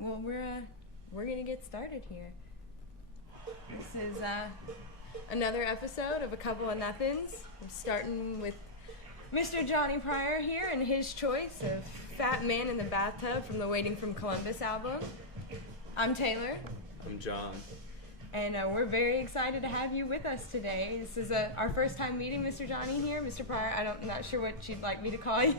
Well, we're gonna get started here. This is another episode of A Couple of Nothings. We're starting with Mr. Johnny Pryor here and his choice of Fat Man in the Bathtub from the Waiting from Columbus album. I'm Taylor. I'm John. And we're very excited to have you with us today. This is our first time meeting Mr. Johnny here. Mr. Pryor, I'm not sure what you'd like me to call you.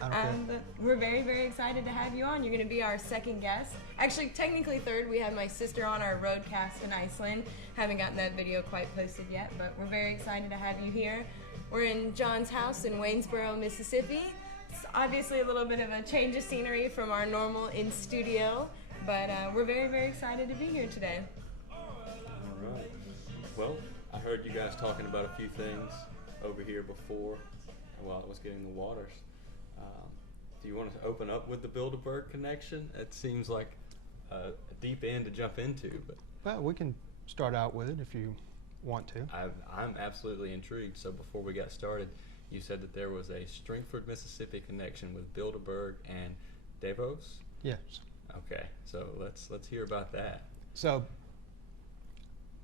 But we're very, very excited to have you on. You're going to be our second guest. Actually, technically third. We have my sister on our roadcast in Iceland. Haven't gotten that video quite posted yet, but we're very excited to have you here. We're in John's house in Waynesboro, Mississippi. It's obviously a little bit of a change of scenery from our normal in-studio, but we're very, very excited to be here today. All right. Well, I heard you guys talking about a few things over here before while I was getting the waters. Do you want to open up with the Bilderberg connection? It seems like a deep end to jump into, but well, we can start out with it if you want to. I'm absolutely intrigued. So before we got started, you said that there was a Stringford, Mississippi connection with Bilderberg and Davos? Yes. Okay, so let's hear about that. So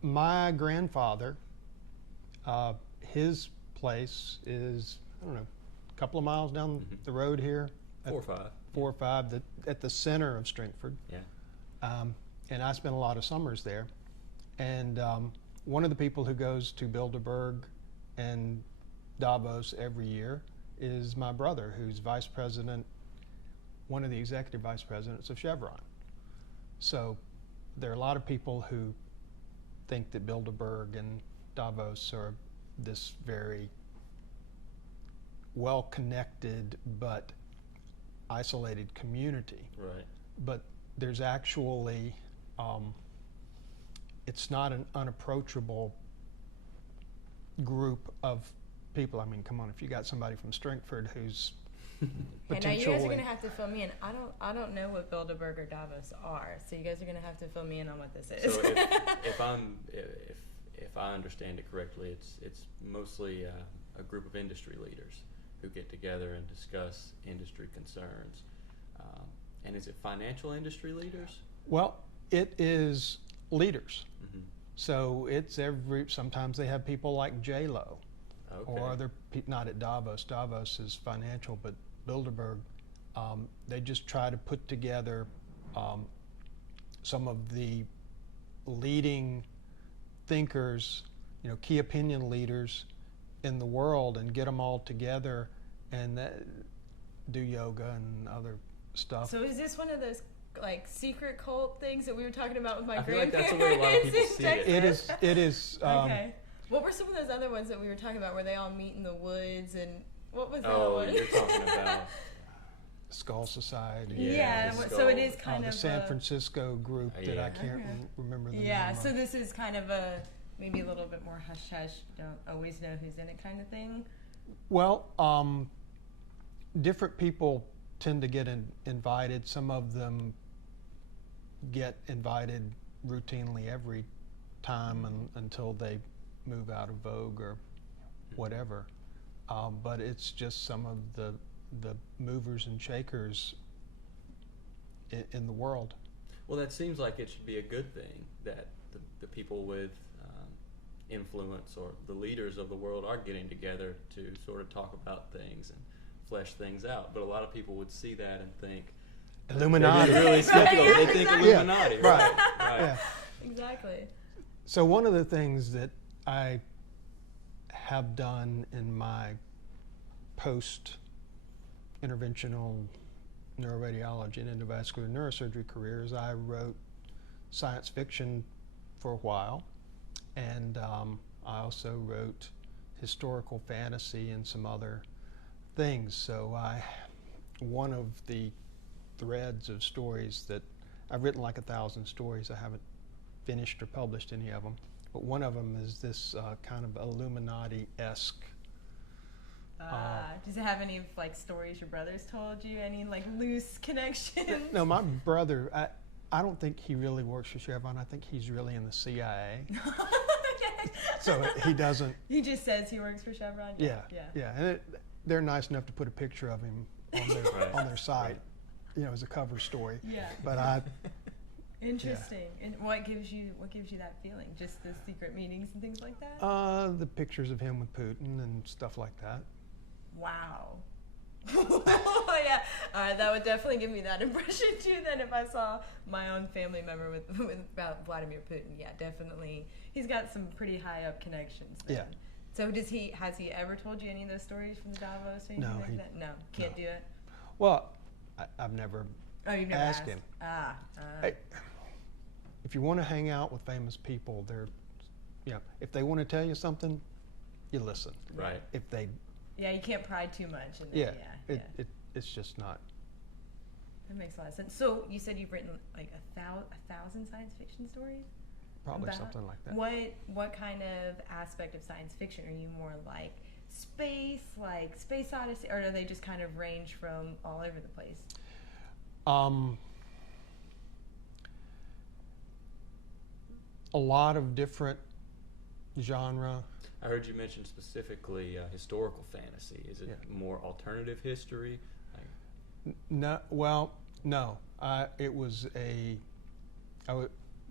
my grandfather, his place is, I don't know, a couple of miles down the road here. 4 or 5. 4 or 5, at the center of Stringford. Yeah. And I spent a lot of summers there. And one of the people who goes to Bilderberg and Davos every year is my brother, who's vice president, one of the executive vice presidents of Chevron. So there are a lot of people who think that Bilderberg and Davos are this very well-connected but isolated community. Right. But there's actually, it's not an unapproachable group of people. I mean, come on, if you got somebody from Stringford who's And now you guys are going to have to fill me in. I don't know what Bilderberg or Davos are, so you guys are going to have to fill me in on what this is. So if I understand it correctly, it's mostly a group of industry leaders who get together and discuss industry concerns. And is it financial industry leaders? Well, it is leaders. Mm-hmm. So it's sometimes they have people like J-Lo. Okay. Or other people, not at Davos. Davos is financial, but Bilderberg, they just try to put together some of the leading thinkers, key opinion leaders in the world, and get them all together and do yoga and other stuff. So is this one of those like secret cult things that we were talking about with my I feel like grandparents? that's the way a lot of people see it. It is. Okay. What were some of those other ones that we were talking about where they all meet in the woods, and what was that one? You're talking about Skull Society. Yeah, so it is kind of the San Francisco group that I can't remember the name Yeah, of. so this is kind of maybe a little bit more hush-hush, don't always know who's in it kind of thing. Well, different people tend to get invited. Some of them get invited routinely every time until they move out of vogue or whatever. But it's just some of the movers and shakers in the world. Well, that seems like it should be a good thing that the people with influence or the leaders of the world are getting together to sort of talk about things and flesh things out. But a lot of people would see that and think Illuminati. Really skeptical. They think Illuminati. Yeah. Right. Yeah. Exactly. So one of the things that I have done in my post-interventional neuroradiology and endovascular neurosurgery career is I wrote science fiction for a while, and I also wrote historical fantasy and some other things. So one of the threads of stories that I've written, like 1,000 stories. I haven't finished or published any of them, but one of them is this kind of Illuminati-esque. Does it have any like stories your brothers told you? Any like loose connections? No, my brother, I don't think he really works for Chevron. I think he's really in the CIA. So he doesn't. He just says he works for Chevron. Yeah. And they're nice enough to put a picture of him on their site. as a cover story. Yeah. But I, Interesting. And what gives you that feeling? Just the secret meetings and things like that? the pictures of him with Putin and stuff like that. Wow. Yeah, that would definitely give me that impression too. Then if I saw my own family member with about Vladimir Putin, yeah, definitely, he's got some pretty high up connections. Then. Yeah. So has he ever told you any of those stories from the Davos or anything like that? No, can't do it. Well, I've never. Oh, you've never asked asked him. Hey, If you want to hang out with famous people, if they want to tell you something, you listen. Right. If they. Yeah, you can't pry too much. And Yeah. Then, It's just not. That makes a lot of sense. So you said you've written like 1,000 science fiction stories? Probably something like that. What kind of aspect of science fiction are you more like space odyssey, or do they just kind of range from all over the place? A lot of different genre. I heard you mention specifically historical fantasy. Is it more alternative history? No. Well, no. It was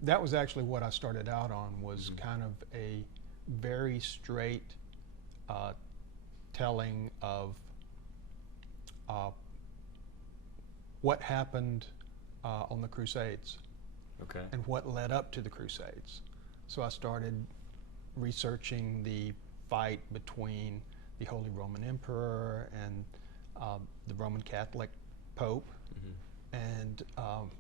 that was actually what I started out on, was kind of a very straight telling of what happened on the Crusades. Okay. And what led up to the Crusades. So I started researching the fight between the Holy Roman Emperor and the Roman Catholic Pope, and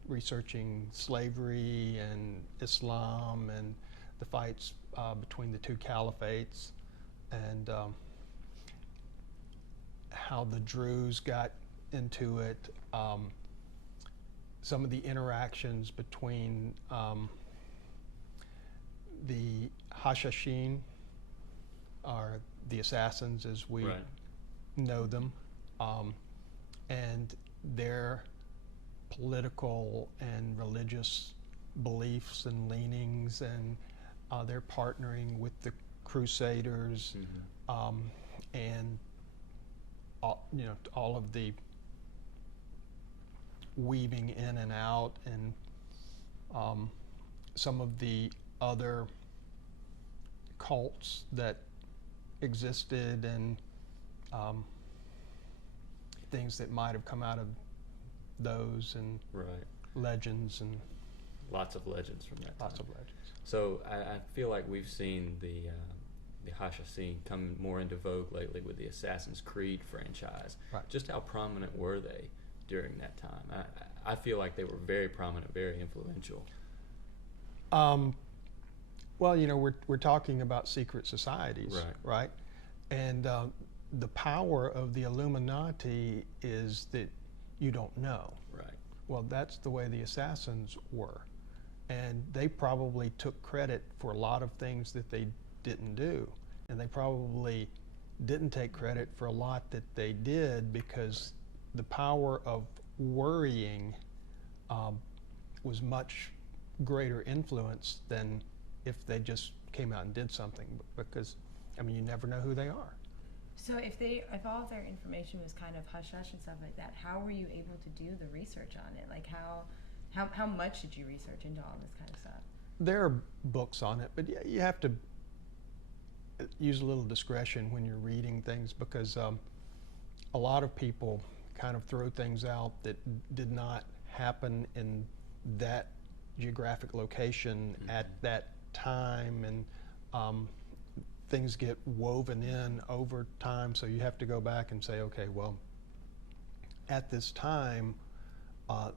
researching slavery and Islam and the fights between the two caliphates, and how the Druze got into it, some of the interactions between the Hashashin, or the assassins as we know them, and their political and religious beliefs and leanings, and their partnering with the Crusaders, and all of the weaving in and out, and some of the other cults that existed, and things that might have come out of those, and legends, and lots of legends from that time. Lots of legends. So I feel like we've seen the Hashashin come more into vogue lately with the Assassin's Creed franchise. Right. Just how prominent were they during that time? I feel like they were very prominent, very influential. Well, we're talking about secret societies, right? And the power of the Illuminati is that you don't know. Right. Well, that's the way the assassins were. And they probably took credit for a lot of things that they didn't do. And they probably didn't take credit for a lot that they did, because the power of worrying was much greater influence than if they just came out and did something, because, you never know who they are. So if all of their information was kind of hush-hush and stuff like that, how were you able to do the research on it? Like how much did you research into all this kind of stuff? There are books on it, but you have to use a little discretion when you're reading things, because a lot of people kind of throw things out that did not happen in that geographic location at that time, and things get woven in over time, so you have to go back and say, okay, well, at this time,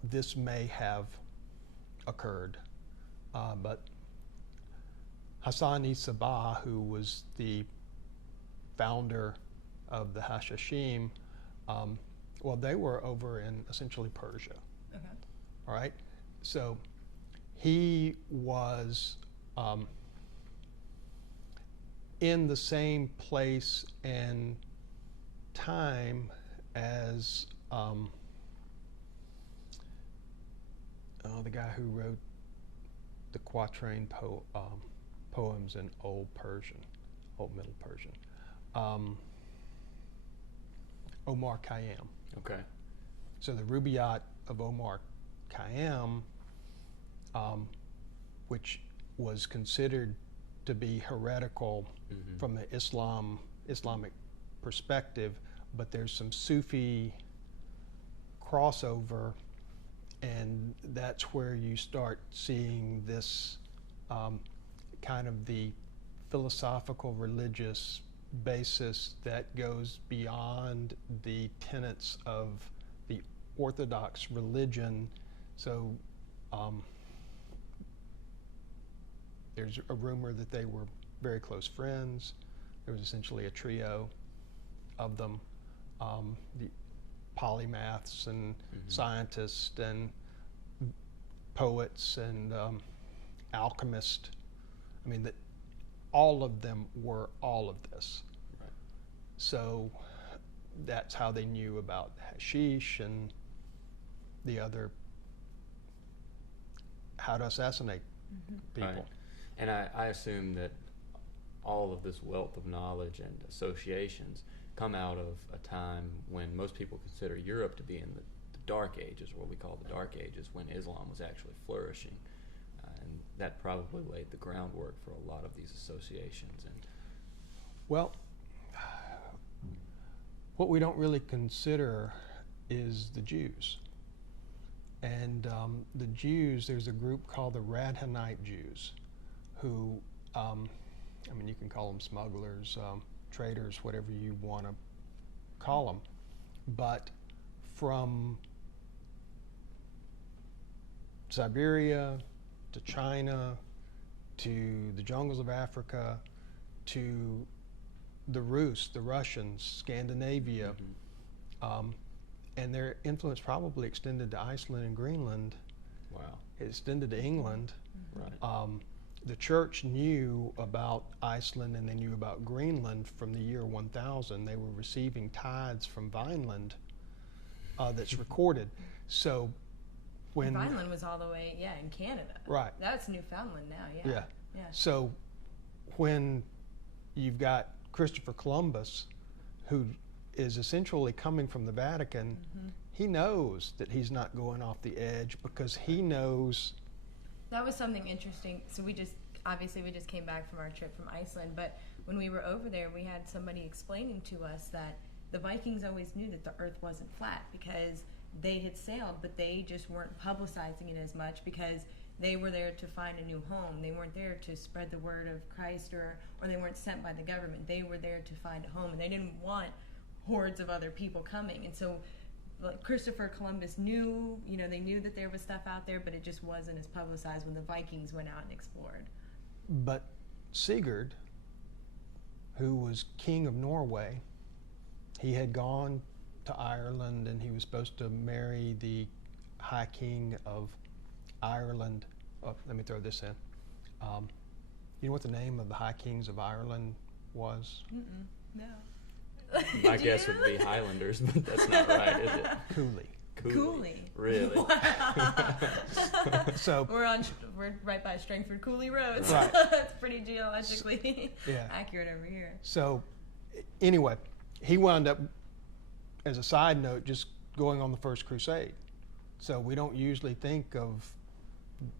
this may have occurred. But Hassan-i Sabbah, who was the founder of the Hashashim, well, they were over in essentially Persia. Okay. All right? So he was in the same place and time as the guy who wrote the quatrain poems in Old Middle Persian, Omar Khayyam. Okay. So the Rubaiyat of Omar Khayyam, which was considered to be heretical from the Islamic perspective, but there's some Sufi crossover, and that's where you start seeing this kind of the philosophical religious basis that goes beyond the tenets of the Orthodox religion. So there's a rumor that they were very close friends. There was essentially a trio of them, the polymaths and scientists and poets and alchemists. I mean, that all of them were all of this. Right. So that's how they knew about hashish and the other, how to assassinate people. Right. And I assume that all of this wealth of knowledge and associations come out of a time when most people consider Europe to be in the Dark Ages, or what we call the Dark Ages, when Islam was actually flourishing. And that probably laid the groundwork for a lot of these associations. And well, what we don't really consider is the Jews. And the Jews, there's a group called the Radhanite Jews who, I mean, you can call them smugglers, traders, whatever you want to call them. But from Siberia to China to the jungles of Africa to the Rus, the Russians, Scandinavia, and their influence probably extended to Iceland and Greenland. wow. It extended to England. Right. The church knew about Iceland and they knew about Greenland from the year 1000. They were receiving tithes from Vineland that's recorded. So when Vineland was all the way, in Canada. Right. That's Newfoundland now, Yeah. Yeah. So when you've got Christopher Columbus, who is essentially coming from the Vatican, he knows that he's not going off the edge because he knows. That was something interesting. So we just came back from our trip from Iceland, but when we were over there, we had somebody explaining to us that the Vikings always knew that the earth wasn't flat because they had sailed, but they just weren't publicizing it as much because they were there to find a new home. They weren't there to spread the word of Christ, or they weren't sent by the government. They were there to find a home, and they didn't want hordes of other people coming. And so like Christopher Columbus knew, they knew that there was stuff out there, but it just wasn't as publicized when the Vikings went out and explored. But Sigurd, who was king of Norway, he had gone to Ireland and he was supposed to marry the High King of Ireland. Oh, let me throw this in. You know what the name of the High Kings of Ireland was? No. My guess would be Highlanders, but that's not right, is it? Cooley. Really? Wow. So we're right by Strangford Cooley Road. Right. That's pretty geologically Yeah. accurate over here. So anyway, he wound up, as a side note, just going on the First Crusade. So we don't usually think of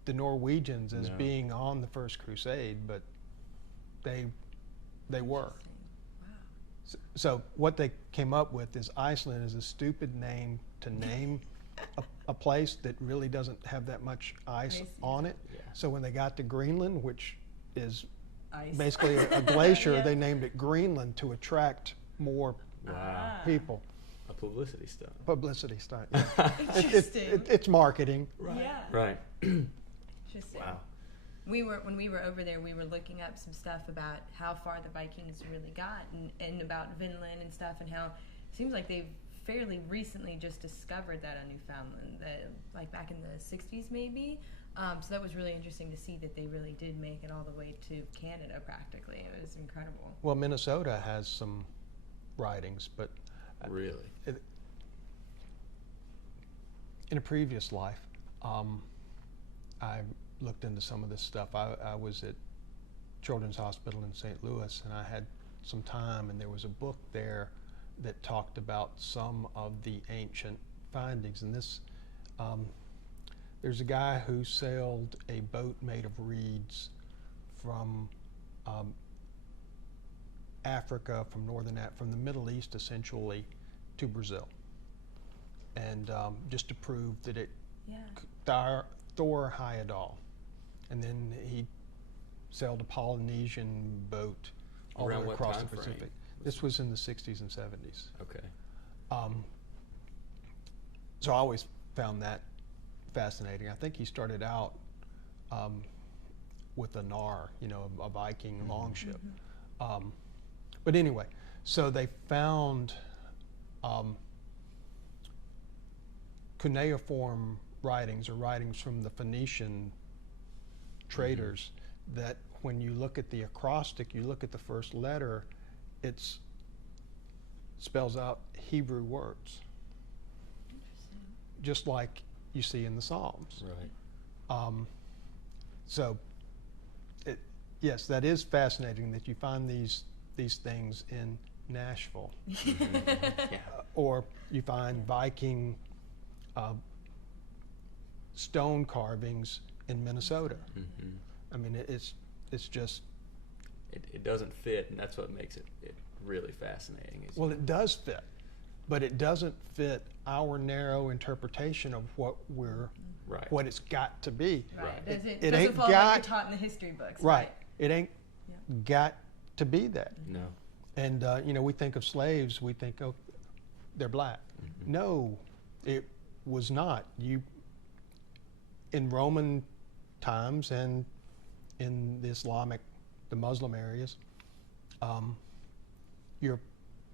the Norwegians as being on the First Crusade, but they were. So what they came up with is Iceland is a stupid name to name a place that really doesn't have that much ice on it. Yeah. So when they got to Greenland, which is Ice. basically a glacier, Yeah. they named it Greenland to attract more Wow. people. A publicity stunt. Publicity stunt. Yeah. Interesting. It's marketing. Yeah. Right. Interesting. Wow. When we were over there, we were looking up some stuff about how far the Vikings really got, and about Vinland and stuff, and how it seems like they've fairly recently just discovered that on Newfoundland, like back in the 60s maybe. So that was really interesting to see that they really did make it all the way to Canada practically. It was incredible. Well, Minnesota has some writings, but Really? in a previous life, I looked into some of this stuff. I was at Children's Hospital in St. Louis, and I had some time, and there was a book there that talked about some of the ancient findings. And this, There's a guy who sailed a boat made of reeds from Africa, from the Middle East essentially, to Brazil, and just to prove that it Thor Heyerdahl, and then he sailed a Polynesian boat all the way across the Pacific. This was in the 60s and 70s. Okay. So I always found that fascinating. I think he started out with a Nar, a Viking longship. But anyway, so they found cuneiform writings, or writings from the Phoenician traders, that when you look at the acrostic, you look at the first letter, it spells out Hebrew words, just like you see in the Psalms. Right. So, yes, that is fascinating that you find these things in Nashville, or you find Viking stone carvings in Minnesota. I mean, it's just. It doesn't fit, and that's what makes it really fascinating. Well, it does fit, but it doesn't fit our narrow interpretation of what what it's got to be. Right. It doesn't ain't follow got, what you're taught in the history books. Right. It ain't got to be that. No. And we think of slaves, we think, oh, they're black. No, it was not. In Roman times and in the Muslim areas, your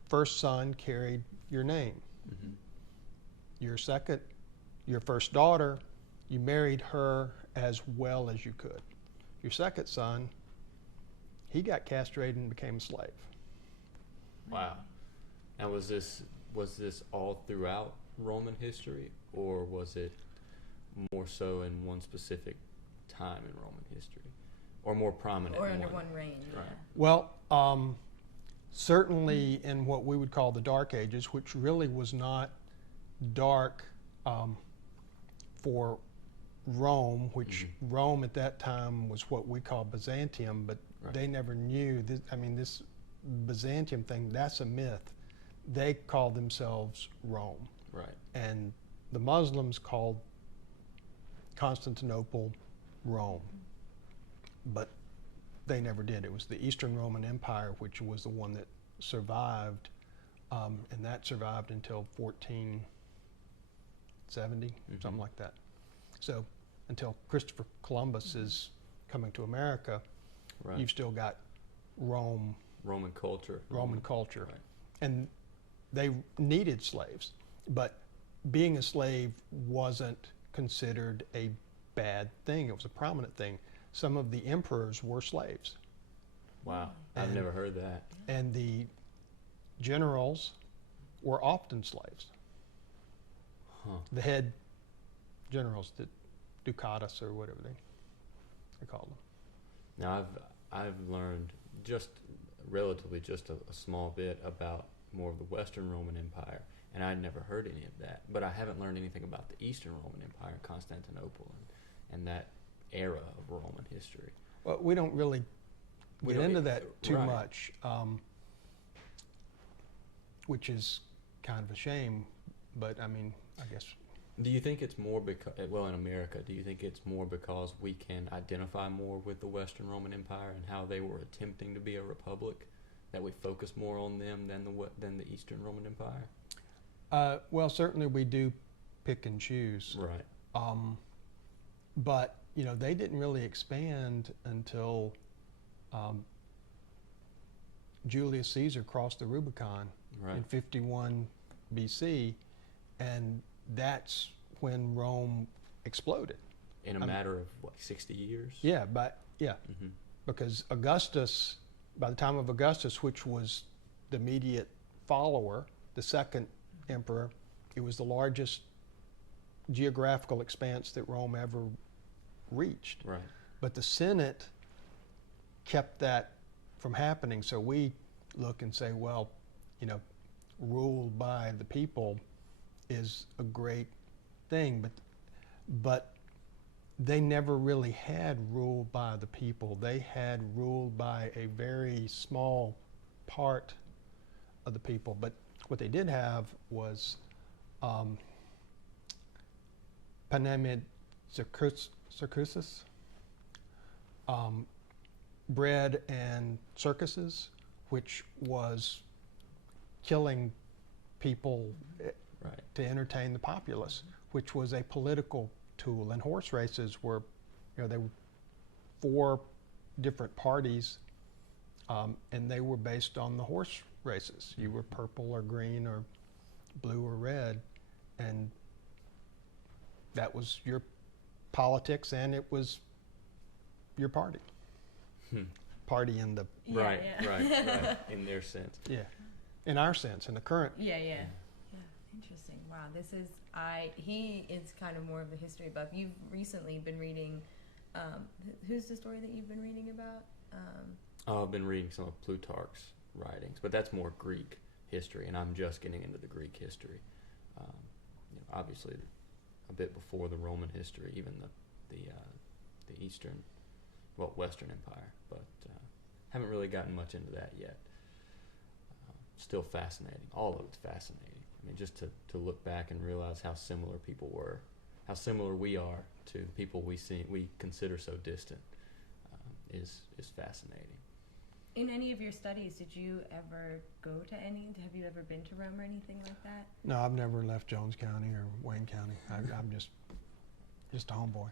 first son carried your name. Your first daughter, you married her as well as you could. Your second son, he got castrated and became a slave. Wow. Now, was this all throughout Roman history, or was it more so in one specific time in Roman history, or more prominent? Or under one reign. Right. Well, certainly in what we would call the Dark Ages, which really was not dark for Rome, which Rome at that time was what we call Byzantium, but they never knew. This Byzantium thing, that's a myth. They called themselves Rome. Right. And the Muslims called Constantinople Rome. But they never did. It was the Eastern Roman Empire, which was the one that survived, and that survived until 1470, something like that. So until Christopher Columbus is coming to America, you've still got Roman culture. Right. And they needed slaves, but being a slave wasn't considered a bad thing. It was a prominent thing. Some of the emperors were slaves. Wow, I've never heard that. And the generals were often slaves. The head generals, the ducatus or whatever they call them. Now, I've learned just a small bit about more of the Western Roman Empire, and I'd never heard any of that. But I haven't learned anything about the Eastern Roman Empire, Constantinople, and that era of Roman history. Well, we don't really get into that too much, which is kind of a shame. But I guess. Do you think it's more because, in America, do you think it's more because we can identify more with the Western Roman Empire and how they were attempting to be a republic, that we focus more on them than the Eastern Roman Empire? Well, certainly we do pick and choose. Right. But they didn't really expand until Julius Caesar crossed the Rubicon in 51 BC, and that's when Rome exploded. In a matter of 60 years? Yeah, because Augustus, by the time of Augustus, which was the immediate follower, the second emperor, it was the largest geographical expanse that Rome ever reached. Right. But the Senate kept that from happening, so we look and say, well, ruled by the people is a great thing, but but they never really had rule by the people. They had rule by a very small part of the people. But what they did have was Panemid circuses, bread and circuses, which was killing people to entertain the populace, which was a political tool. And horse races were, they were 4 different parties, and they were based on the horse races. You were purple or green or blue or red, and that was your politics, and it was your party. Party in the right, in their sense. Yeah, in our sense, in the current. Yeah. Interesting. Wow, he is kind of more of the history buff. You've recently been reading. Who's the story that you've been reading about? I've been reading some of Plutarch's writings, but that's more Greek history, and I'm just getting into the Greek history. Obviously, a bit before the Roman history, even the Eastern, Western Empire, but haven't really gotten much into that yet. Still fascinating. All of it's fascinating. I mean, just to look back and realize how similar people were, how similar we are to people we consider so distant, is fascinating. In any of your studies, did you ever go to any? Have you ever been to Rome or anything like that? No, I've never left Jones County or Wayne County. I'm just a homeboy.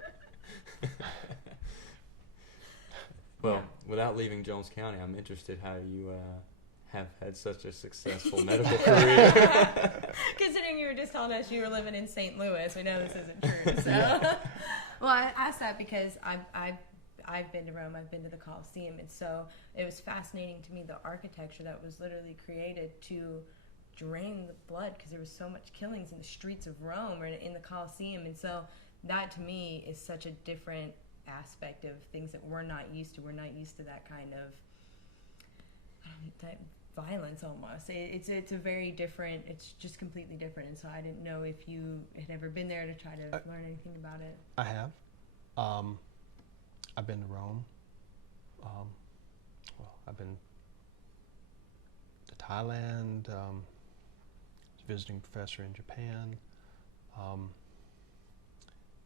Well, without leaving Jones County, I'm interested how you have had such a successful medical career. Considering you were just telling us you were living in St. Louis, we know this isn't true. So, well, I asked that because I've been to Rome, I've been to the Colosseum, and so it was fascinating to me, the architecture that was literally created to drain the blood, because there was so much killings in the streets of Rome or in the Colosseum, and so that to me is such a different aspect of things that we're not used to. We're not used to that kind of that violence almost. It's a very different, it's just completely different, and so I didn't know if you had ever been there to try to learn anything about it. I have. I've been to Rome. I've been to Thailand, visiting professor in Japan,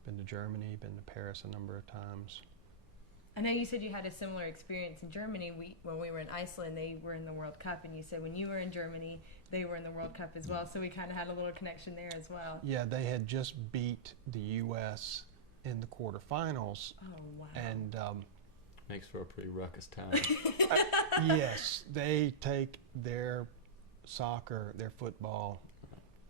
been to Germany, been to Paris a number of times. I know you said you had a similar experience in Germany. When we were in Iceland, they were in the World Cup, and you said when you were in Germany, they were in the World Cup as well, so we kind of had a little connection there as well. Yeah, they had just beat the U.S. in the quarterfinals. Oh, wow. And makes for a pretty ruckus time. yes, they take their soccer, their football,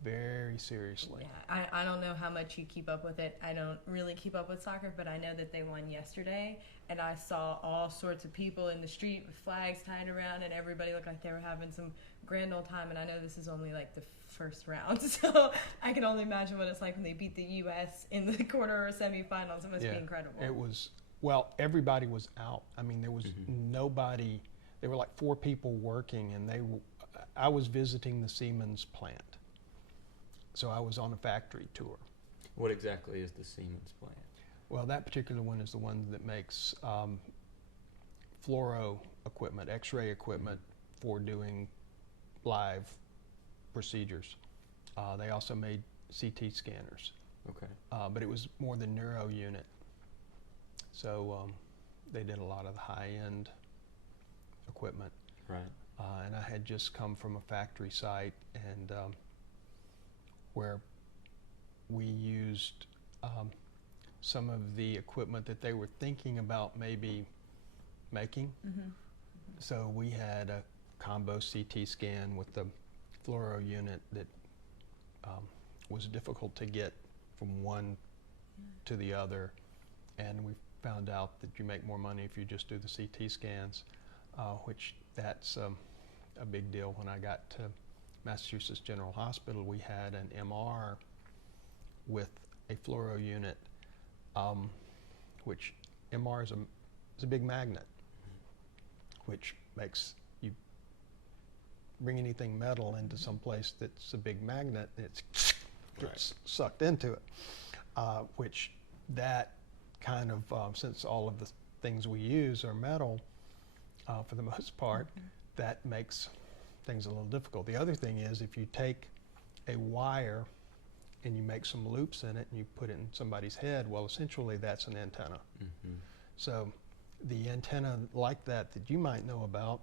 very seriously. Yeah, I don't know how much you keep up with it. I don't really keep up with soccer, but I know that they won yesterday, and I saw all sorts of people in the street with flags tied around, and everybody looked like they were having some grand old time, and I know this is only like the first round, so I can only imagine what it's like when they beat the U.S. in the quarter or semifinals. It must be incredible. It was, everybody was out. I mean, there was nobody. There were like 4 people working, and I was visiting the Siemens plant. So I was on a factory tour. What exactly is the Siemens plant? Well, that particular one is the one that makes fluoro equipment, X-ray equipment for doing live procedures. They also made CT scanners. Okay. But it was more the neuro unit. So they did a lot of the high-end equipment. Right. And I had just come from a factory site, and where we used some of the equipment that they were thinking about maybe making. So we had a combo CT scan with the fluoro unit that was difficult to get from one to the other, and we found out that you make more money if you just do the CT scans, which that's a big deal. When I got to Massachusetts General Hospital, we had an MR with a fluoro unit, which MR is a big magnet, which makes you bring anything metal into some place that's a big magnet, and it gets sucked into it. which that kind of, since all of the things we use are metal for the most part, that makes things a little difficult. The other thing is if you take a wire and you make some loops in it and you put it in somebody's head, well, essentially that's an antenna. So the antenna like that you might know about,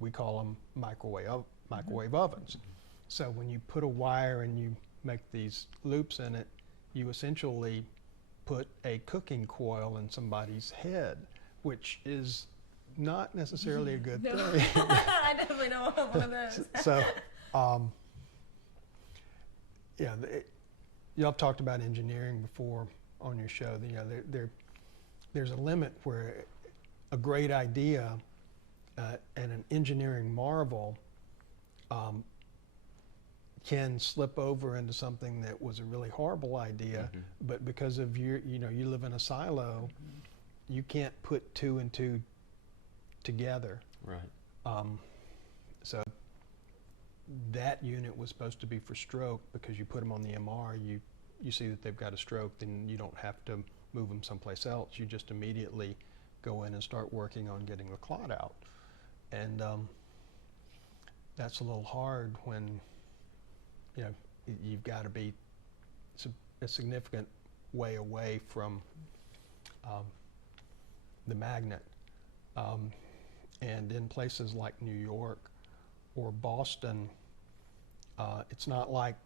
we call them microwave ovens. So when you put a wire and you make these loops in it, you essentially put a cooking coil in somebody's head, which is not necessarily a good thing. I definitely know one of those. So, yeah, y'all talked about engineering before on your show. You know, there's a limit where a great idea and an engineering marvel can slip over into something that was a really horrible idea, but because of you live in a silo, you can't put two and two together. Right. So that unit was supposed to be for stroke, because you put them on the MR, you see that they've got a stroke, then you don't have to move them someplace else. You just immediately go in and start working on getting the clot out. And that's a little hard when, you know, you've got to be a significant way away from the magnet. And in places like New York or Boston, it's not like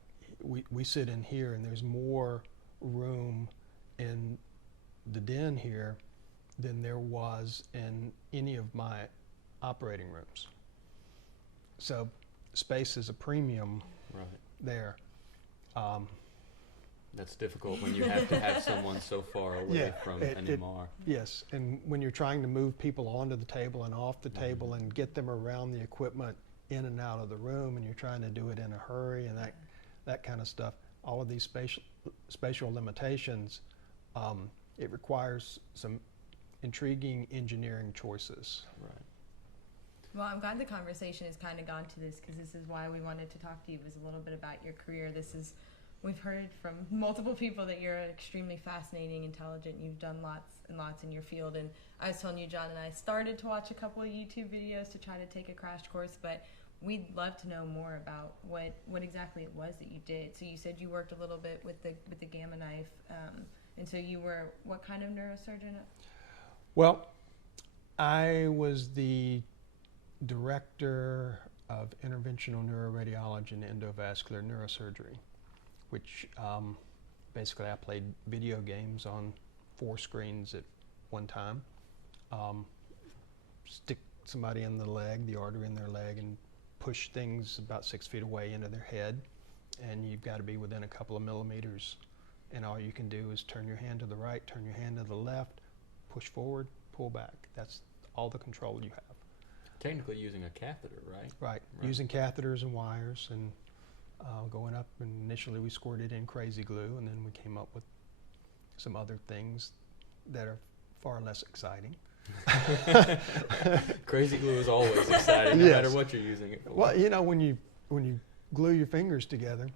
we sit in here and there's more room in the den here than there was in any of my operating rooms. So space is a premium there. That's difficult when you have to have someone so far away from an MR. Yes, and when you're trying to move people onto the table and off the table and get them around the equipment in and out of the room, and you're trying to do it in a hurry and that kind of stuff, all of these spatial limitations, it requires some intriguing engineering choices. Right. Well, I'm glad the conversation has kind of gone to this, because this is why we wanted to talk to you, was a little bit about your career. We've heard from multiple people that you're extremely fascinating, intelligent. You've done lots and lots in your field. And I was telling you, John and I started to watch a couple of YouTube videos to try to take a crash course, but we'd love to know more about what exactly it was that you did. So you said you worked a little bit with the gamma knife, and so you were what kind of neurosurgeon? Well, I was the director of interventional neuroradiology and endovascular neurosurgery, which basically I played video games on 4 screens at one time. Stick somebody in the leg, the artery in their leg, and push things about 6 feet away into their head, and you've got to be within a couple of millimeters, and all you can do is turn your hand to the right, turn your hand to the left, push forward, pull back. That's all the control you have. Technically using a catheter, right? Right. Using catheters and wires, and going up, and initially we squirted in crazy glue, and then we came up with some other things that are far less exciting. Crazy glue is always exciting, no matter what you're using it for. Well, you know, when you glue your fingers together,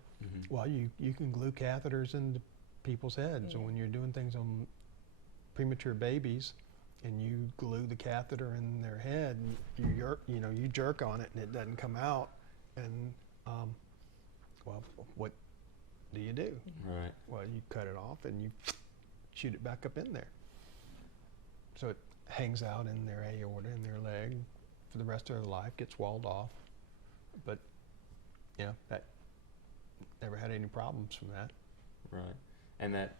well, you can glue catheters into people's heads. And when you're doing things on premature babies, and you glue the catheter in their head, and you jerk on it and it doesn't come out, and well, what do you do? Right. Well, you cut it off and you shoot it back up in there. So it hangs out in their aorta, in their leg, for the rest of their life, gets walled off. But, you know, that never had any problems from that. Right. And that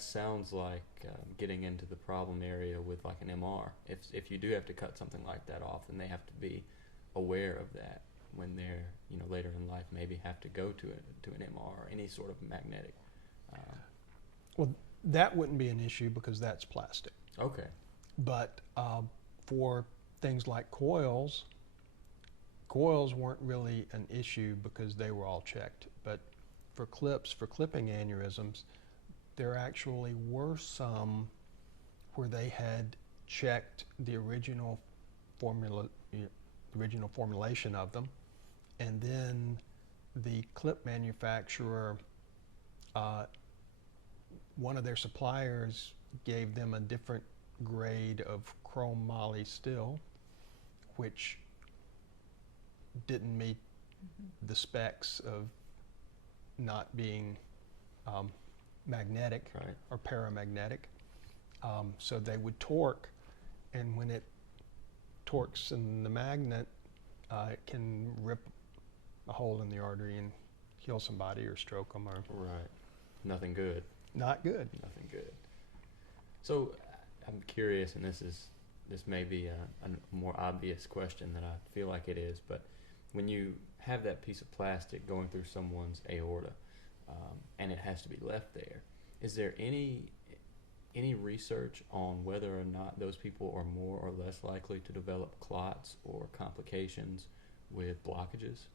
sounds like getting into the problem area with like an MR. If you do have to cut something like that off, then they have to be aware of that when they're, you know, later in life maybe have to go to an MR or any sort of magnetic. Well, that wouldn't be an issue because that's plastic. Okay. But for things like coils weren't really an issue because they were all checked. But for clipping aneurysms, there actually were some where they had checked the original formulation of them, and then the clip manufacturer one of their suppliers gave them a different grade of chrome moly steel, which didn't meet the specs of not being magnetic or paramagnetic. So they would torque, and when it torques in the magnet, it can rip a hole in the artery and kill somebody or stroke them. Or Right. Nothing good. Not good. Nothing good. So I'm curious, and this may be a more obvious question than I feel like it is, but when you have that piece of plastic going through someone's aorta, and it has to be left there, is there any research on whether or not those people are more or less likely to develop clots or complications with blockages?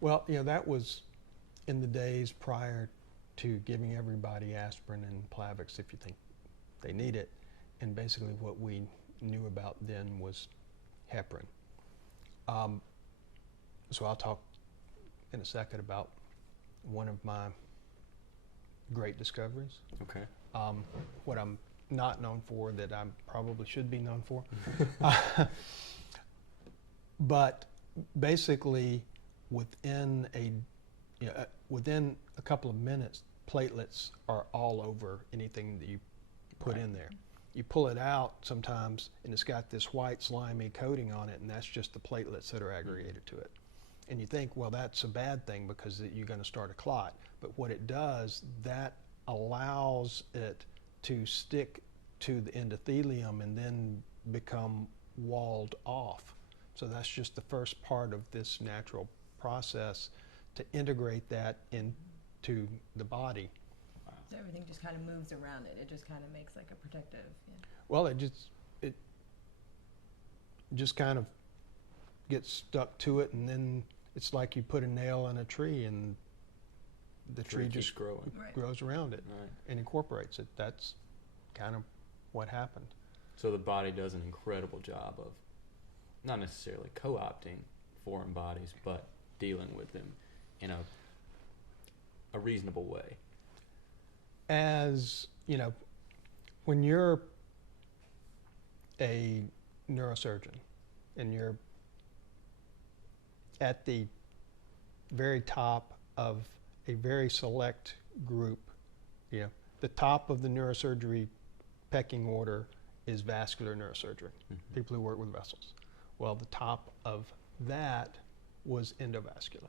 Well, that was in the days prior to giving everybody aspirin and Plavix if you think they need it. And basically what we knew about then was heparin. So I'll talk in a second about one of my great discoveries. Okay. What I'm not known for that I probably should be known for. But basically within a couple of minutes, platelets are all over anything that you put in there. You pull it out sometimes and it's got this white slimy coating on it, and that's just the platelets that are aggregated to it. And you think, well, that's a bad thing because you're going to start a clot. But what it does, that allows it to stick to the endothelium and then become walled off. So that's just the first part of this natural process to integrate that into the body. So everything just kind of moves around it. It just kind of makes like a protective. Yeah. Well, it just kind of gets stuck to it, and then it's like you put a nail in a tree and the tree just grows around it and incorporates it. That's kind of what happened. So the body does an incredible job of not necessarily co-opting foreign bodies, but dealing with them in a reasonable way. As you know, when you're a neurosurgeon and you're at the very top of a very select group, the top of the neurosurgery pecking order is vascular neurosurgery, people who work with vessels. Well, the top of that was endovascular,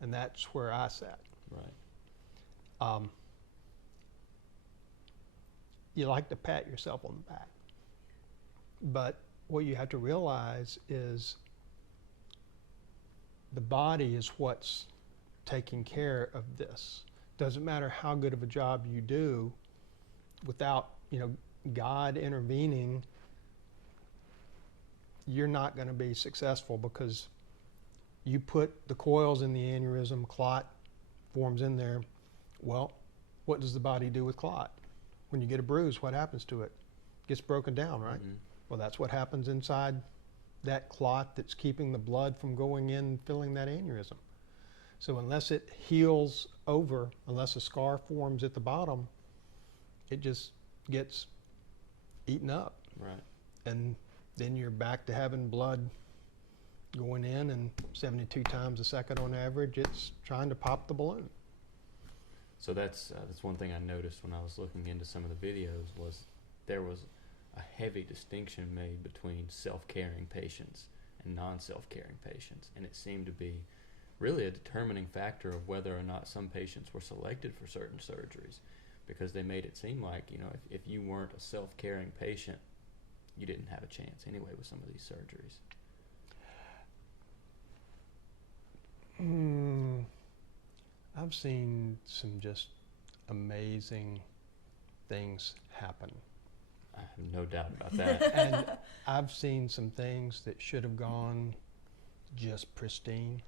and that's where I sat. Right. You like to pat yourself on the back, but what you have to realize is the body is what's taking care of this. Doesn't matter how good of a job you do, without God intervening, you're not going to be successful, because you put the coils in the aneurysm, clot forms in there. Well, what does the body do with clot? When you get a bruise, what happens to it? It gets broken down, right? Well, that's what happens inside that clot that's keeping the blood from going in and filling that aneurysm. So unless it heals over, unless a scar forms at the bottom, it just gets eaten up. Right. And then you're back to having blood going in, and 72 times a second on average, it's trying to pop the balloon. So that's one thing I noticed when I was looking into some of the videos, was there was a heavy distinction made between self-caring patients and non-self-caring patients, and it seemed to be really a determining factor of whether or not some patients were selected for certain surgeries, because they made it seem like, if you weren't a self-caring patient, you didn't have a chance anyway with some of these surgeries. I've seen some just amazing things happen. I have no doubt about that. And I've seen some things that should have gone just pristine,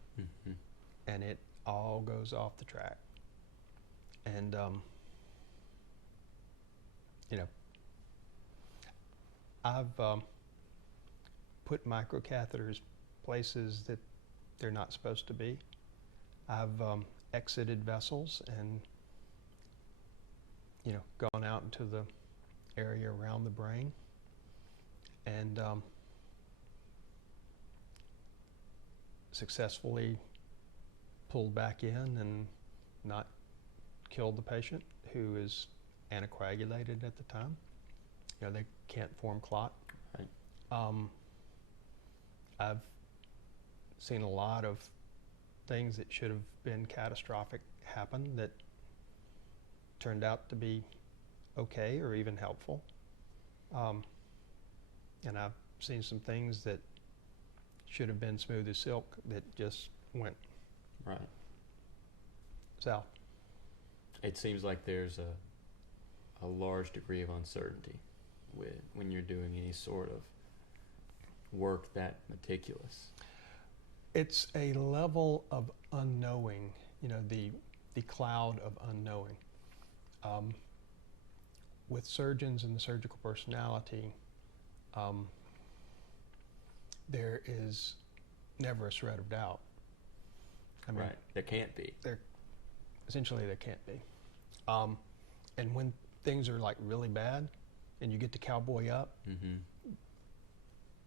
and it all goes off the track. And, I've put microcatheters places that they're not supposed to be. I've exited vessels and gone out into the area around the brain and successfully pulled back in and not killed the patient, who is anticoagulated at the time. They can't form clot. Right. I've seen a lot of things that should have been catastrophic happen that turned out to be okay or even helpful. And I've seen some things that should have been smooth as silk that just went Right. south. It seems like there's a large degree of uncertainty when you're doing any sort of work that meticulous. It's a level of unknowing, the cloud of unknowing. With surgeons and the surgical personality, there is never a shred of doubt. Right. There can't be. Essentially, there can't be. And when things are like really bad and you get to cowboy up, Mm-hmm.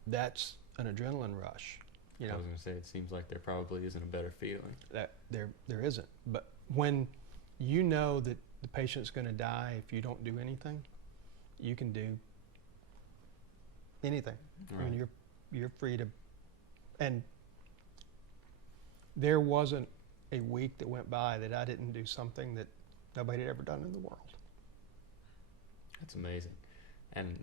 that's an adrenaline rush. I was going to say, it seems like there probably isn't a better feeling. That there isn't. But when you know that the patient's going to die if you don't do anything, you can do anything. Right. I mean, you're free to. And there wasn't a week that went by that I didn't do something that nobody had ever done in the world. That's amazing. And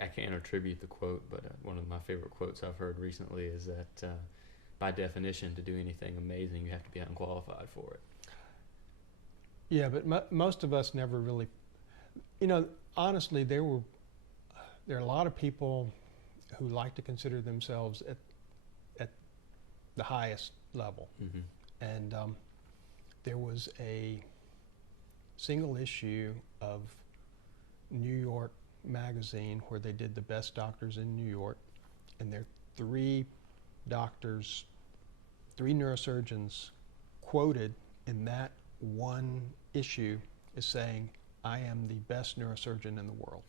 I can't attribute the quote, but one of my favorite quotes I've heard recently is that by definition, to do anything amazing, you have to be unqualified for it. Yeah, but most of us never really, honestly, there are a lot of people who like to consider themselves at the highest level. Mm-hmm. And there was a single issue of New York magazine where they did the best doctors in New York, and there are three neurosurgeons quoted in that one issue as saying, "I am the best neurosurgeon in the world."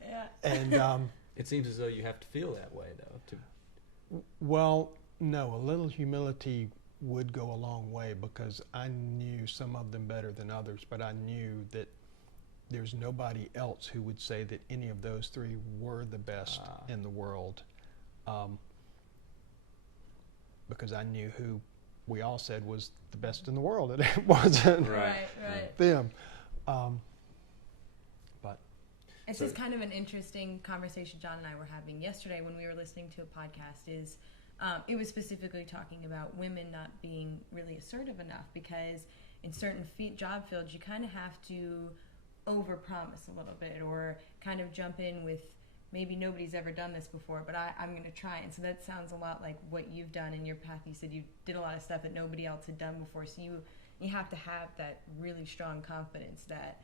Yeah. And it seems as though you have to feel that way, though. well, no, a little humility would go a long way, because I knew some of them better than others, but I knew that there's nobody else who would say that any of those three were the best in the world, because I knew who we all said was the best in the world, and it wasn't Right. them. This is kind of an interesting conversation John and I were having yesterday when we were listening to a podcast. It was specifically talking about women not being really assertive enough, because in certain job fields you kind of have to overpromise a little bit, or kind of jump in with, maybe nobody's ever done this before, but I'm going to try. And so that sounds a lot like what you've done in your path. You said you did a lot of stuff that nobody else had done before, so you have to have that really strong confidence that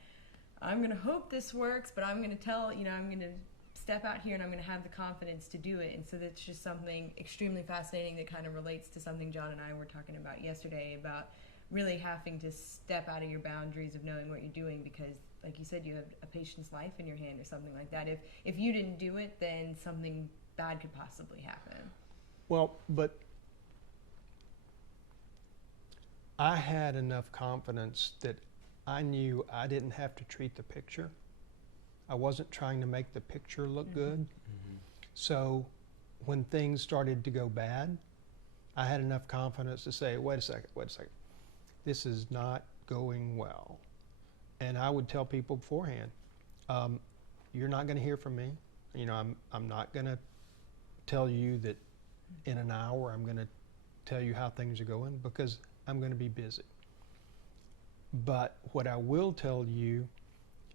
I'm going to hope this works, but I'm going to I'm going to step out here and I'm going to have the confidence to do it. And so that's just something extremely fascinating that kind of relates to something John and I were talking about yesterday, about really having to step out of your boundaries of knowing what you're doing, because like you said, you have a patient's life in your hand or something like that. If you didn't do it, then something bad could possibly happen. Well, but I had enough confidence that I knew I didn't have to treat the picture. I wasn't trying to make the picture look good. Mm-hmm. So when things started to go bad, I had enough confidence to say, wait a second, this is not going well. And I would tell people beforehand, you're not going to hear from me. I'm not going to tell you that in an hour I'm going to tell you how things are going, because I'm going to be busy. But what I will tell you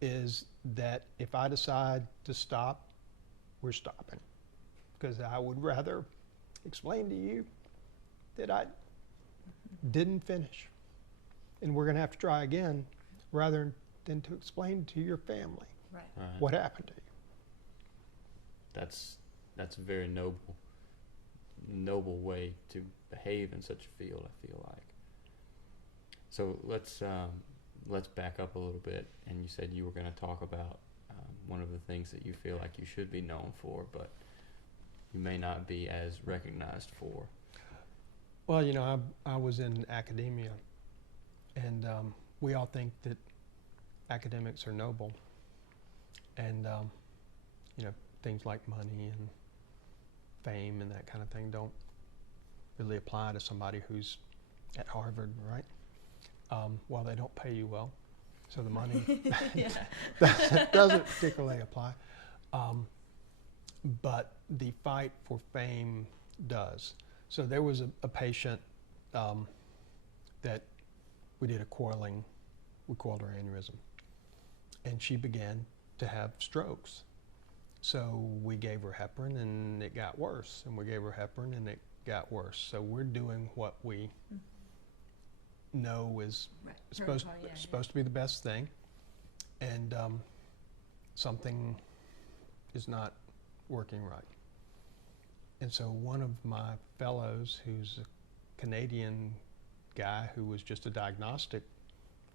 is that if I decide to stop, we're stopping. Because I would rather explain to you that I didn't finish, and we're going to have to try again, rather than to explain to your family Right. what happened to you. That's a very noble way to behave in such a field, I feel like. So let's let's back up a little bit. And you said you were going to talk about one of the things that you feel like you should be known for, but you may not be as recognized for. Well, you know, I was in academia, and we all think that academics are noble, and you know, things like money and fame and that kind of thing don't really apply to somebody who's at Harvard, right? Well, they don't pay you well, so the money doesn't particularly apply. But the fight for fame does. So there was a patient that we did a coiling, we coiled her aneurysm, and she began to have strokes. So we gave her heparin and it got worse, and we gave her heparin and it got worse. So we're doing what we know is supposed to be the best thing, and something is not working right. And so one of my fellows, who's a Canadian guy who was just a diagnostic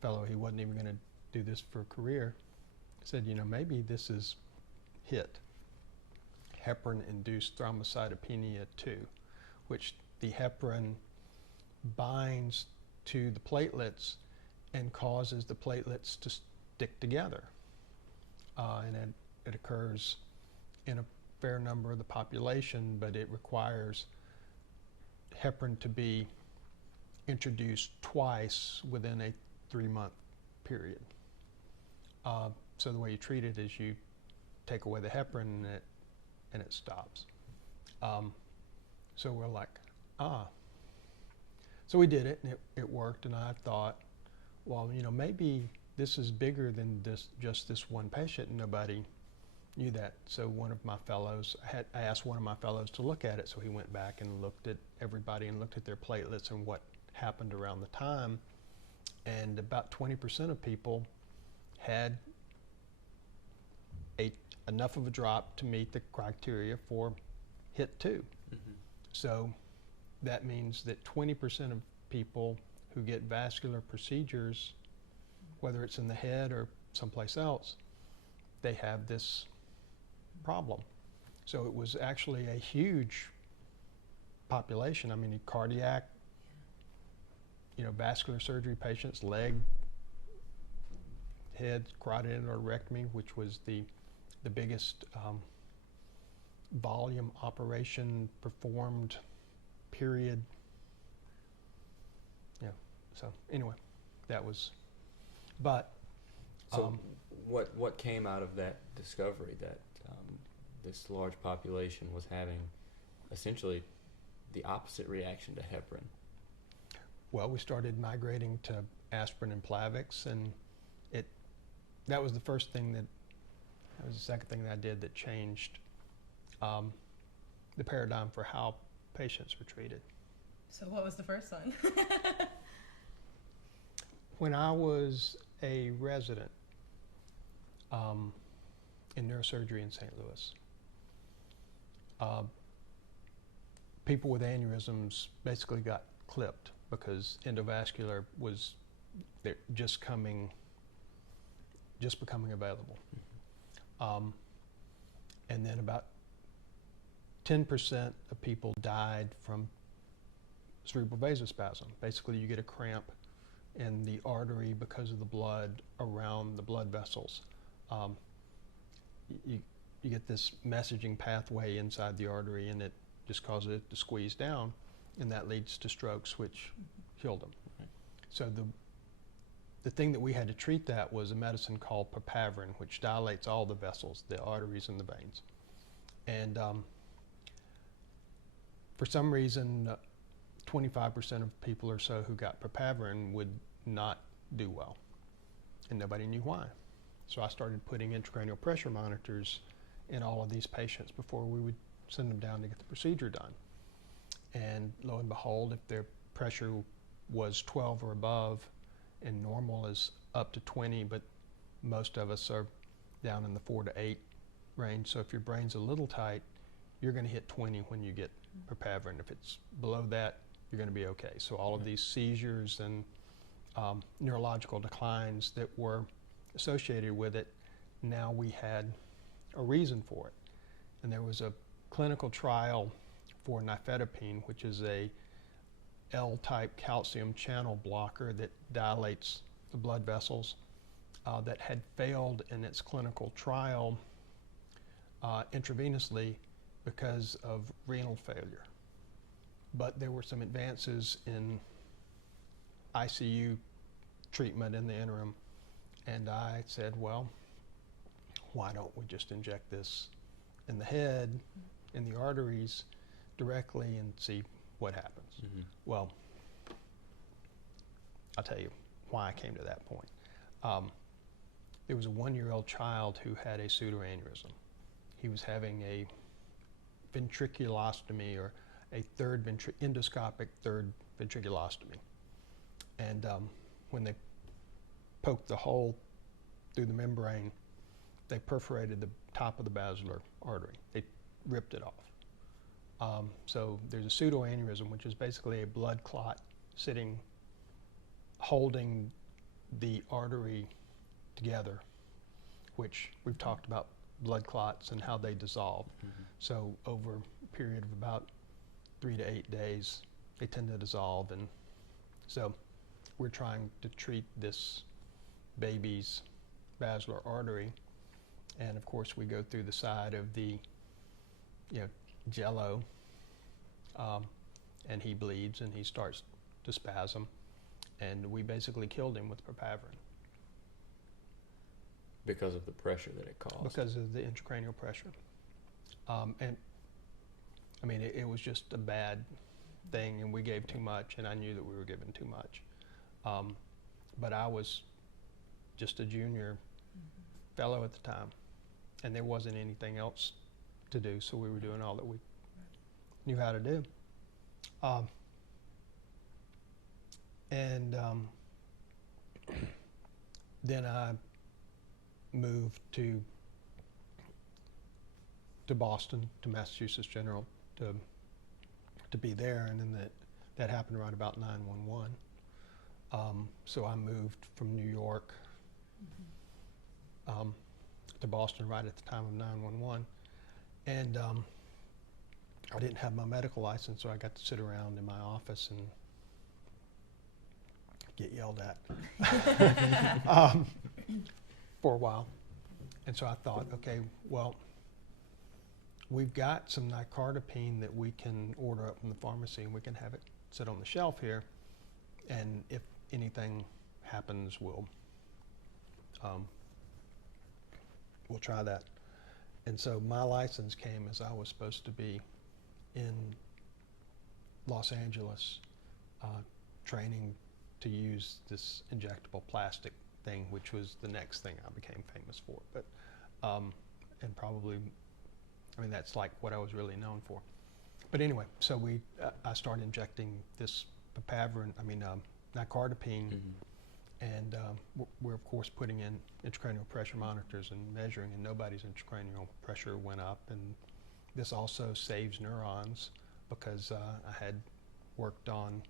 fellow, he wasn't even going to do this for a career, said, you know, maybe this is HIT, heparin-induced thrombocytopenia 2, which the heparin binds to the platelets and causes the platelets to stick together. And it occurs in a fair number of the population, but it requires heparin to be introduced twice within a 3-month period. So the way you treat it is you take away the heparin and it stops. So we're like, So we did it, and it worked, and I thought, well, you know, maybe this is bigger than just this one patient, and nobody knew that. So one of my fellows, I asked one of my fellows to look at it, so he went back and looked at everybody and looked at their platelets and what happened around the time, and about 20% of people had enough of a drop to meet the criteria for HIT2. Mm-hmm. So that means that 20% of people who get vascular procedures, whether it's in the head or someplace else, they have this problem. So it was actually a huge population. I mean, cardiac, you know, vascular surgery patients, leg, head, carotid endarterectomy, which was the biggest volume operation performed, period. Yeah. So anyway, that was. But so what came out of that discovery that this large population was having essentially the opposite reaction to heparin? Well, we started migrating to aspirin and Plavix, and that was the first thing that was the second thing that I did that changed the paradigm for how patients were treated. So what was the first one? When I was a resident in neurosurgery in St. Louis, people with aneurysms basically got clipped because endovascular was just becoming available. And then about 10% of people died from cerebral vasospasm. Basically, you get a cramp in the artery because of the blood around the blood vessels. You get this messaging pathway inside the artery, and it just causes it to squeeze down, and that leads to strokes, which killed them. Okay. So the thing that we had to treat that was a medicine called Papaverine, which dilates all the vessels, the arteries and the veins. And for some reason, 25% of people or so who got Papaverine would not do well, and nobody knew why. So I started putting intracranial pressure monitors in all of these patients before we would send them down to get the procedure done. And lo and behold, if their pressure was 12 or above, and normal is up to 20, but most of us are down in the 4 to 8 range. So if your brain's a little tight, you're going to hit 20 when you get Papaverine. If it's below that, you're going to be okay. So all of these seizures and neurological declines that were associated with it. Now we had a reason for it. And there was a clinical trial for nifedipine, which is a L-type calcium channel blocker that dilates the blood vessels, that had failed in its clinical trial intravenously because of renal failure. But there were some advances in ICU treatment in the interim, and I said, well, why don't we just inject this in the head, in the arteries directly, and see what happens? Well, I'll tell you why I came to that point. There was a 1-year-old child who had a pseudoaneurysm. He was having a ventriculostomy, or a endoscopic third ventriculostomy. And when they poked the hole through the membrane, they perforated the top of the basilar artery. They ripped it off. So there's a pseudoaneurysm, which is basically a blood clot holding the artery together, which we've talked about blood clots and how they dissolve. So over a period of about 3 to 8 days, they tend to dissolve. And so we're trying to treat this baby's basilar artery. And of course, we go through the side of the jello, and he bleeds and he starts to spasm. And we basically killed him with Papaverine. Because of the pressure that it caused? Because of the intracranial pressure. And I mean, it was just a bad thing, and we gave too much, and I knew that we were giving too much. But I was just a junior fellow at the time, and there wasn't anything else to do, so we were doing all that we knew how to do. Then I moved to Boston, to Massachusetts General, to be there, and then that happened right about 9/11. So I moved from New York to Boston right at the time of 9/11, and I didn't have my medical license, so I got to sit around in my office and get yelled at for a while. And so I thought, okay, well, we've got some nicardipine that we can order up from the pharmacy, and we can have it sit on the shelf here, and if anything happens, we'll try that. And so my license came as I was supposed to be in Los Angeles training to use this injectable plastic thing, which was the next thing I became famous for. But and probably, I mean, that's like what I was really known for. But anyway, so I started injecting this nicardipine, and we're of course putting in intracranial pressure monitors and measuring, and nobody's intracranial pressure went up. And this also saves neurons, because I had worked on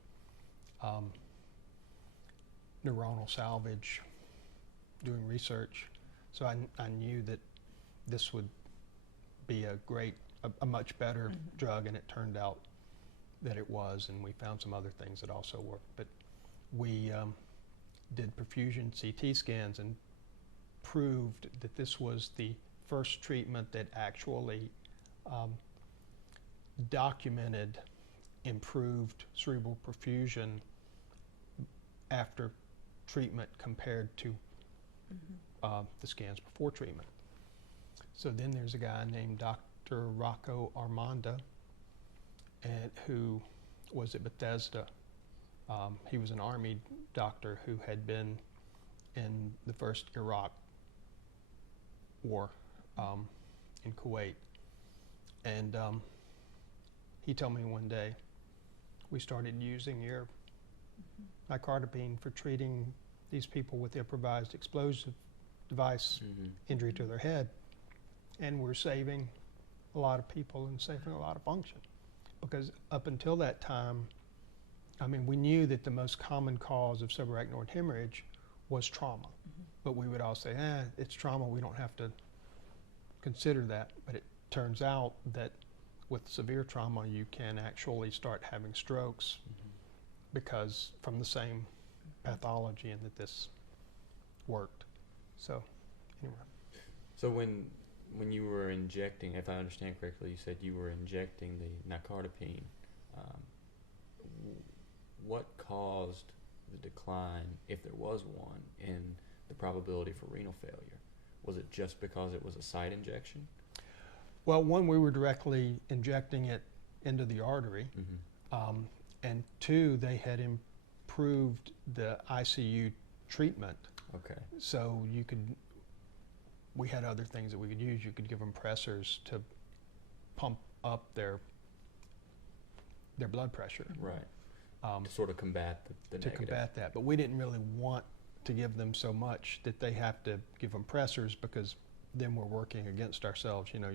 neuronal salvage, doing research. So I knew that this would be a much better drug, and it turned out that it was, and we found some other things that also worked. But we did perfusion CT scans and proved that this was the first treatment that actually documented improved cerebral perfusion after treatment compared to the scans before treatment. So then there's a guy named Dr. Rocco Armanda, who was at Bethesda. He was an Army doctor who had been in the first Iraq war in Kuwait. And he told me one day, we started using your nicardipine for treating these people with improvised explosive device injury to their head, and we're saving a lot of people and saving a lot of function. Because up until that time, I mean, we knew that the most common cause of subarachnoid hemorrhage was trauma. But we would all say, it's trauma, we don't have to consider that. But it turns out that with severe trauma, you can actually start having strokes because from the same pathology, and that this worked. So, anyway. So when you were injecting, if I understand correctly, you said you were injecting the nicardipine. What caused the decline, if there was one, in the probability for renal failure? Was it just because it was a site injection? Well, one, we were directly injecting it into the artery, and two, they had improved the ICU treatment. Okay. So we had other things that we could use. You could give them pressors to pump up their blood pressure. Right. To sort of combat the to negative. combat that. But we didn't really want to give them so much that they have to give them pressors, because then we're working against ourselves. You know,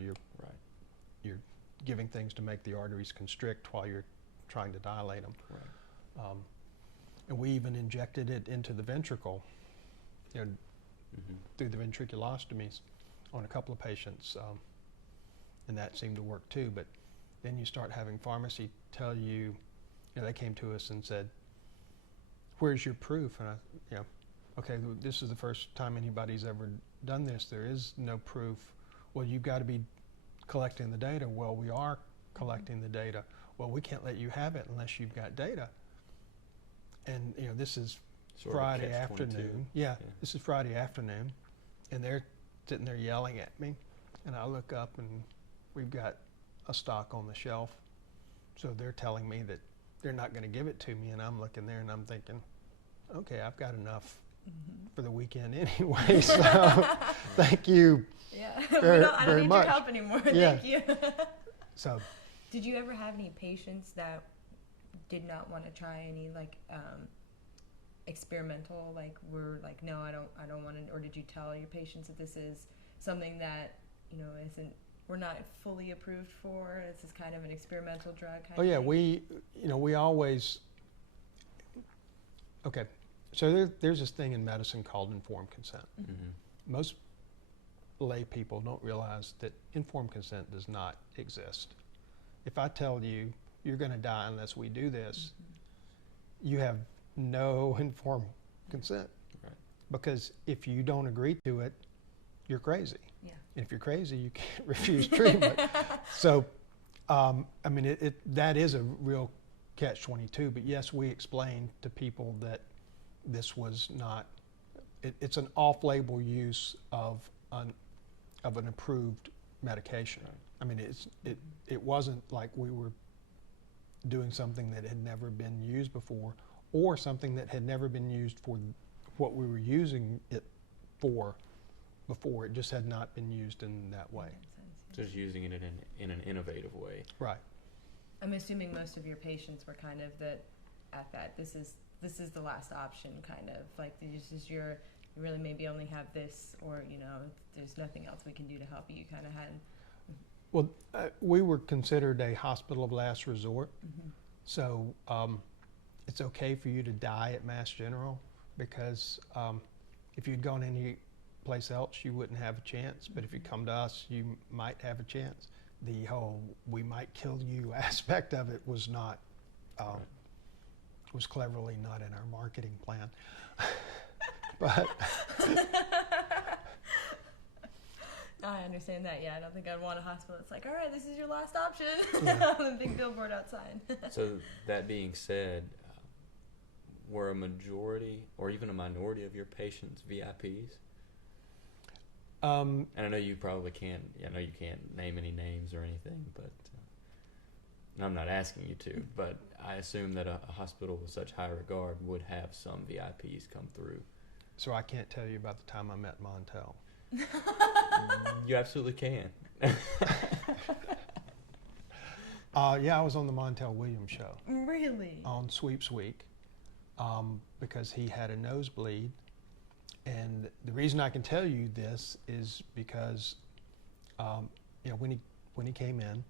you're giving things to make the arteries constrict while you're trying to dilate them. Right. And we even injected it into the ventricle, you know, through the ventriculostomies on a couple of patients, and that seemed to work too. But then you start having pharmacy tell you, you know, they came to us and said, "Where's your proof?" And okay, this is the first time anybody's ever done this. There is no proof. Well, you've got to be collecting the data. Well, we are collecting the data. Well, we can't let you have it unless you've got data. And you know, this is Sort Friday afternoon. Yeah, this is Friday afternoon, and they're sitting there yelling at me, and I look up and we've got a stock on the shelf. So they're telling me that they're not going to give it to me, and I'm looking there and I'm thinking, okay, I've got enough for the weekend anyway. So thank you. Yeah, very I don't need much. your help anymore. Yeah. Thank you. So, did you ever have any patients that did not want to try any experimental, were like, no, I don't want to, or did you tell your patients that this is something that, you know, we're not fully approved for, this is kind of an experimental drug kind of yeah, thing? we always, okay, so there's this thing in medicine called informed consent. Most lay people don't realize that informed consent does not exist. If I tell you you're going to die unless we do this, you have no informed consent. Right. Because if you don't agree to it, you're crazy. Yeah. And if you're crazy, you can't refuse treatment. So, I mean, that is a real catch-22. But yes, we explained to people that this was not. It's an off-label use of an approved medication. Right. I mean, it wasn't like we were doing something that had never been used before, or something that had never been used for what we were using it for before. It just had not been used in that way. just using it in an innovative way. Right. I'm assuming most of your patients were kind of this is the last option, kind of like this is you really maybe only have this, or there's nothing else we can do to help you. You kind of had. Well, we were considered a hospital of last resort, so it's okay for you to die at Mass General, because if you'd gone any place else, you wouldn't have a chance. But if you come to us, you might have a chance. The whole "we might kill you" aspect of it was not, was cleverly not in our marketing plan. But I understand that. Yeah, I don't think I'd want a hospital that's like, all right, this is your last option. Yeah. On the big billboard outside. So that being said, were a majority or even a minority of your patients VIPs? And I know you probably can't. I know you can't name any names or anything, but and I'm not asking you to. But I assume that a hospital with such high regard would have some VIPs come through. so I can't tell you about the time I met Montel. You absolutely can. Yeah, I was on the Montel Williams show Really? on Sweeps Week because he had a nosebleed. And the reason I can tell you this is because, when he came in,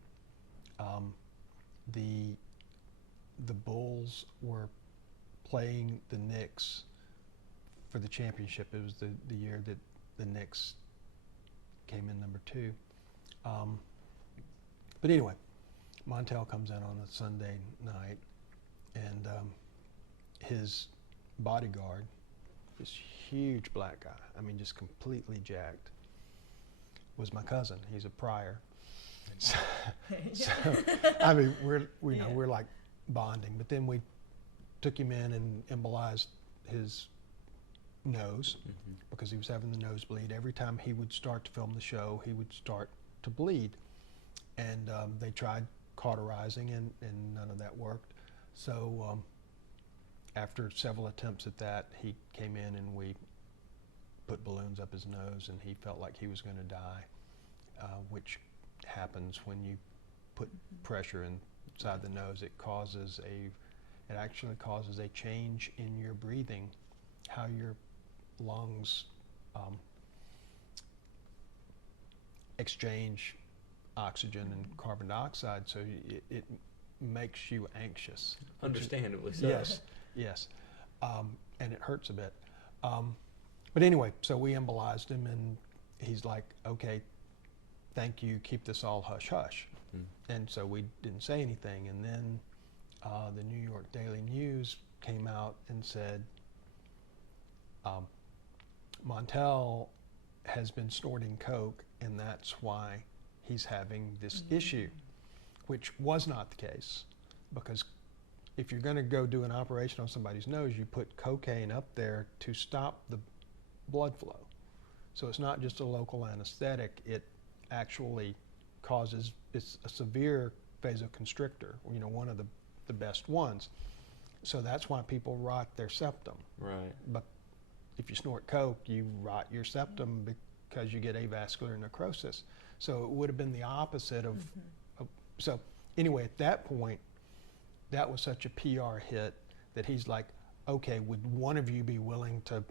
the Bulls were playing the Knicks for the championship. It was the year that the Knicks came in number 2. But anyway, Montel comes in on a Sunday night, and his bodyguard, this huge black guy, I mean just completely jacked, was my cousin. He's a Pryor. So, I mean, we're like bonding. But then we took him in and embolized his nose because he was having the nosebleed. Every time he would start to film the show, he would start to bleed. And they tried cauterizing, and none of that worked. So after several attempts at that, he came in and we put balloons up his nose, and he felt like he was going to die, which happens when you put pressure inside the nose. It actually causes a change in your breathing, how your lungs exchange oxygen and carbon dioxide, so it makes you anxious. Understandably so. Yes, and it hurts a bit. But anyway, so we embolized him, and he's like, okay, thank you, keep this all hush-hush. And so we didn't say anything, and then the New York Daily News came out and said, Montel has been snorting coke, and that's why he's having this issue, which was not the case, because if you're going to go do an operation on somebody's nose, you put cocaine up there to stop the blood flow. So it's not just a local anesthetic, it actually causes, it's a severe vasoconstrictor, one of the best ones. So that's why people rot their septum. Right. But if you snort coke, you rot your septum because you get avascular necrosis. So it would have been the opposite of so anyway, at that point, that was such a PR hit that he's like, okay, would one of you be willing to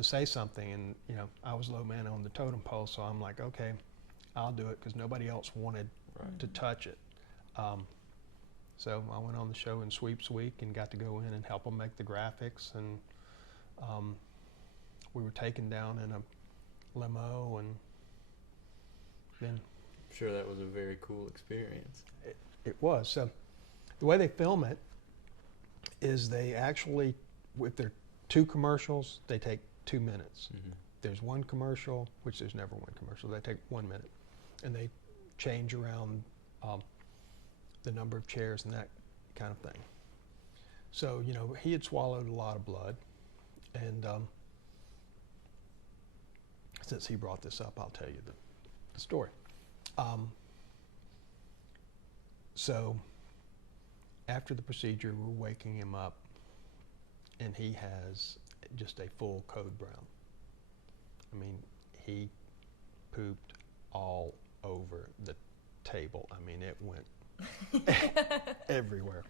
say something? And I was low man on the totem pole, so I'm like, okay, I'll do it, because nobody else wanted to touch it. So I went on the show in Sweeps Week and got to go in and help them make the graphics, and we were taken down in a limo, and then I'm sure that was a very cool experience. It was. So the way they film it is they actually, if there are 2 commercials, they take 2 minutes. There's one commercial, which there's never one commercial, they take 1 minute, and they change around the number of chairs and that kind of thing. So, he had swallowed a lot of blood, and since he brought this up, I'll tell you the story. So after the procedure, we're waking him up, and he has just a full code brown. I mean, he pooped all over the table. I mean, it went everywhere.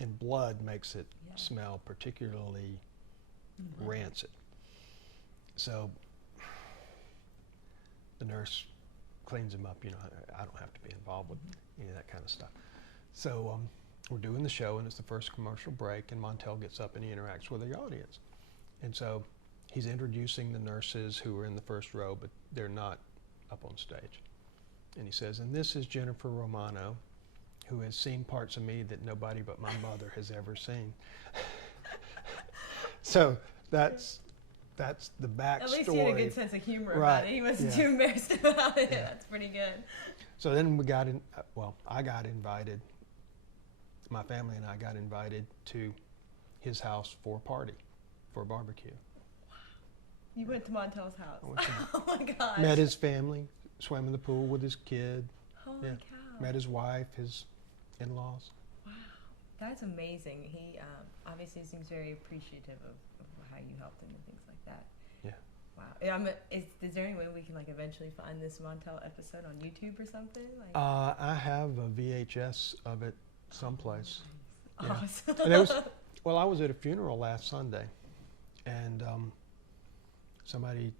And blood makes it smell particularly rancid. So the nurse cleans him up. I don't have to be involved with any of that kind of stuff. So we're doing the show, and it's the first commercial break, and Montel gets up and he interacts with the audience. And so he's introducing the nurses who are in the first row, but they're not up on stage. And he says, and this is Jennifer Romano, who has seen parts of me that nobody but my mother has ever seen. So that's the backstory. At least he had a good sense of humor about it. He wasn't too embarrassed about it. That's pretty good. So then I got invited, my family and I got invited to his house for a party, for a barbecue. Wow. You went to Montel's house. I went to Oh my gosh. Met his family, swam in the pool with his kid. Holy cow. Met his wife, his in-laws. Wow. That's amazing. He obviously seems very appreciative of how you helped him and things like that. Yeah. Wow. Is there any way we can eventually find this Montel episode on YouTube or something? I have a VHS of it someplace. Oh, nice. Yeah. Awesome. And I was at a funeral last Sunday, and somebody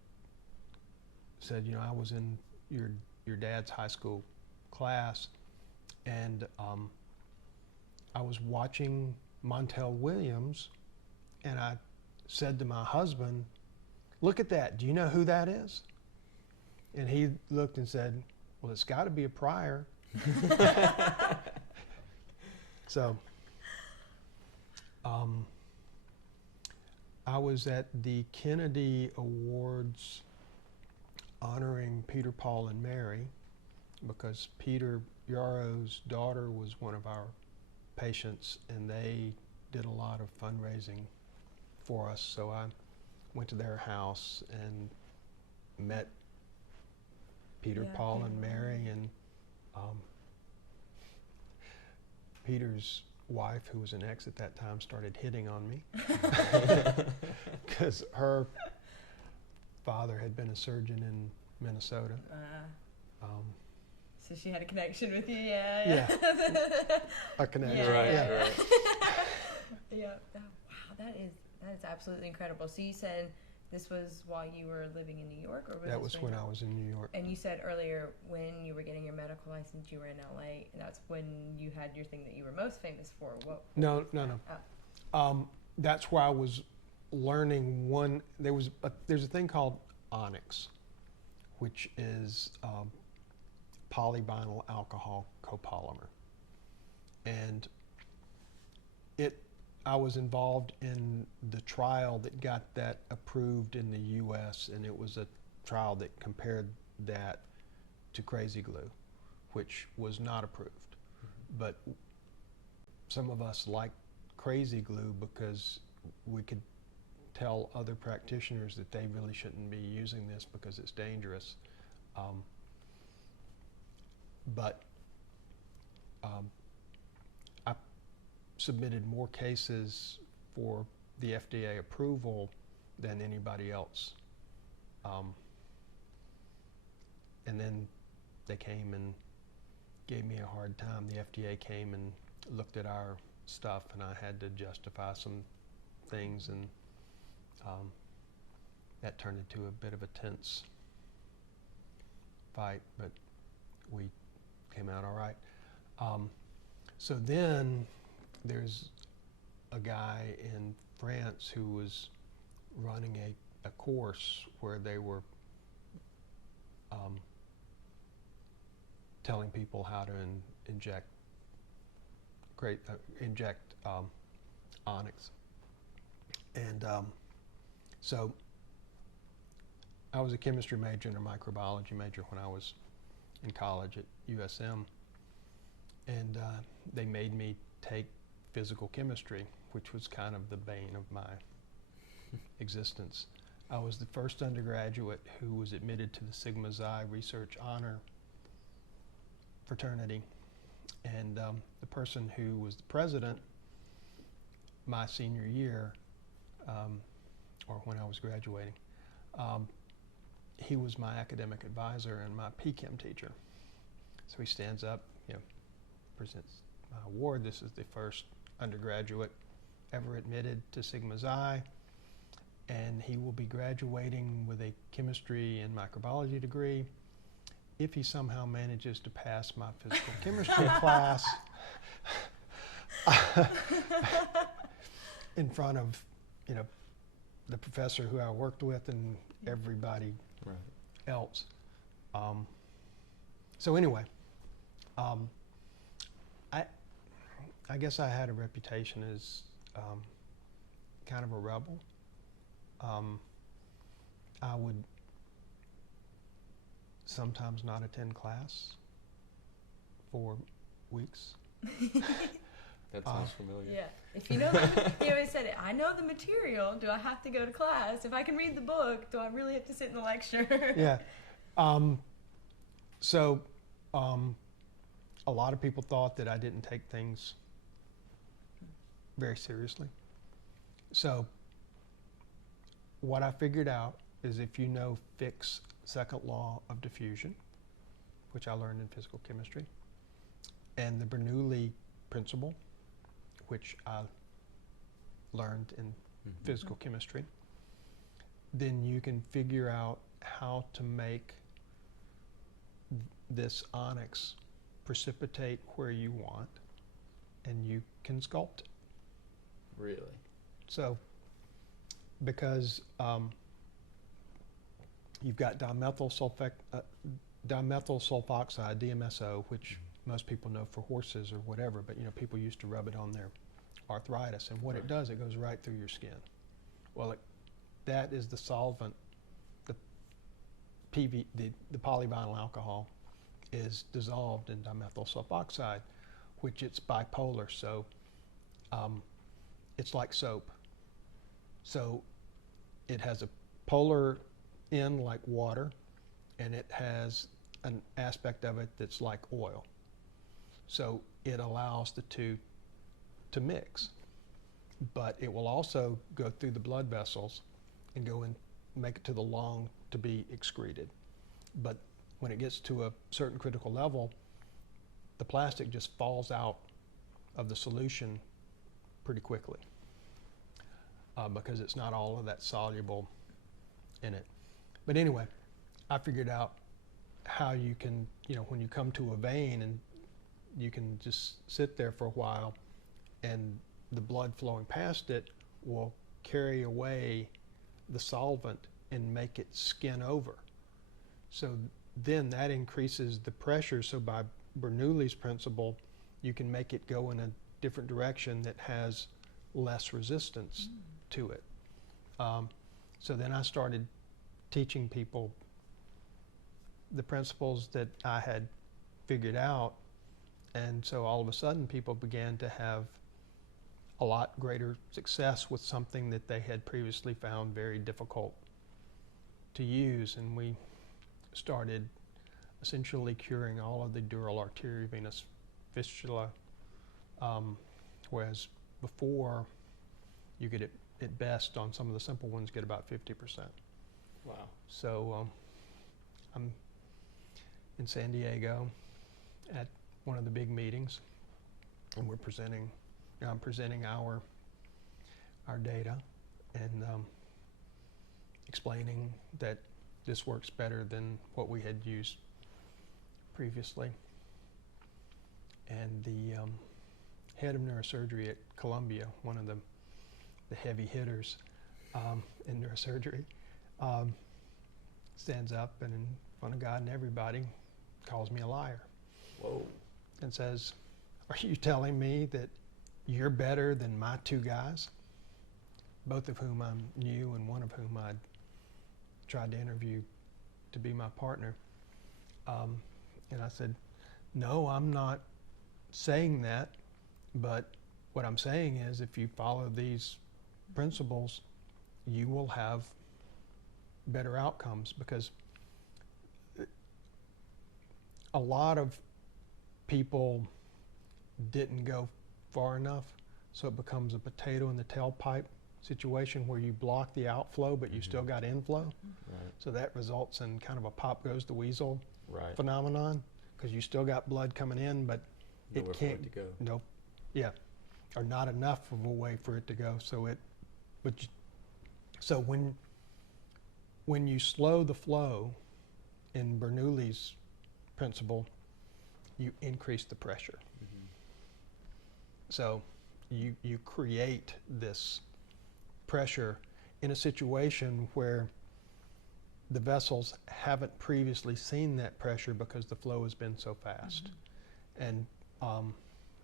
said, I was in your dad's high school class, and I was watching Montel Williams, and I said to my husband, "Look at that. Do you know who that is?" And he looked and said, "Well, it's got to be a Pryor." So, I was at the Kennedy Awards honoring Peter, Paul, and Mary because Peter Yarrow's daughter was one of our patients, and they did a lot of fundraising for us. So I went to their house and met Peter, Paul, and Mary, and Peter's wife, who was an ex at that time, started hitting on me because her father had been a surgeon in Minnesota. So she had a connection with you, yeah. A connection, Right. Yeah. Oh, wow, that is absolutely incredible. So you said this was while you were living in New York, or That was when I was in New York. And you said earlier when you were getting your medical license, you were in LA, and that's when you had your thing that you were most famous for. What No. Oh. That's where I was learning one. There's a thing called ONYX, which is Polybinal alcohol copolymer, and I was involved in the trial that got that approved in the U.S., and it was a trial that compared that to crazy glue, which was not approved. Mm-hmm. But some of us liked crazy glue because we could tell other practitioners that they really shouldn't be using this because it's dangerous. But I submitted more cases for the FDA approval than anybody else. And then they came and gave me a hard time. The FDA came and looked at our stuff, and I had to justify some things, and that turned into a bit of a tense fight, but we came out all right. So then there's a guy in France who was running a course where they were telling people how to inject ONYX. And so I was a chemistry major and a microbiology major when I was in college at USM, and they made me take physical chemistry, which was kind of the bane of my existence. I was the first undergraduate who was admitted to the Sigma Xi Research Honor fraternity, and the person who was the president my senior year, or when I was graduating, he was my academic advisor and my P-Chem teacher. So he stands up, presents my award. This is the first undergraduate ever admitted to Sigma Xi, and he will be graduating with a chemistry and microbiology degree if he somehow manages to pass my physical chemistry class in front of, the professor who I worked with and everybody else. So anyway, I guess I had a reputation as kind of a rebel. I would sometimes not attend class for weeks. That sounds familiar. Yeah. If you know, he always said it, I know the material. Do I have to go to class? If I can read the book, do I really have to sit in the lecture? Yeah. So a lot of people thought that I didn't take things very seriously. So what I figured out is if you know Fick's second law of diffusion, which I learned in physical chemistry, and the Bernoulli principle, which I learned in physical chemistry, then you can figure out how to make this ONYX precipitate where you want and you can sculpt it. Really? So, because you've got dimethyl sulfoxide, DMSO, which most people know for horses or whatever, but people used to rub it on their arthritis, and what it does, it goes right through your skin. Well, that is the solvent. The polyvinyl alcohol is dissolved in dimethyl sulfoxide, which it's bipolar, so it's like soap. So it has a polar end like water, and it has an aspect of it that's like oil. So it allows the two to mix, but it will also go through the blood vessels and go and make it to the lung to be excreted. But when it gets to a certain critical level, the plastic just falls out of the solution pretty quickly because it's not all of that soluble in it. But anyway, I figured out how you can, when you come to a vein and you can just sit there for a while and the blood flowing past it will carry away the solvent and make it skin over. So then that increases the pressure. So by Bernoulli's principle, you can make it go in a different direction that has less resistance to it. So then I started teaching people the principles that I had figured out, and so all of a sudden people began to have a lot greater success with something that they had previously found very difficult to use, and we started essentially curing all of the dural arteriovenous fistula, whereas before you could at best on some of the simple ones get about 50%. Wow. So I'm in San Diego at one of the big meetings, and we're presenting. I'm presenting our data and explaining that this works better than what we had used previously. And the head of neurosurgery at Columbia, one of the heavy hitters in neurosurgery, stands up and in front of God and everybody calls me a liar. Whoa. And says, "Are you telling me that you're better than my two guys?" Both of whom I knew and one of whom I'd tried to interview to be my partner. And I said, "No, I'm not saying that, but what I'm saying is if you follow these principles, you will have better outcomes," because a lot of people didn't go far enough, so it becomes a potato in the tailpipe situation where you block the outflow but you still got inflow. Right. So that results in kind of a pop goes the weasel Right. phenomenon, because you still got blood coming in but Nowhere it for can't it to go. Nope. Yeah, or not enough of a way for it to go. So so when you slow the flow in Bernoulli's principle, you increase the pressure. Mm-hmm. So you create this pressure in a situation where the vessels haven't previously seen that pressure because the flow has been so fast. And I'm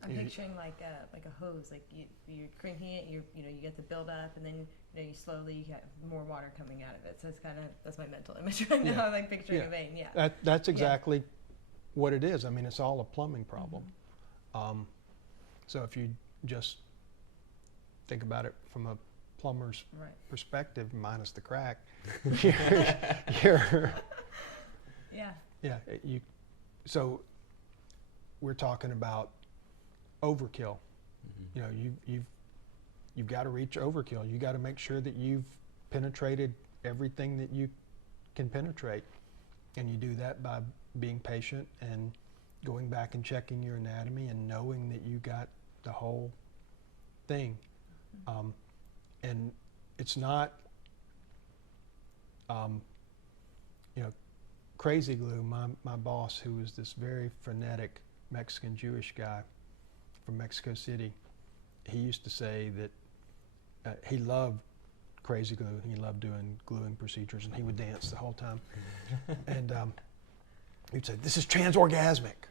picturing like a hose, like you're cranking it, you get the build up, and then you slowly get more water coming out of it. So it's that's my mental image right now, like picturing a vein. Yeah. That's exactly what it is. I mean, it's all a plumbing problem. So if you just think about it from a plumber's perspective, minus the crack, you're so we're talking about overkill. You've got to reach overkill. You got to make sure that you've penetrated everything that you can penetrate, and you do that by being patient and going back and checking your anatomy and knowing that you got the whole thing. And it's not crazy glue. My boss, who was this very frenetic Mexican Jewish guy, from Mexico City, he used to say that he loved crazy glue. He loved doing gluing procedures, and he would dance the whole time. And he'd say, "This is transorgasmic,"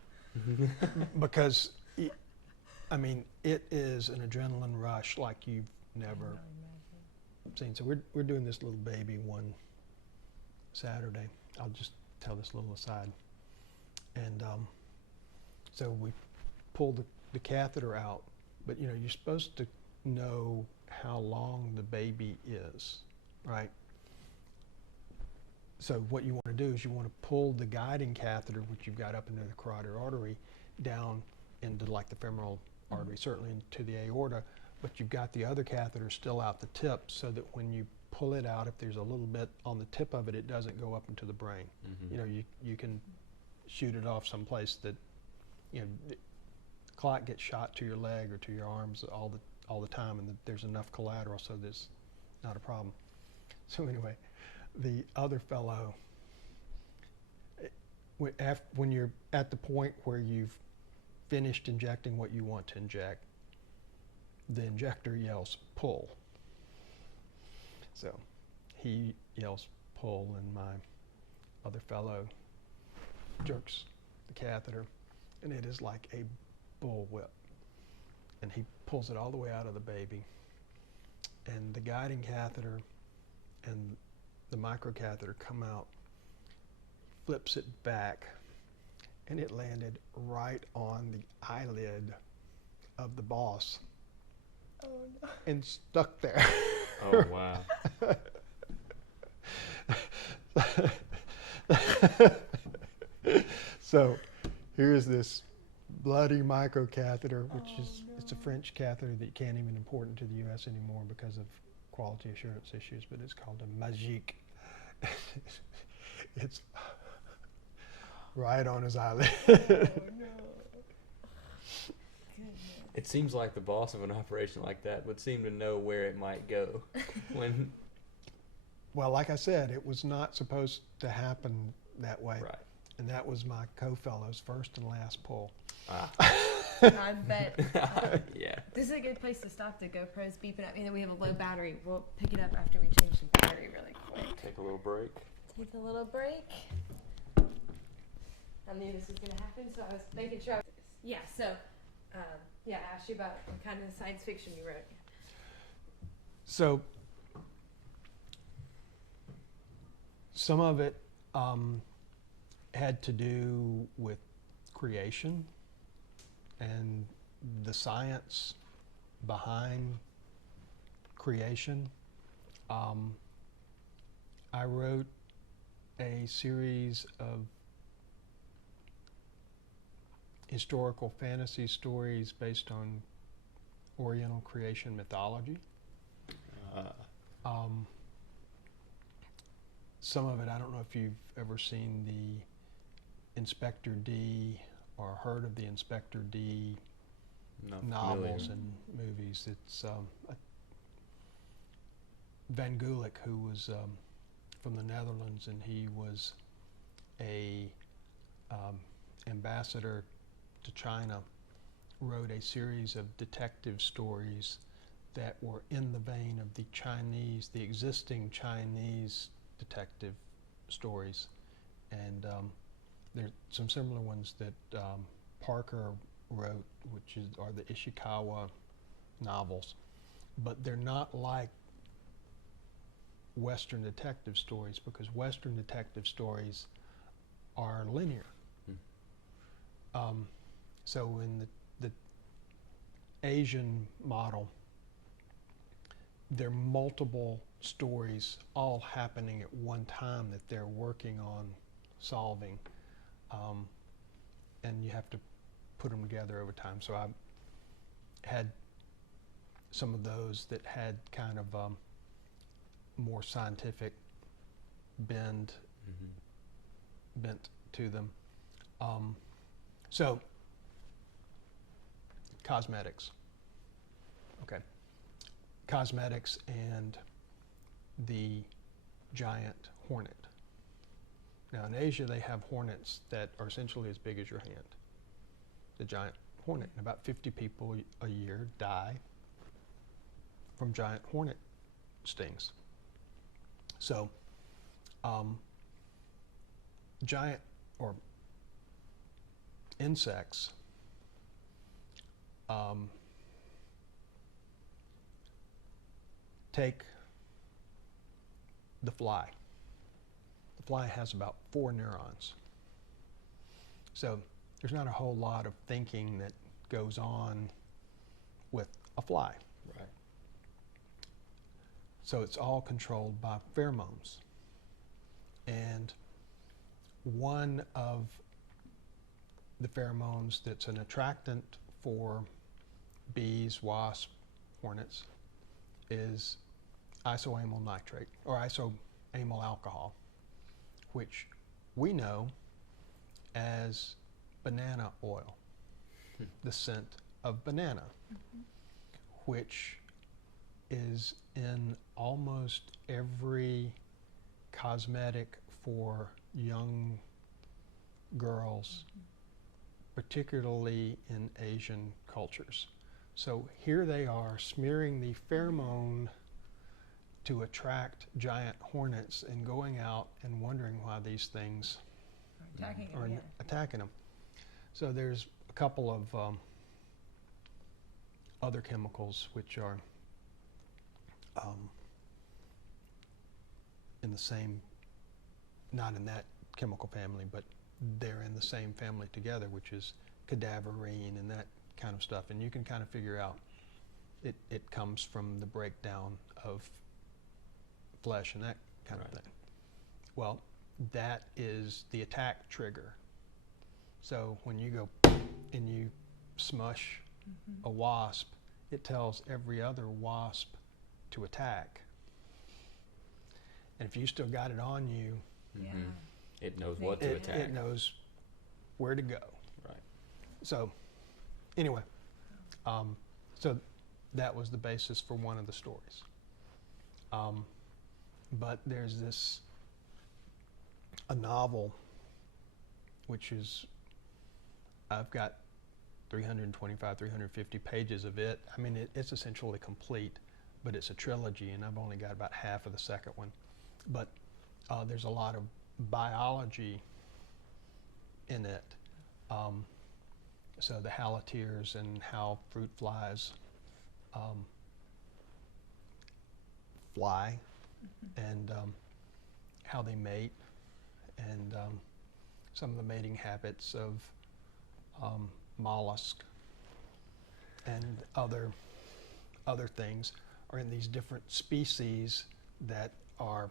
because I mean, it is an adrenaline rush like you've never seen. So we're doing this little baby one Saturday. I'll just tell this little aside. And so we pull the catheter out, but you know, you're supposed to know how long the baby is, right? So what you want to do is you want to pull the guiding catheter, which you've got up into the carotid artery, down into like the femoral artery, certainly into the aorta, but you've got the other catheter still out the tip, so that when you pull it out, if there's a little bit on the tip of it, it doesn't go up into the brain. You know, you can shoot it off someplace that, you know, clot gets shot to your leg or to your arms all the time, and there's enough collateral so there's not a problem. So anyway, the other fellow, when you're at the point where you've finished injecting what you want to inject, the injector yells, "Pull." So he yells, "Pull," and my other fellow jerks the catheter, and it is like a bullwhip. And he pulls it all the way out of the baby, and the guiding catheter and the microcatheter come out, flips it back, and it landed right on the eyelid of the boss. Oh, no. And stuck there. Oh, wow. So here's this bloody microcatheter, which it's a French catheter that you can't even import into the U.S. anymore because of quality assurance issues, but it's called a Magique. It's right on his eyelid. Oh, no. It seems like the boss of an operation like that would seem to know where it might go. Well, like I said, it was not supposed to happen that way. Right. And that was my co-fellow's first and last pull. I bet. Yeah. This is a good place to stop. The GoPro's beeping at me that we have a low battery. We'll pick it up after we change the battery really quick. Take a little break. Take a little break. I knew this was going to happen, so I was making sure. Yeah, so, I asked you about what kind of science fiction you wrote. So some of it had to do with creation and the science behind creation. I wrote a series of historical fantasy stories based on Oriental creation mythology. Some of it, I don't know if you've ever seen the Inspector D or heard of the Inspector D novels and movies. It's Van Gulik, who was from the Netherlands, and he was a ambassador to China, wrote a series of detective stories that were in the vein of the existing Chinese detective stories. And there's some similar ones that Parker wrote, are the Ishikawa novels, but they're not like Western detective stories, because Western detective stories are linear. So in the Asian model, there are multiple stories all happening at one time that they're working on solving, and you have to put them together over time. So I had some of those that had kind of more scientific bent to them. So cosmetics. Okay. Cosmetics and the giant hornet. Now in Asia they have hornets that are essentially as big as your hand. The giant hornet. And about 50 people a year die from giant hornet stings. So, giant or insects take the fly. The fly has about 4 neurons. So there's not a whole lot of thinking that goes on with a fly. Right. So it's all controlled by pheromones. And one of the pheromones that's an attractant for bees, wasps, hornets is isoamyl nitrate or isoamyl alcohol, which we know as banana oil, the scent of banana, which is in almost every cosmetic for young girls, particularly in Asian cultures. So here they are smearing the pheromone to attract giant hornets and going out and wondering why these things are attacking them. So there's a couple of other chemicals which are in the same, not in that chemical family, but they're in the same family together, which is cadaverine and that kind of stuff. And you can kind of figure out it comes from the breakdown of flesh and that kind of thing. Well, that is the attack trigger. So when you go and you smush a wasp, it tells every other wasp to attack. And if you still got it on you, it knows what to attack. It knows where to go. Right. So anyway, so that was the basis for one of the stories. But there's a novel, which is, I've got 325, 350 pages of it. I mean, it's essentially complete, but it's a trilogy, and I've only got about half of the second one. But there's a lot of biology in it. So the halatirs and how fruit flies fly, and how they mate, and some of the mating habits of mollusk and other things are in these different species that are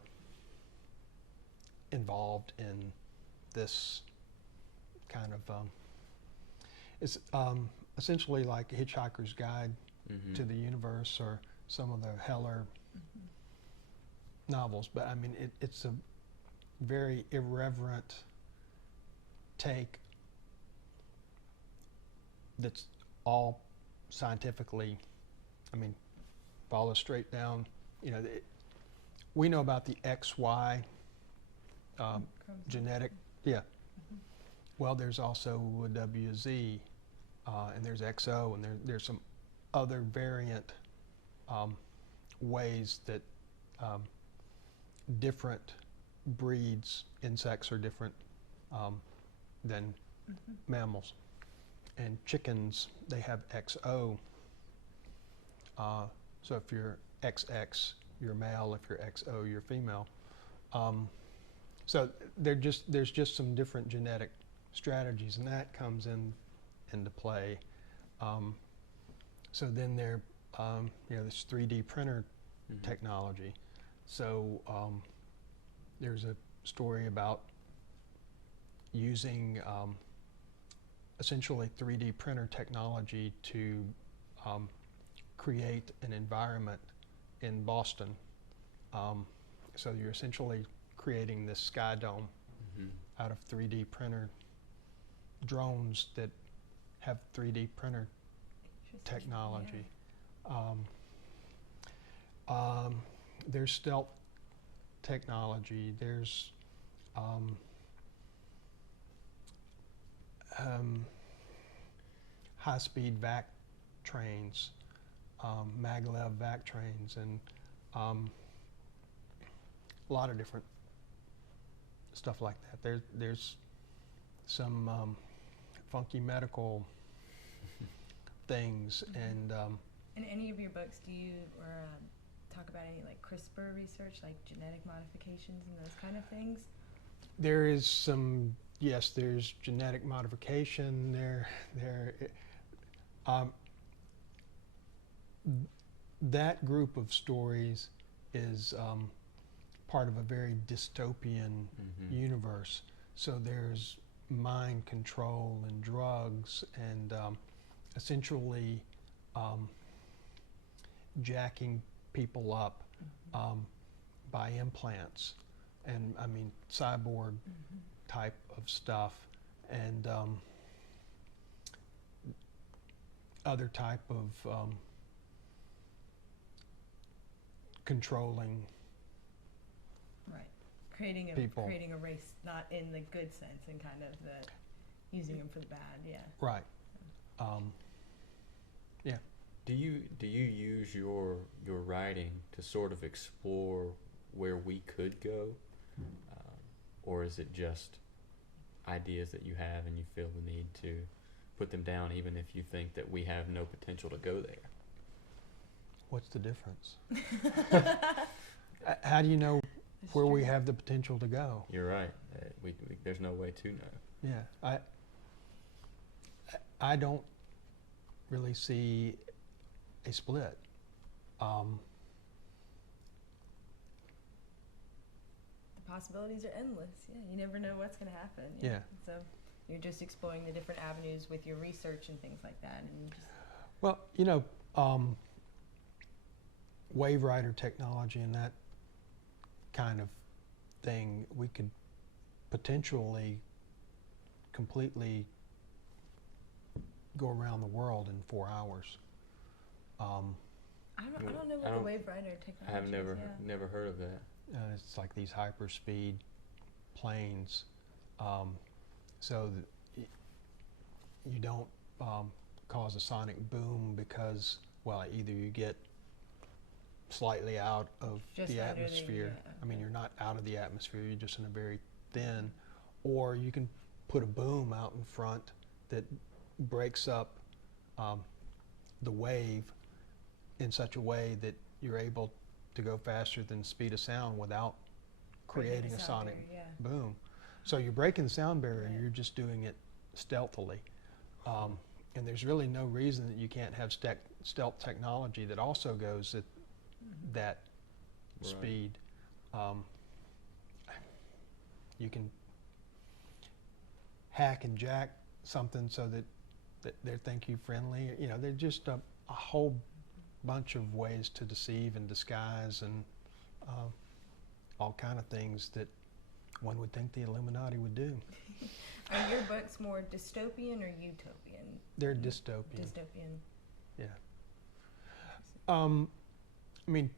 involved in this kind of it's essentially like a Hitchhiker's Guide to the Universe, or some of the Heller novels. But I mean, it's a very irreverent take that's all scientifically, I mean, follows straight down. You know, we know about the XY genetic, well, there's also a WZ, and there's XO, and there's some other variant ways that different breeds, insects are different than mammals. And chickens, they have XO. So if you're XX, you're male. If you're XO, you're female. So there's just some different genetic strategies, and that comes into play. So then this 3D printer technology. So there's a story about using essentially 3D printer technology to create an environment in Boston. So you're essentially creating this sky dome out of 3D printer drones that have 3D printer technology. There's stealth technology. There's high-speed vac trains, maglev vac trains, and a lot of different stuff like that. There's some funky medical things, and in any of your books, do you talk about any like CRISPR research, like genetic modifications and those kind of things? There is some, yes, there's genetic modification there. That group of stories is part of a very dystopian universe. So there's mind control and drugs and essentially jacking people up by implants, and I mean cyborg type of stuff, and other type of controlling creating people. Creating a race, not in the good sense, and kind of the using them for the bad. Yeah. Right. Yeah. Do you use your writing to sort of explore where we could go, or is it just ideas that you have and you feel the need to put them down, even if you think that we have no potential to go there? What's the difference? How do you know where we have the potential to go? You're right. There's no way to know. Yeah, I don't really see a split. The possibilities are endless. Yeah, you never know what's going to happen. Yeah. So you're just exploring the different avenues with your research and things like that, and just well, wave rider technology and that kind of thing, we could potentially completely go around the world in 4 hours. I don't know what the wave rider technology is. I've never heard of that. It's like these hyperspeed planes, so that you don't cause a sonic boom because, well, either you get slightly out of just the atmosphere. I mean, you're not out of the atmosphere, you're just in a very thin, or you can put a boom out in front that breaks up the wave in such a way that you're able to go faster than the speed of sound without creating a sonic boom. So you're breaking the sound barrier, and you're just doing it stealthily. And there's really no reason that you can't have stealth technology that also goes at that speed. You can hack and jack something so that they think you friendly. They're just a whole bunch of ways to deceive and disguise and all kind of things that one would think the Illuminati would do. Are your books more dystopian or utopian? They're dystopian. Dystopian. Yeah. I mean,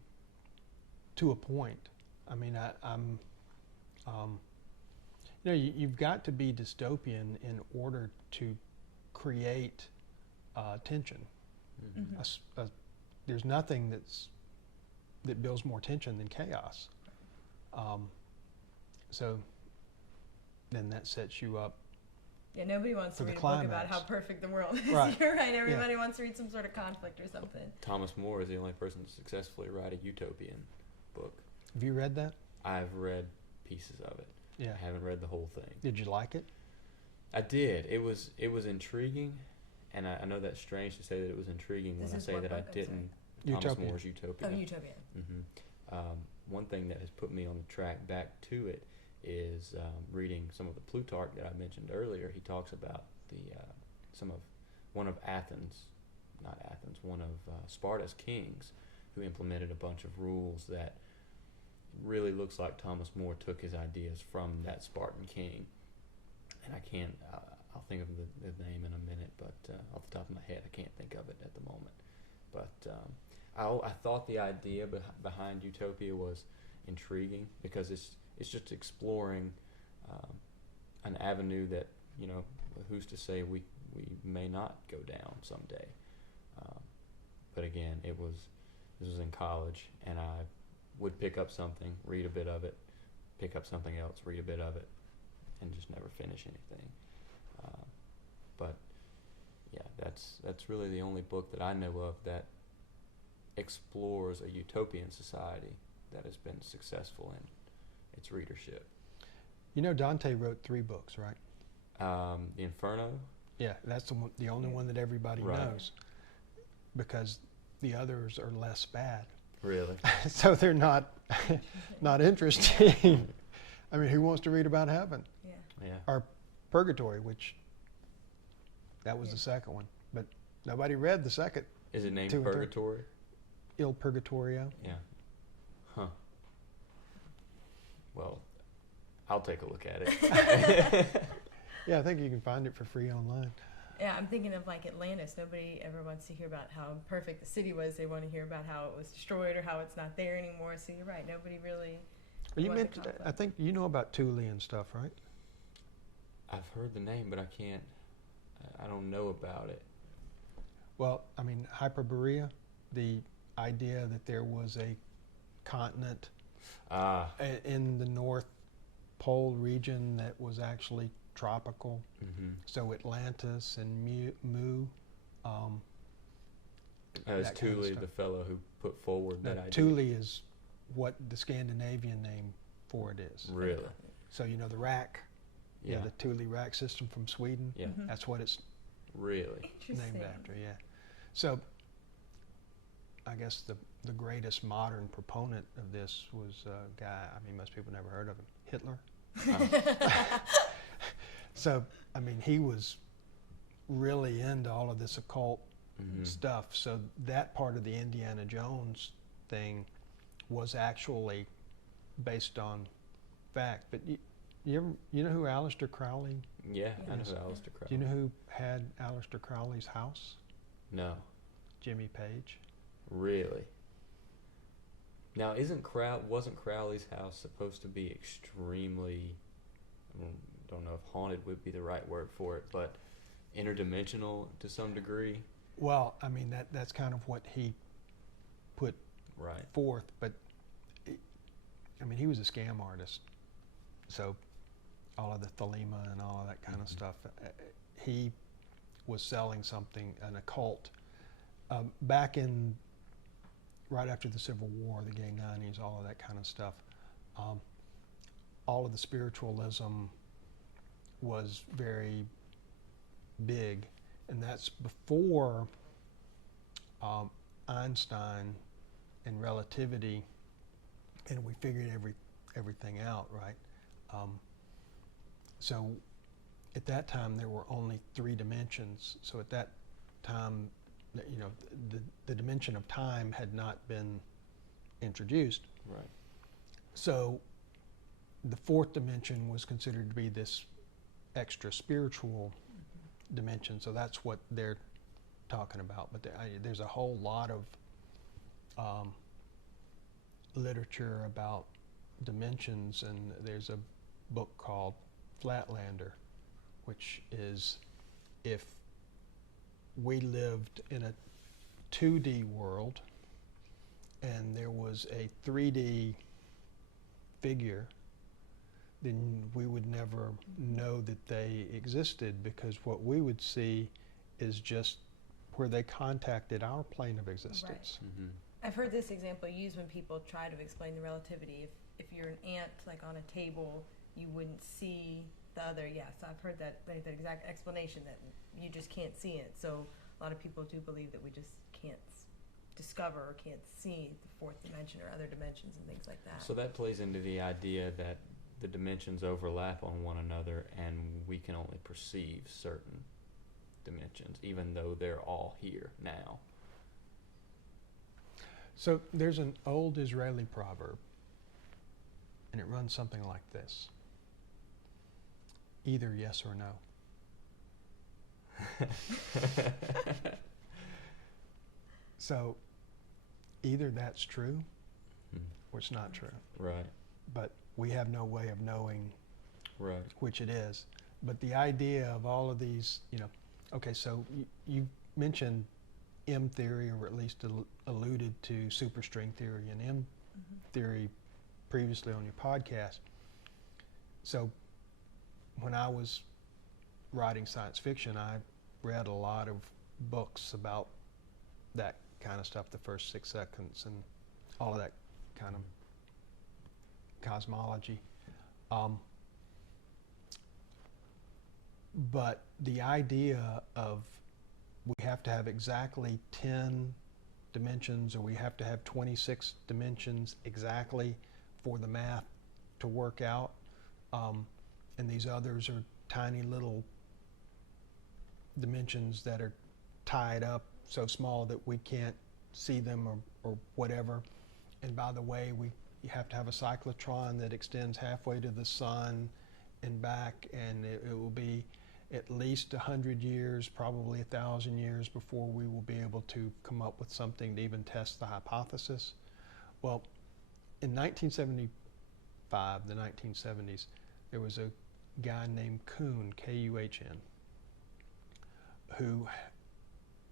to a point. I mean, you've got to be dystopian in order to create tension. There's nothing that builds more tension than chaos. So then that sets you up. Yeah, nobody wants to read a book about how perfect the world is. Right. You're right. Everybody wants to read some sort of conflict or something. Thomas More is the only person to successfully write a utopian book. Have you read that? I've read pieces of it. Yeah. I haven't read the whole thing. Did you like it? I did. It was intriguing, and I know that's strange to say that it was intriguing when I say that I didn't. Thomas More's Utopia. Oh, Utopia. One thing that has put me on the track back to it is reading some of the Plutarch that I mentioned earlier. He talks about one of Sparta's kings, who implemented a bunch of rules that really looks like Thomas More took his ideas from that Spartan king. And I'll think of the name in a minute, but off the top of my head, I can't think of it at the moment. But I thought the idea behind Utopia was intriguing because it's just exploring an avenue that, who's to say we we may not go down someday. But again, this was in college, and I would pick up something, read a bit of it, pick up something else, read a bit of it, and just never finish anything. But yeah, that's really the only book that I know of that explores a utopian society that has been successful in its readership. You know, Dante wrote 3 books, right? The Inferno. Yeah, that's the only one that everybody knows, because the others are less bad. Really? So they're not interesting. I mean, who wants to read about heaven? Yeah. Or purgatory, which that was the second one, but nobody read the second. Is it named 2 and 3. Purgatory? Il Purgatorio. Yeah. Huh. Well, I'll take a look at it. Yeah, I think you can find it for free online. Yeah, I'm thinking of like Atlantis. Nobody ever wants to hear about how perfect the city was. They want to hear about how it was destroyed or how it's not there anymore. So you're right. Nobody really. Well, you mentioned, I think you know about Thule and stuff, right? I've heard the name, but I don't know about it. Well, I mean, Hyperborea, the idea that there was a continent in the North Pole region that was actually tropical. Mm-hmm. So Atlantis and Mu. Is Thule the fellow who put forward that idea? Thule is what the Scandinavian name for it is. Really? So you know the rack, the Thule rack system from Sweden. Yeah. Mm-hmm. That's what it's Really? named after. Yeah. So I guess the greatest modern proponent of this was a guy. I mean, most people never heard of him. Hitler. So I mean, he was really into all of this occult stuff. So that part of the Indiana Jones thing was actually based on fact. But you know who Aleister Crowley? Yeah, I know who Aleister Crowley. Do you know who had Aleister Crowley's house? No. Jimmy Page. Really? Now, wasn't Crowley's house supposed to be extremely, I don't know if haunted would be the right word for it, but interdimensional to some degree? Well, I mean, that's kind of what he put forth, but I mean, he was a scam artist. So all of the Thelema and all of that kind of stuff, he was selling something, an occult, back in right after the Civil War, the gay 90s, all of that kind of stuff. All of the spiritualism was very big, and that's before Einstein and relativity, and we figured everything out, right? So at that time there were only 3 dimensions. So at that time, you know, the dimension of time had not been introduced. Right. So the 4th dimension was considered to be this extra spiritual dimension. So that's what they're talking about. But there's a whole lot of literature about dimensions, and there's a book called Flatlander, which is if we lived in a 2D world and there was a 3D figure, then we would never know that they existed, because what we would see is just where they contacted our plane of existence. Right. Mm-hmm. I've heard this example used when people try to explain the relativity. If you're an ant like on a table, you wouldn't see the other. Yes, I've heard that exact explanation, that you just can't see it. So a lot of people do believe that we just can't discover or can't see the 4th dimension or other dimensions and things like that. So that plays into the idea that the dimensions overlap on one another, and we can only perceive certain dimensions, even though they're all here now. So there's an old Israeli proverb, and it runs something like this: either yes or no. So either that's true or it's not true. Right. But we have no way of knowing which it is. But the idea of all of these, you know, Okay, so you mentioned M theory, or at least alluded to superstring theory and M theory previously on your podcast. So when I was writing science fiction, I read a lot of books about that kind of stuff, the first 6 seconds and all of that kind of cosmology. But the idea of we have to have exactly 10 dimensions, or we have to have 26 dimensions exactly for the math to work out, and these others are tiny little dimensions that are tied up so small that we can't see them, or whatever. And by the way, you have to have a cyclotron that extends halfway to the sun and back, and it will be at least 100 years, probably 1,000 years before we will be able to come up with something to even test the hypothesis. Well, in 1975, the 1970s, there was a guy named Kuhn, K-U-H-N, who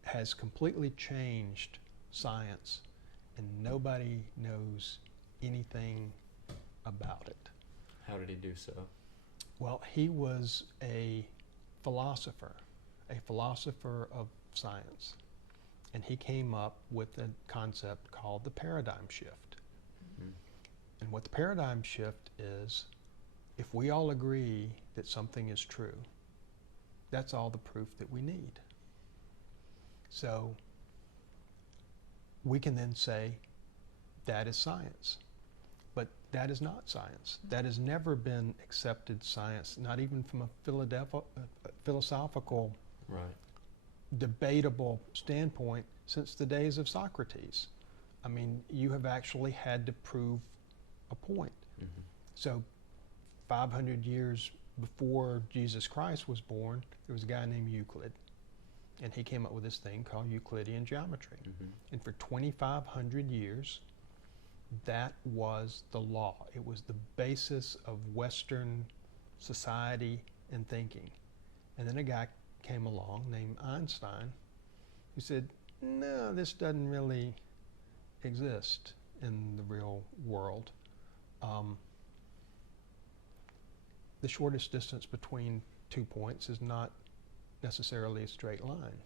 has completely changed science, and nobody knows anything about it. How did he do so? Well, he was a philosopher of science, and he came up with a concept called the paradigm shift. And what the paradigm shift is, if we all agree that something is true, that's all the proof that we need. So we can then say that is science. But that is not science. That has never been accepted science, not even from a philosophical, debatable standpoint since the days of Socrates. I mean, you have actually had to prove a point. So 500 years before Jesus Christ was born, there was a guy named Euclid, and he came up with this thing called Euclidean geometry. And for 2,500 years, that was the law. It was the basis of Western society and thinking. And then a guy came along named Einstein who said, no, this doesn't really exist in the real world. The shortest distance between 2 points is not necessarily a straight line.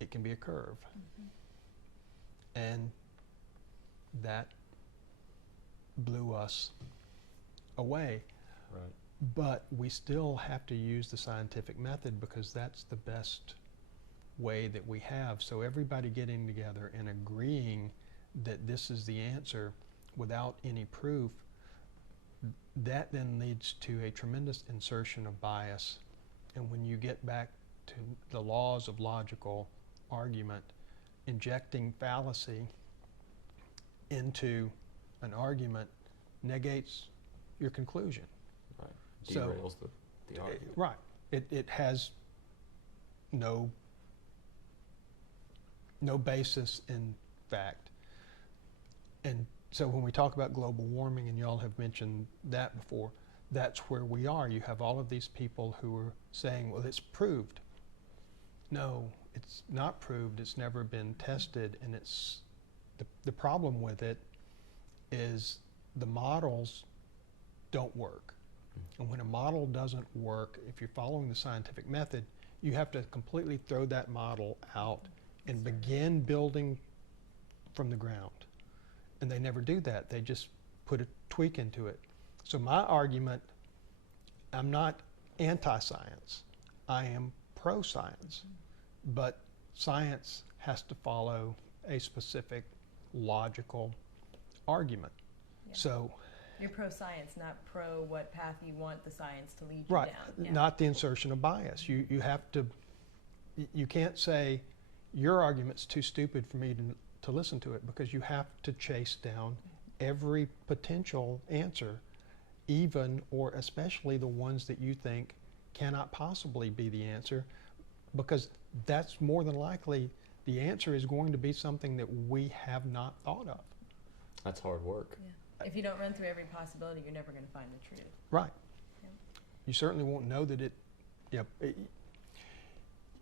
It can be a curve. And that blew us away. But we still have to use the scientific method because that's the best way that we have. So everybody getting together and agreeing that this is the answer without any proof, that then leads to a tremendous insertion of bias. And when you get back to the laws of logical argument, injecting fallacy into an argument negates your conclusion. Derails the argument. It has no basis in fact. And so when we talk about global warming, and y'all have mentioned that before, that's where we are. You have all of these people who are saying, well, it's proved. No, it's not proved. It's never been tested, and it's the problem with it is the models don't work. And when a model doesn't work, if you're following the scientific method, you have to completely throw that model out and begin building from the ground. And they never do that. They just put a tweak into it. So my argument, I'm not anti-science. I am pro-science. But science has to follow a specific logical argument. So you're pro-science, not pro what path you want the science to lead you down. Yeah. Not the insertion of bias. You have to, you can't say your argument's too stupid for me to listen to it, because you have to chase down every potential answer, even or especially the ones that you think cannot possibly be the answer, because that's more than likely the answer is going to be something that we have not thought of. That's hard work. If you don't run through every possibility, you're never going to find the truth. Right. You certainly won't know that it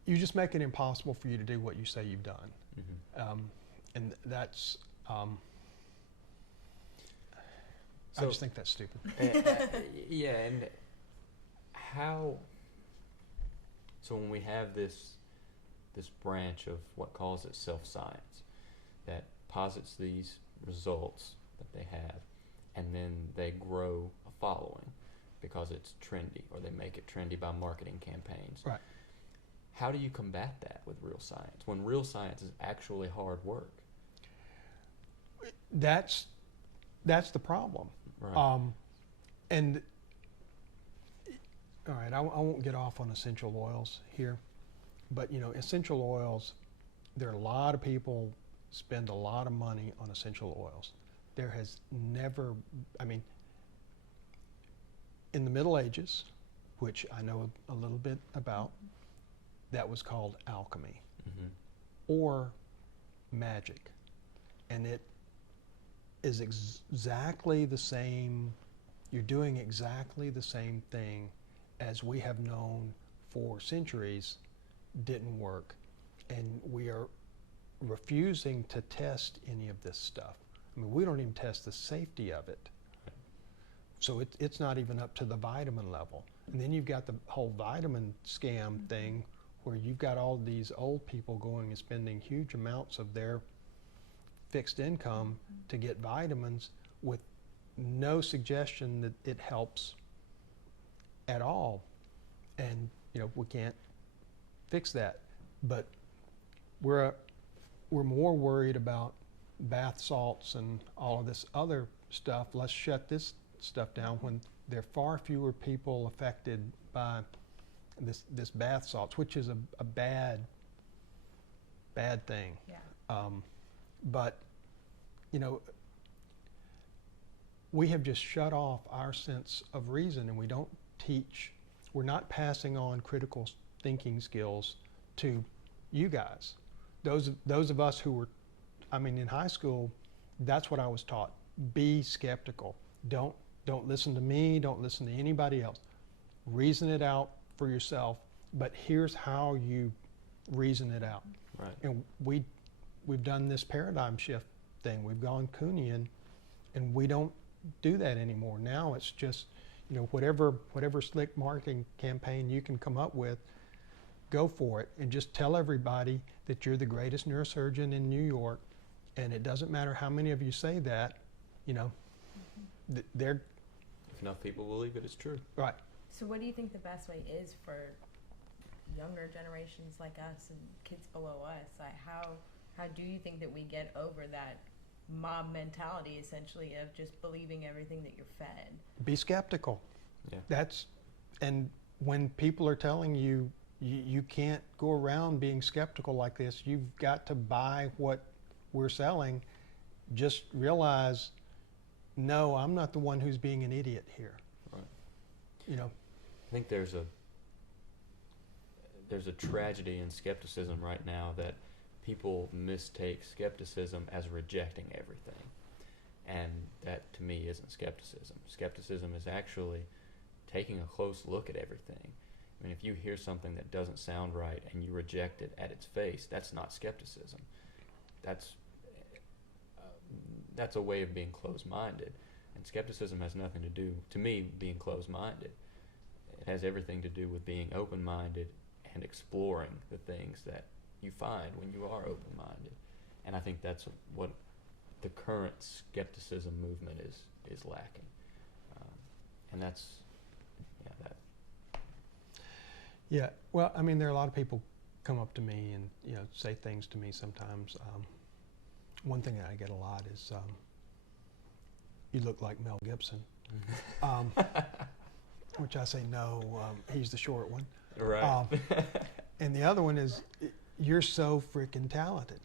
you just make it impossible for you to do what you say you've done. Mm-hmm. And that's, I just think that's stupid. Yeah, and how, so when we have this branch of what calls itself science that posits these results that they have, and then they grow a following because it's trendy, or they make it trendy by marketing campaigns. Right. How do you combat that with real science when real science is actually hard work? That's the problem. Right. And all right, I won't get off on essential oils here, but essential oils, there are a lot of people spend a lot of money on essential oils. There has never, in the Middle Ages, which I know a little bit about, that was called alchemy, Mm-hmm. or magic, and it is exactly the same. You're doing exactly the same thing as we have known for centuries didn't work, and we are refusing to test any of this stuff. We don't even test the safety of it. So it's not even up to the vitamin level. And then you've got the whole vitamin scam thing, where you've got all these old people going and spending huge amounts of their fixed income to get vitamins with no suggestion that it helps at all. And we can't fix that. But we're more worried about bath salts and all of this other stuff. Let's shut this stuff down, when there are far fewer people affected by this bath salts, which is a bad thing. Yeah. But we have just shut off our sense of reason, and we don't teach. We're not passing on critical thinking skills to you guys. Those of us who were, in high school, that's what I was taught. Be skeptical. Don't listen to me. Don't listen to anybody else. Reason it out for yourself. But here's how you reason it out. Right. And we've done this paradigm shift thing. We've gone Kuhnian, and we don't do that anymore. Now it's just, whatever slick marketing campaign you can come up with, go for it, and just tell everybody that you're the greatest neurosurgeon in New York, and it doesn't matter how many of you say that, they're... If enough people believe it, it's true. Right. So what do you think the best way is for younger generations like us and kids below us? Like how do you think that we get over that mob mentality, essentially, of just believing everything that you're fed? Be skeptical. Yeah. And when people are telling you, you can't go around being skeptical like this, you've got to buy what we're selling, just realize, no, I'm not the one who's being an idiot here. Right. I think there's a tragedy in skepticism right now, that people mistake skepticism as rejecting everything. And that, to me, isn't skepticism. Skepticism is actually taking a close look at everything. If you hear something that doesn't sound right and you reject it at its face, that's not skepticism. That's a way of being closed-minded. And skepticism has nothing to do, to me, being closed-minded. It has everything to do with being open-minded and exploring the things that you find when you are open-minded. And I think that's what the current skepticism movement is lacking. And that's, that. Yeah, well, there are a lot of people come up to me and say things to me sometimes. One thing that I get a lot is, you look like Mel Gibson, which I say, no, he's the short one. Right. And the other one is, you're so freaking talented.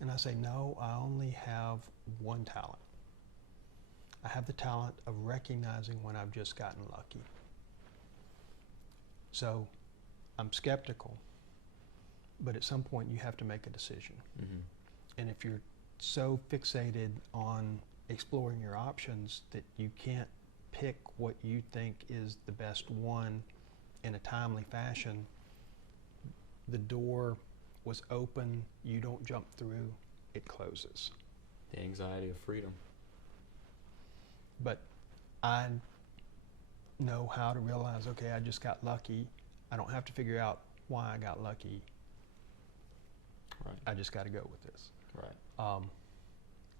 And I say, no, I only have one talent. I have the talent of recognizing when I've just gotten lucky. So I'm skeptical, but at some point you have to make a decision. Mm-hmm. And if you're so fixated on exploring your options that you can't pick what you think is the best one in a timely fashion, the door was open, you don't jump through, it closes. The anxiety of freedom. But I know how to realize, okay, I just got lucky. I don't have to figure out why I got lucky. Right. I just got to go with this. Right.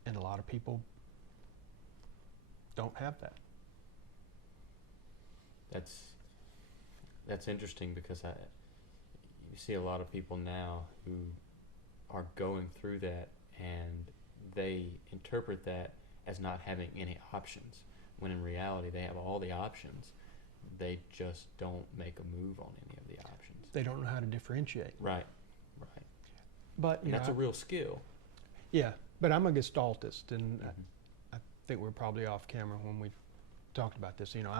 And a lot of people don't have that. That's interesting because you see a lot of people now who are going through that and they interpret that as not having any options, when in reality they have all the options. They just don't make a move on any of the options. They don't know how to differentiate. Right, right. But And that's a real skill. Yeah, but I'm a gestaltist, and I think we're probably off camera when we talked about this. You know,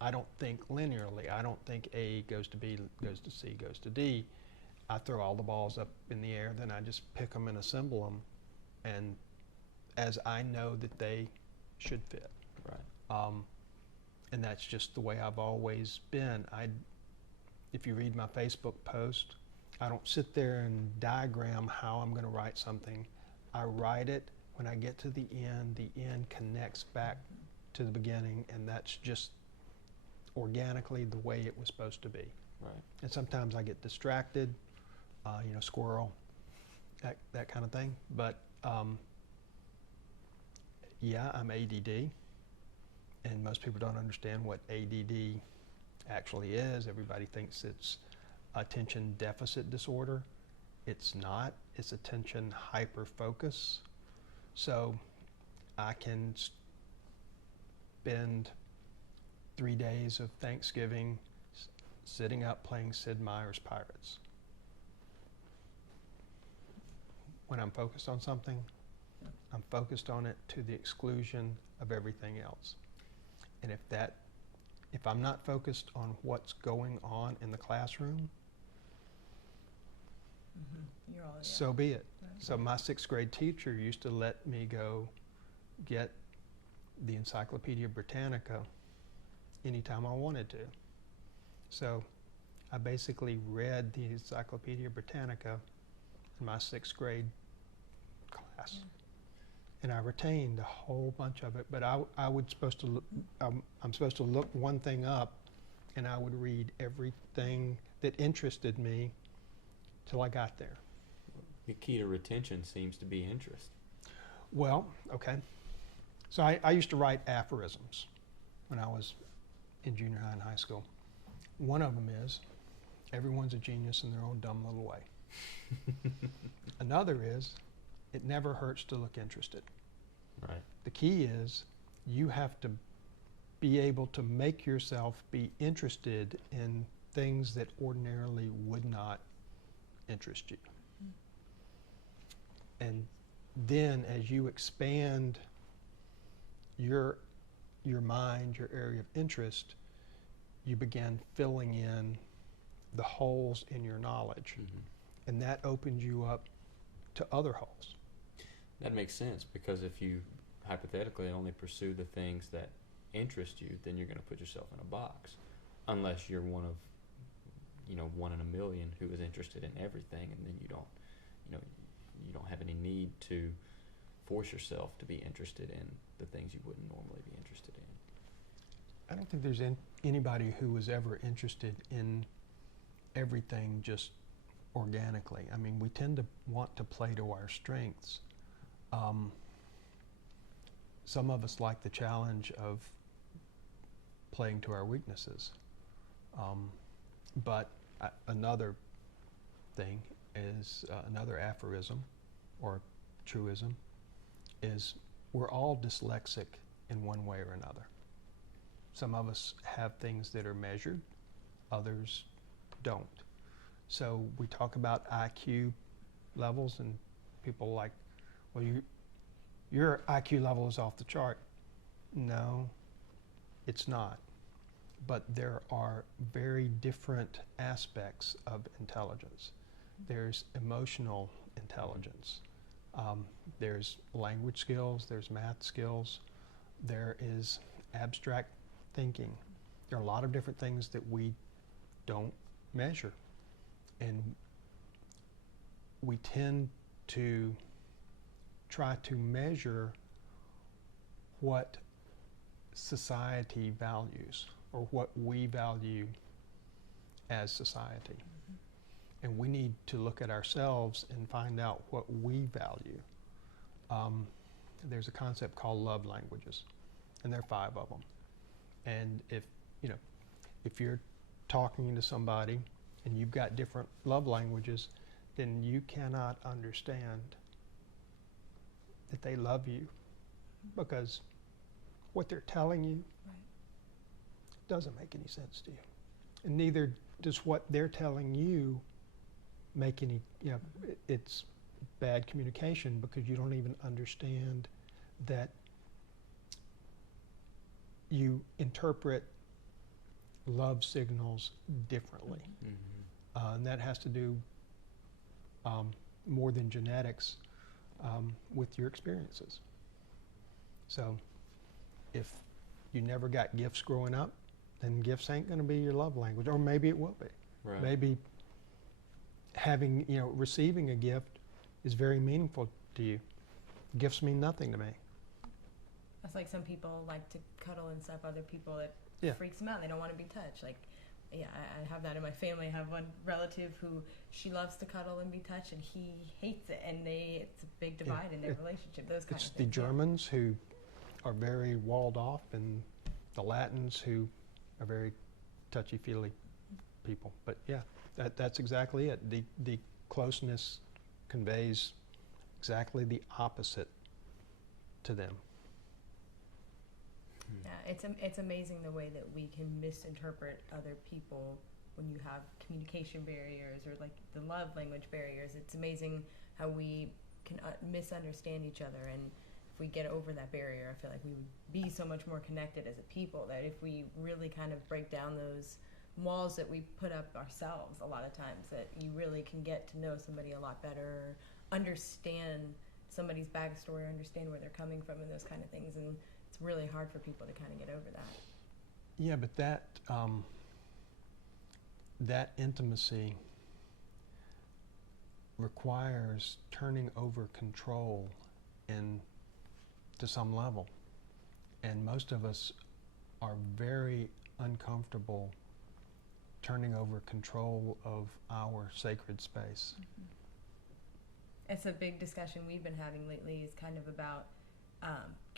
I don't think linearly. I don't think A goes to B, goes to C, goes to D. I throw all the balls up in the air, then I just pick them and assemble them, and as I know that they should fit. Right. And that's just the way I've always been. If you read my Facebook post, I don't sit there and diagram how I'm going to write something. I write it. When I get to the end connects back to the beginning, and that's just organically the way it was supposed to be. Right. And sometimes I get distracted, squirrel, that kind of thing. But yeah, I'm ADD, and most people don't understand what ADD actually is. Everybody thinks it's attention deficit disorder. It's not. It's attention hyperfocus. So I can spend 3 days of Thanksgiving sitting up playing Sid Meier's Pirates. When I'm focused on something, I'm focused on it to the exclusion of everything else. And if I'm not focused on what's going on in the classroom, You're all, so be it. Right. So my 6th grade teacher used to let me go get the Encyclopedia Britannica anytime I wanted to. So I basically read the Encyclopedia Britannica in my 6th grade class. Yeah. And I retained a whole bunch of it, but I was supposed to look, I'm supposed to look one thing up, and I would read everything that interested me till I got there. The key to retention seems to be interest. Well, okay. So I used to write aphorisms when I was in junior high and high school. One of them is, everyone's a genius in their own dumb little way. Another is, it never hurts to look interested. Right. The key is, you have to be able to make yourself be interested in things that ordinarily would not interest you. And then as you expand your mind, your area of interest, you begin filling in the holes in your knowledge. And that opens you up to other holes. That makes sense, because if you hypothetically only pursue the things that interest you, then you're going to put yourself in a box, unless you're one of, 1 in a million who is interested in everything, and then you don't have any need to force yourself to be interested in the things you wouldn't normally be interested in. I don't think there's anybody who was ever interested in everything just organically. I mean, we tend to want to play to our strengths. Some of us like the challenge of playing to our weaknesses. But another thing is, another aphorism or truism is, we're all dyslexic in one way or another. Some of us have things that are measured, others don't. So we talk about IQ levels, and people are like, well, your IQ level is off the chart. No, it's not. But there are very different aspects of intelligence. There's emotional intelligence. There's language skills, there's math skills, there is abstract thinking. There are a lot of different things that we don't measure. And we tend to try to measure what society values or what we value as society. And we need to look at ourselves and find out what we value. There's a concept called love languages, and there are 5 of them. And if you're talking to somebody and you've got different love languages, then you cannot understand that they love you, because what they're telling you doesn't make any sense to you. And neither does what they're telling you make any, it's bad communication, because you don't even understand that you interpret love signals differently. And that has to do more than genetics, with your experiences. So if you never got gifts growing up, then gifts ain't going to be your love language, or maybe it will be. Right. Maybe having, receiving a gift is very meaningful to you. Gifts mean nothing to me. That's like some people like to cuddle and stuff. Other people, it freaks them out. They don't want to be touched. Like, yeah, I have that in my family. I have one relative who she loves to cuddle and be touched, and he hates it. And it's a big divide in their relationship. Those kind of things. It's the Germans who are very walled off, and the Latins who are very touchy-feely people. But yeah, that's exactly it. The closeness conveys exactly the opposite to them. Yeah, it's amazing the way that we can misinterpret other people when you have communication barriers or like the love language barriers. It's amazing how we can misunderstand each other, and if we get over that barrier, I feel like we would be so much more connected as a people, that if we really kind of break down those walls that we put up ourselves a lot of times, that you really can get to know somebody a lot better, understand somebody's backstory, understand where they're coming from and those kind of things. And it's really hard for people to kind of get over that. Yeah, but that intimacy requires turning over control to some level. And most of us are very uncomfortable turning over control of our sacred space. It's a big discussion we've been having lately, is kind of about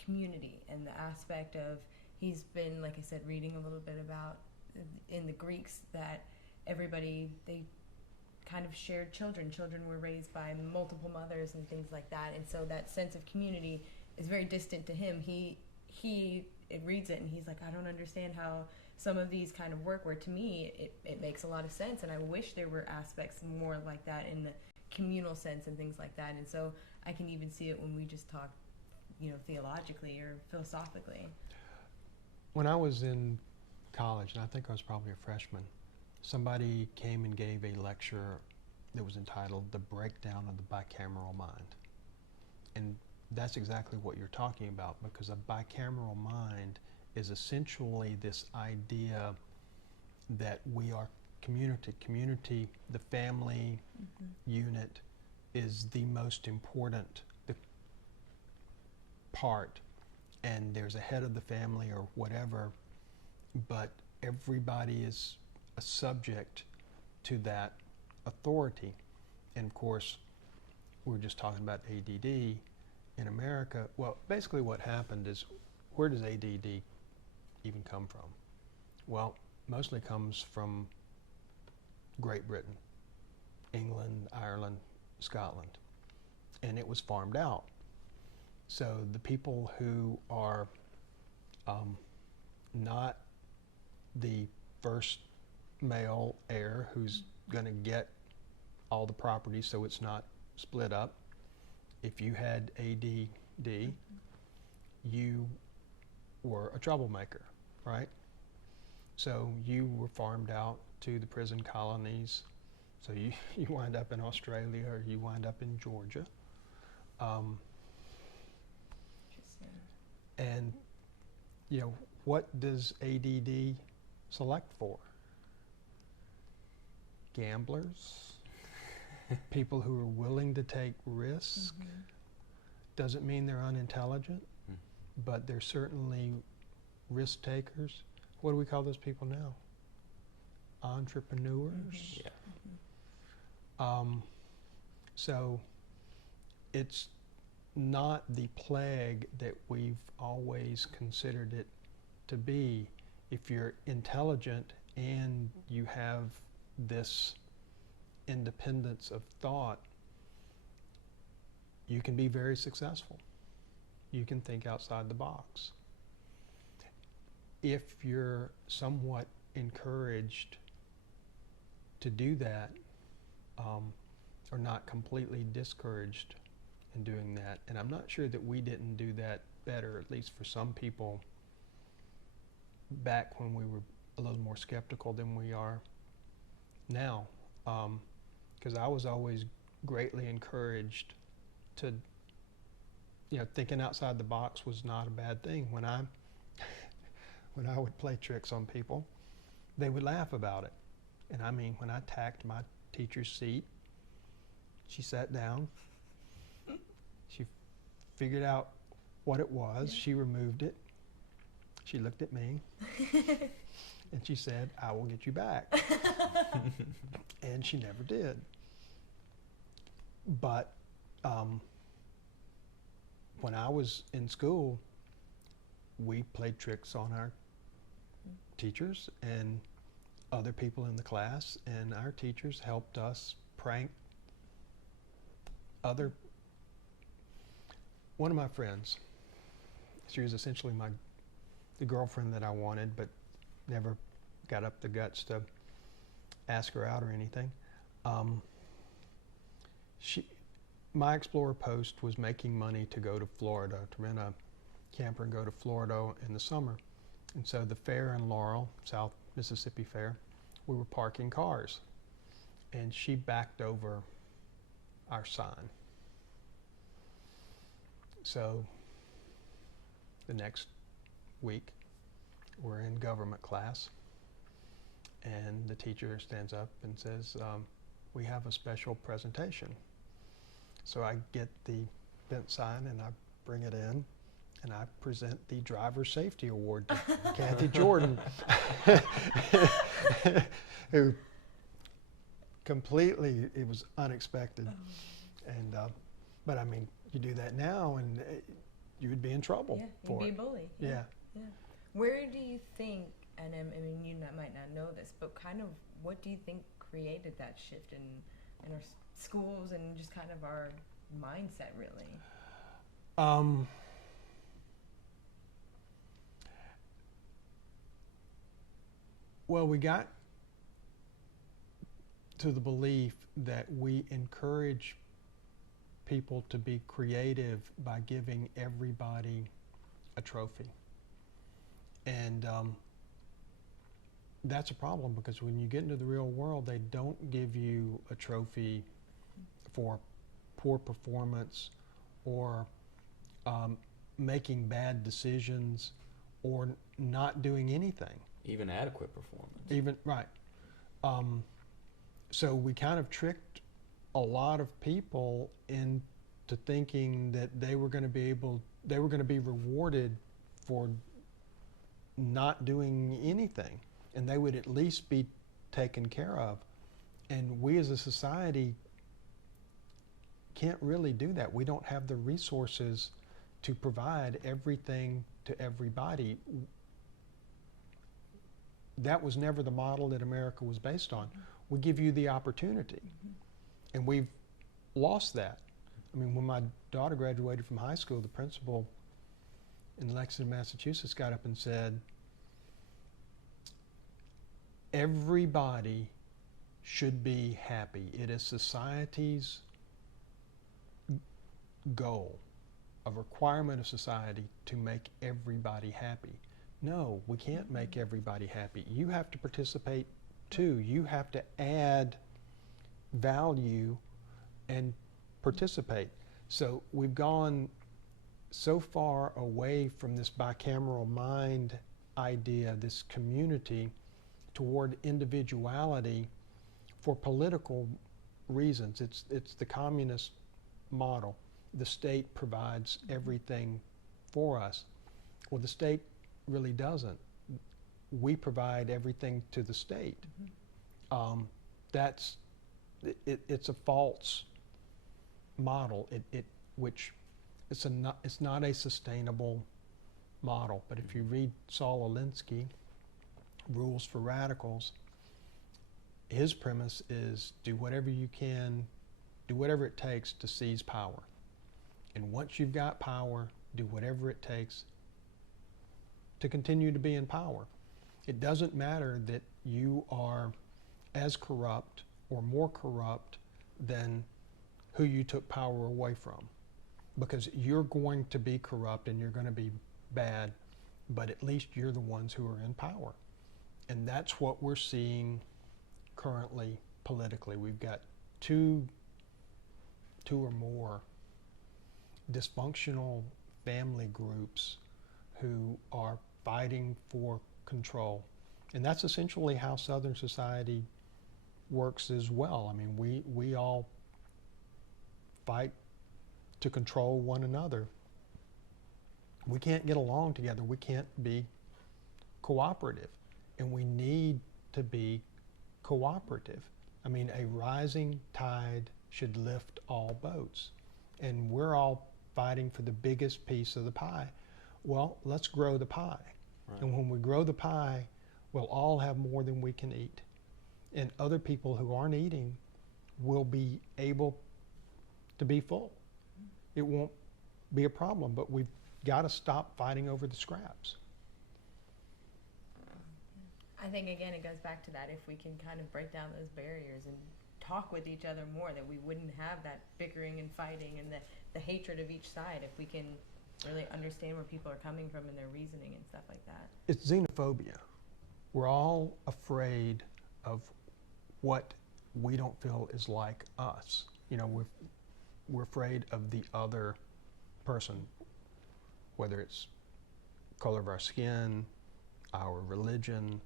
community and the aspect of, he's been, like I said, reading a little bit about in the Greeks that everybody, they kind of shared children. Children were raised by multiple mothers and things like that, and so that sense of community is very distant to him. He reads it and he's like, I don't understand how some of these kind of work, where to me it makes a lot of sense, and I wish there were aspects more like that in the communal sense and things like that. And so I can even see it when we just talk, theologically or philosophically. When I was in college, and I think I was probably a freshman, somebody came and gave a lecture that was entitled The Breakdown of the Bicameral Mind. And that's exactly what you're talking about, because a bicameral mind is essentially this idea that we are community, the family unit is the most important part, and there's a head of the family or whatever, but everybody is a subject to that authority. And of course, we were just talking about ADD in America. Well, basically what happened is, where does ADD even come from? Well, mostly comes from Great Britain, England, Ireland, Scotland, and it was farmed out. So the people who are not the first male heir who's going to get all the property, so it's not split up. If you had ADD, you were a troublemaker, right? So you were farmed out to the prison colonies. So you wind up in Australia, or you wind up in Georgia. And what does ADD select for? Gamblers, people who are willing to take risks. Doesn't mean they're unintelligent, but they're certainly risk takers. What do we call those people now? Entrepreneurs. So it's not the plague that we've always considered it to be. If you're intelligent and you have this independence of thought, you can be very successful. You can think outside the box. If you're somewhat encouraged to do that, or not completely discouraged in doing that, and I'm not sure that we didn't do that better, at least for some people, back when we were a little more skeptical than we are now, because I was always greatly encouraged to, thinking outside the box was not a bad thing. When I would play tricks on people, they would laugh about it. And I mean, when I tacked my teacher's seat, she sat down, she figured out what it was, she removed it, she looked at me, and she said, "I will get you back." And she never did. But when I was in school, we played tricks on our teachers and other people in the class, and our teachers helped us prank one of my friends. She was essentially the girlfriend that I wanted, but never got up the guts to ask her out or anything. My Explorer post was making money to go to Florida, to rent a camper and go to Florida in the summer. And so the fair in Laurel, South Mississippi Fair, we were parking cars. And she backed over our sign. So the next week, we're in government class, and the teacher stands up and says, "We have a special presentation." So I get the bent sign and I bring it in, and I present the Driver Safety Award to Kathy Jordan, who completely, it was unexpected. And but I mean, you do that now and you would be in trouble for it. You'd be a bully. Yeah. Where do you think, and I mean, you might not know this, but kind of what do you think created that shift in our schools and just kind of our mindset, really? Well, we got to the belief that we encourage people to be creative by giving everybody a trophy. And that's a problem, because when you get into the real world, they don't give you a trophy for poor performance or making bad decisions or not doing anything. Even adequate performance. Right. So we kind of tricked a lot of people into thinking that they were going to be rewarded for not doing anything, and they would at least be taken care of. And we as a society can't really do that. We don't have the resources to provide everything to everybody. That was never the model that America was based on. We give you the opportunity, and we've lost that. I mean, when my daughter graduated from high school, the principal in Lexington, Massachusetts, got up and said, "Everybody should be happy. It is society's goal, a requirement of society, to make everybody happy." No, we can't make everybody happy. You have to participate too. You have to add value and participate. So we've gone so far away from this bicameral mind idea, this community, toward individuality for political reasons. It's the communist model. The state provides everything for us. Well, the state really doesn't. We provide everything to the state. It's a false model. It's not a sustainable model. But if you read Saul Alinsky, Rules for Radicals, his premise is do whatever you can, do whatever it takes to seize power. And once you've got power, do whatever it takes to continue to be in power. It doesn't matter that you are as corrupt or more corrupt than who you took power away from, because you're going to be corrupt and you're going to be bad, but at least you're the ones who are in power. And that's what we're seeing currently politically. We've got two or more dysfunctional family groups who are fighting for control. And that's essentially how Southern society works as well. I mean, we all fight to control one another. We can't get along together. We can't be cooperative. And we need to be cooperative. I mean, a rising tide should lift all boats. And we're all fighting for the biggest piece of the pie. Well, let's grow the pie. Right. And when we grow the pie, we'll all have more than we can eat. And other people who aren't eating will be able to be full. It won't be a problem, but we've got to stop fighting over the scraps. I think, again, it goes back to that. If we can kind of break down those barriers and talk with each other more, that we wouldn't have that bickering and fighting and the hatred of each side. If we can really understand where people are coming from and their reasoning and stuff like that. It's xenophobia. We're all afraid of what we don't feel is like us. You know, we're afraid of the other person, whether it's color of our skin, our religion,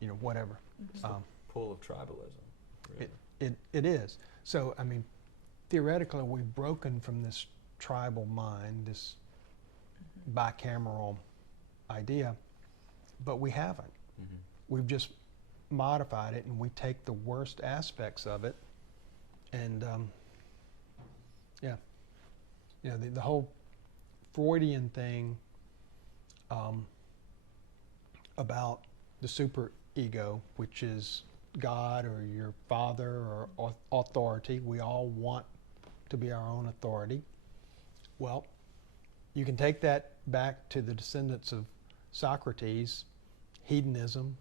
you know, whatever. It's the pull of tribalism, really. It is. So, I mean, theoretically, we've broken from this tribal mind, this bicameral idea, but we haven't. We've just modified it, and we take the worst aspects of it, and yeah, you know, the whole Freudian thing about the super ego, which is God or your father or authority. We all want to be our own authority. Well, you can take that back to the descendants of Socrates, hedonism.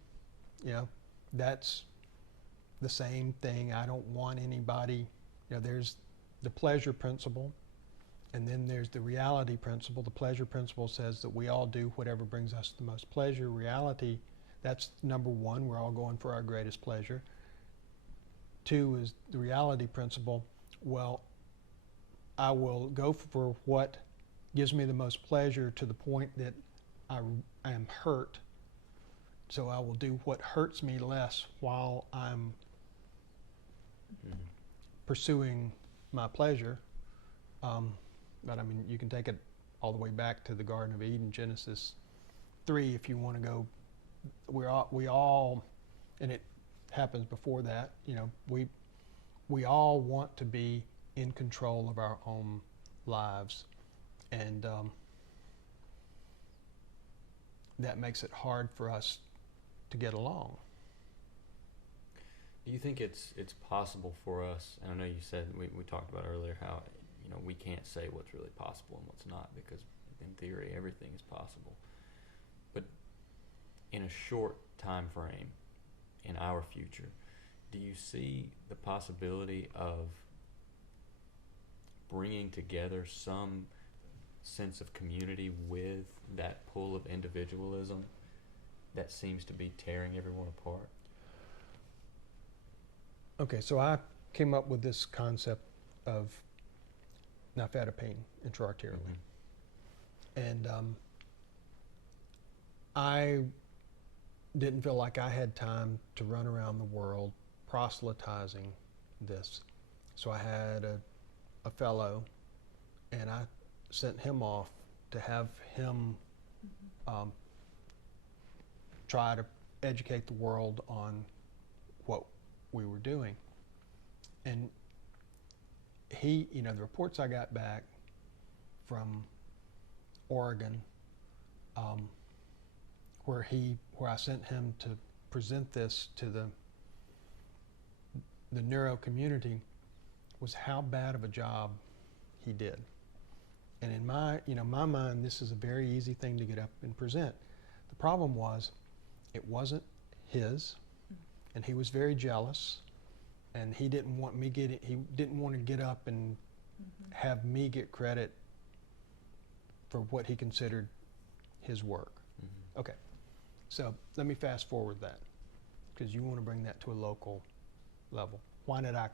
You know, that's the same thing. I don't want anybody, you know, there's the pleasure principle, and then there's the reality principle. The pleasure principle says that we all do whatever brings us the most pleasure. Reality, that's number one. We're all going for our greatest pleasure. Two is the reality principle. Well, I will go for what gives me the most pleasure to the point that I am hurt. So I will do what hurts me less while I'm pursuing my pleasure. But I mean, you can take it all the way back to the Garden of Eden, Genesis 3, if you want to go. We all, and it happens before that, you know, we all want to be in control of our own lives, and that makes it hard for us to get along. Do you think it's possible for us, and I know you said, we talked about earlier how, you know, we can't say what's really possible and what's not, because in theory everything is possible. But in a short time frame in our future, do you see the possibility of bringing together some sense of community with that pull of individualism that seems to be tearing everyone apart? Okay, so I came up with this concept of nifedipine intraarterially. And I didn't feel like I had time to run around the world proselytizing this. So I had a fellow, and I sent him off to have him try to educate the world on what we were doing. And he, the reports I got back from Oregon, where I sent him to present this to the neuro community, was how bad of a job he did. And in my mind, this is a very easy thing to get up and present. The problem was, it wasn't his, and he was very jealous, and he didn't want to get up and have me get credit for what he considered his work. Okay, so let me fast forward that, because you want to bring that to a local level. Why did I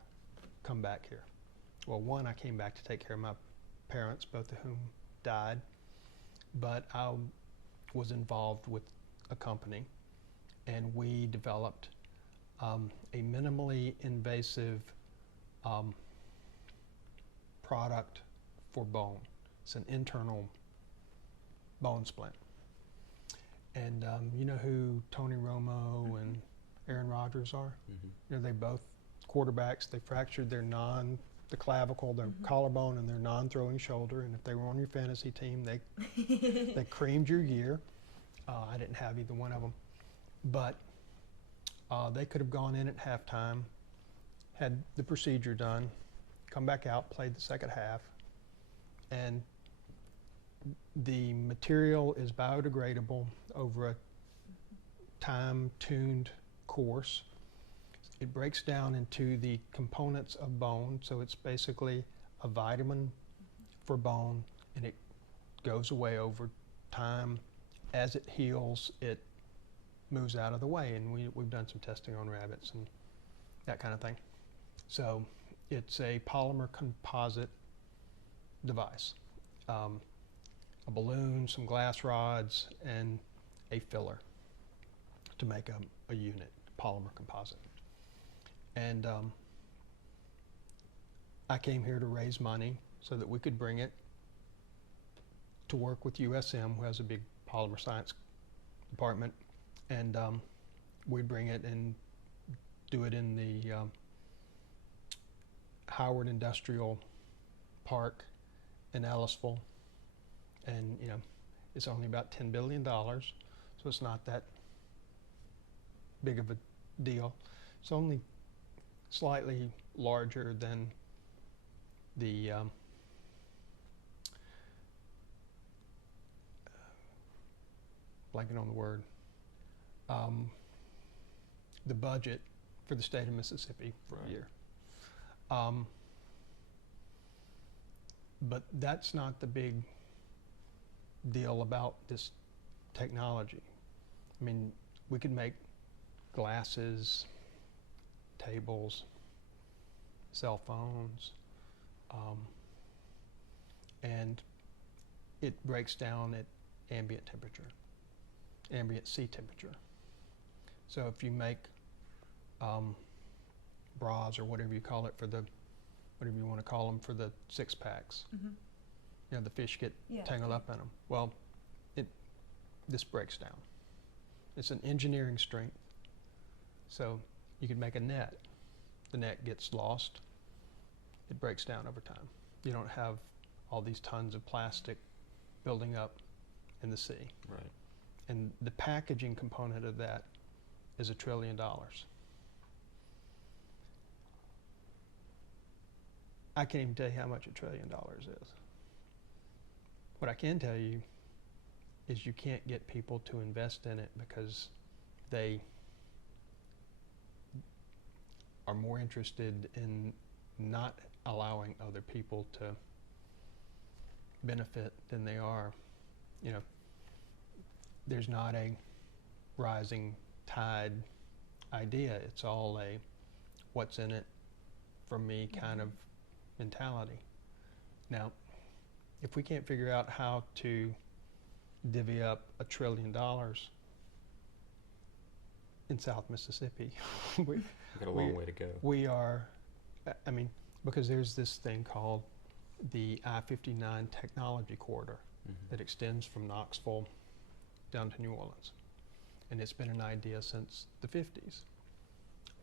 come back here? Well, one, I came back to take care of my parents, both of whom died, but I was involved with a company, and we developed a minimally invasive product for bone. It's an internal bone splint. And you know who Tony Romo and Aaron Rodgers are? They both quarterbacks. They fractured the clavicle, their collarbone, and their non-throwing shoulder. And if they were on your fantasy team, they creamed your year. I didn't have either one of them, but they could have gone in at halftime, had the procedure done, come back out, played the second half, and the material is biodegradable over a time-tuned course. It breaks down into the components of bone, so it's basically a vitamin for bone, and it goes away over time. As it heals, it moves out of the way, and we've done some testing on rabbits and that kind of thing. So it's a polymer composite device. A balloon, some glass rods, and a filler to make a unit, polymer composite. And I came here to raise money so that we could bring it to work with USM, who has a big polymer science department, and we'd bring it and do it in the Howard Industrial Park in Ellisville. And it's only about $10 billion, so it's not that big of a deal. It's only slightly larger than the blanking on the word, the budget for the state of Mississippi for a year. But that's not the big deal about this technology. I mean, we could make glasses, tables, cell phones, and it breaks down at ambient temperature, ambient sea temperature. So if you make bras or whatever you call it for the, whatever you want to call them for the six packs, the fish get tangled up in them. Well, this breaks down. It's an engineering strength. So you could make a net. The net gets lost. It breaks down over time. You don't have all these tons of plastic building up in the sea. Right. And the packaging component of that is $1 trillion. I can't even tell you how much $1 trillion is. What I can tell you is you can't get people to invest in it because they are more interested in not allowing other people to benefit than they are. There's not a rising tide idea. It's all a what's in it for me kind of mentality. Now, if we can't figure out how to divvy up $1 trillion in South Mississippi. We've got a long way to go. We are, I mean, because there's this thing called the I-59 Technology Corridor that extends from Knoxville down to New Orleans. And it's been an idea since the 50s.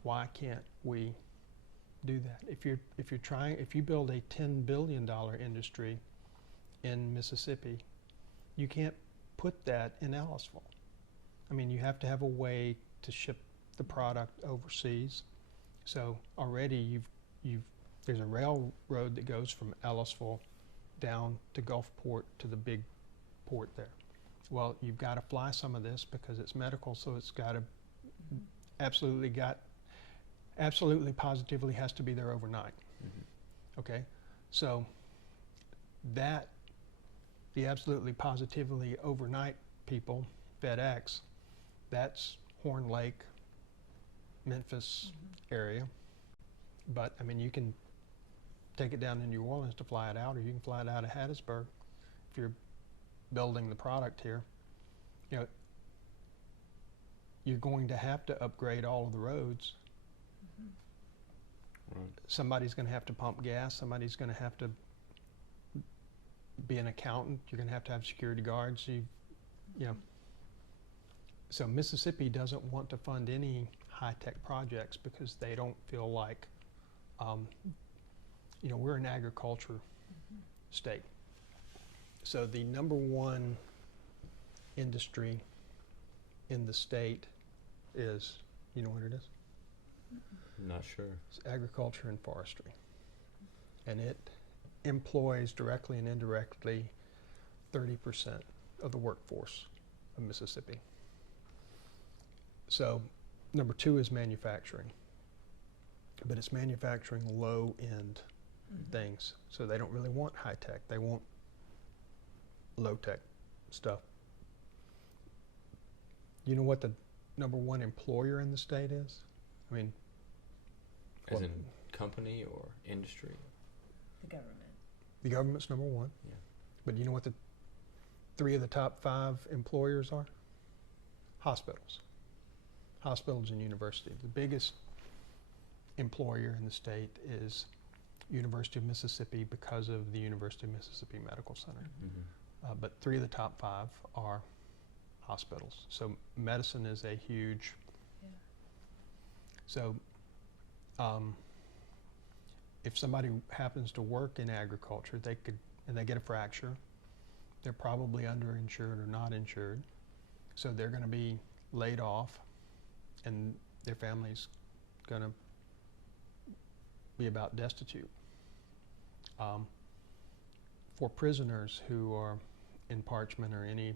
Why can't we do that? If you build a $10 billion industry in Mississippi, you can't put that in Ellisville. I mean, you have to have a way to ship the product overseas. So already there's a railroad that goes from Ellisville down to Gulfport to the big port there. Well, you've got to fly some of this because it's medical, so it's got to absolutely positively has to be there overnight. Okay, so that the absolutely positively overnight people, FedEx, that's Horn Lake, Memphis area. But I mean, you can take it down to New Orleans to fly it out, or you can fly it out of Hattiesburg if you're building the product here. You know, you're going to have to upgrade all of the roads. Right. Somebody's going to have to pump gas. Somebody's going to have to be an accountant. You're going to have security guards. You know. So Mississippi doesn't want to fund any high-tech projects because they don't feel like, you know, we're an agriculture state. So the number one industry in the state is, you know what it is? Not sure. It's agriculture and forestry. And it employs directly and indirectly 30% of the workforce of Mississippi. So number two is manufacturing. But it's manufacturing low-end things. So they don't really want high-tech. They want low-tech stuff. You know what the number one employer in the state is? I mean, as in company or industry? The government. The government's number one. Yeah. But you know what the 3 of the top 5 employers are? Hospitals. Hospitals and universities. The biggest employer in the state is University of Mississippi because of the University of Mississippi Medical Center. But 3 of the top 5 are hospitals. So medicine is a huge. So if somebody happens to work in agriculture, and they get a fracture, they're probably underinsured or not insured. So they're going to be laid off, and their family's going to be about destitute. For prisoners who are in Parchment or any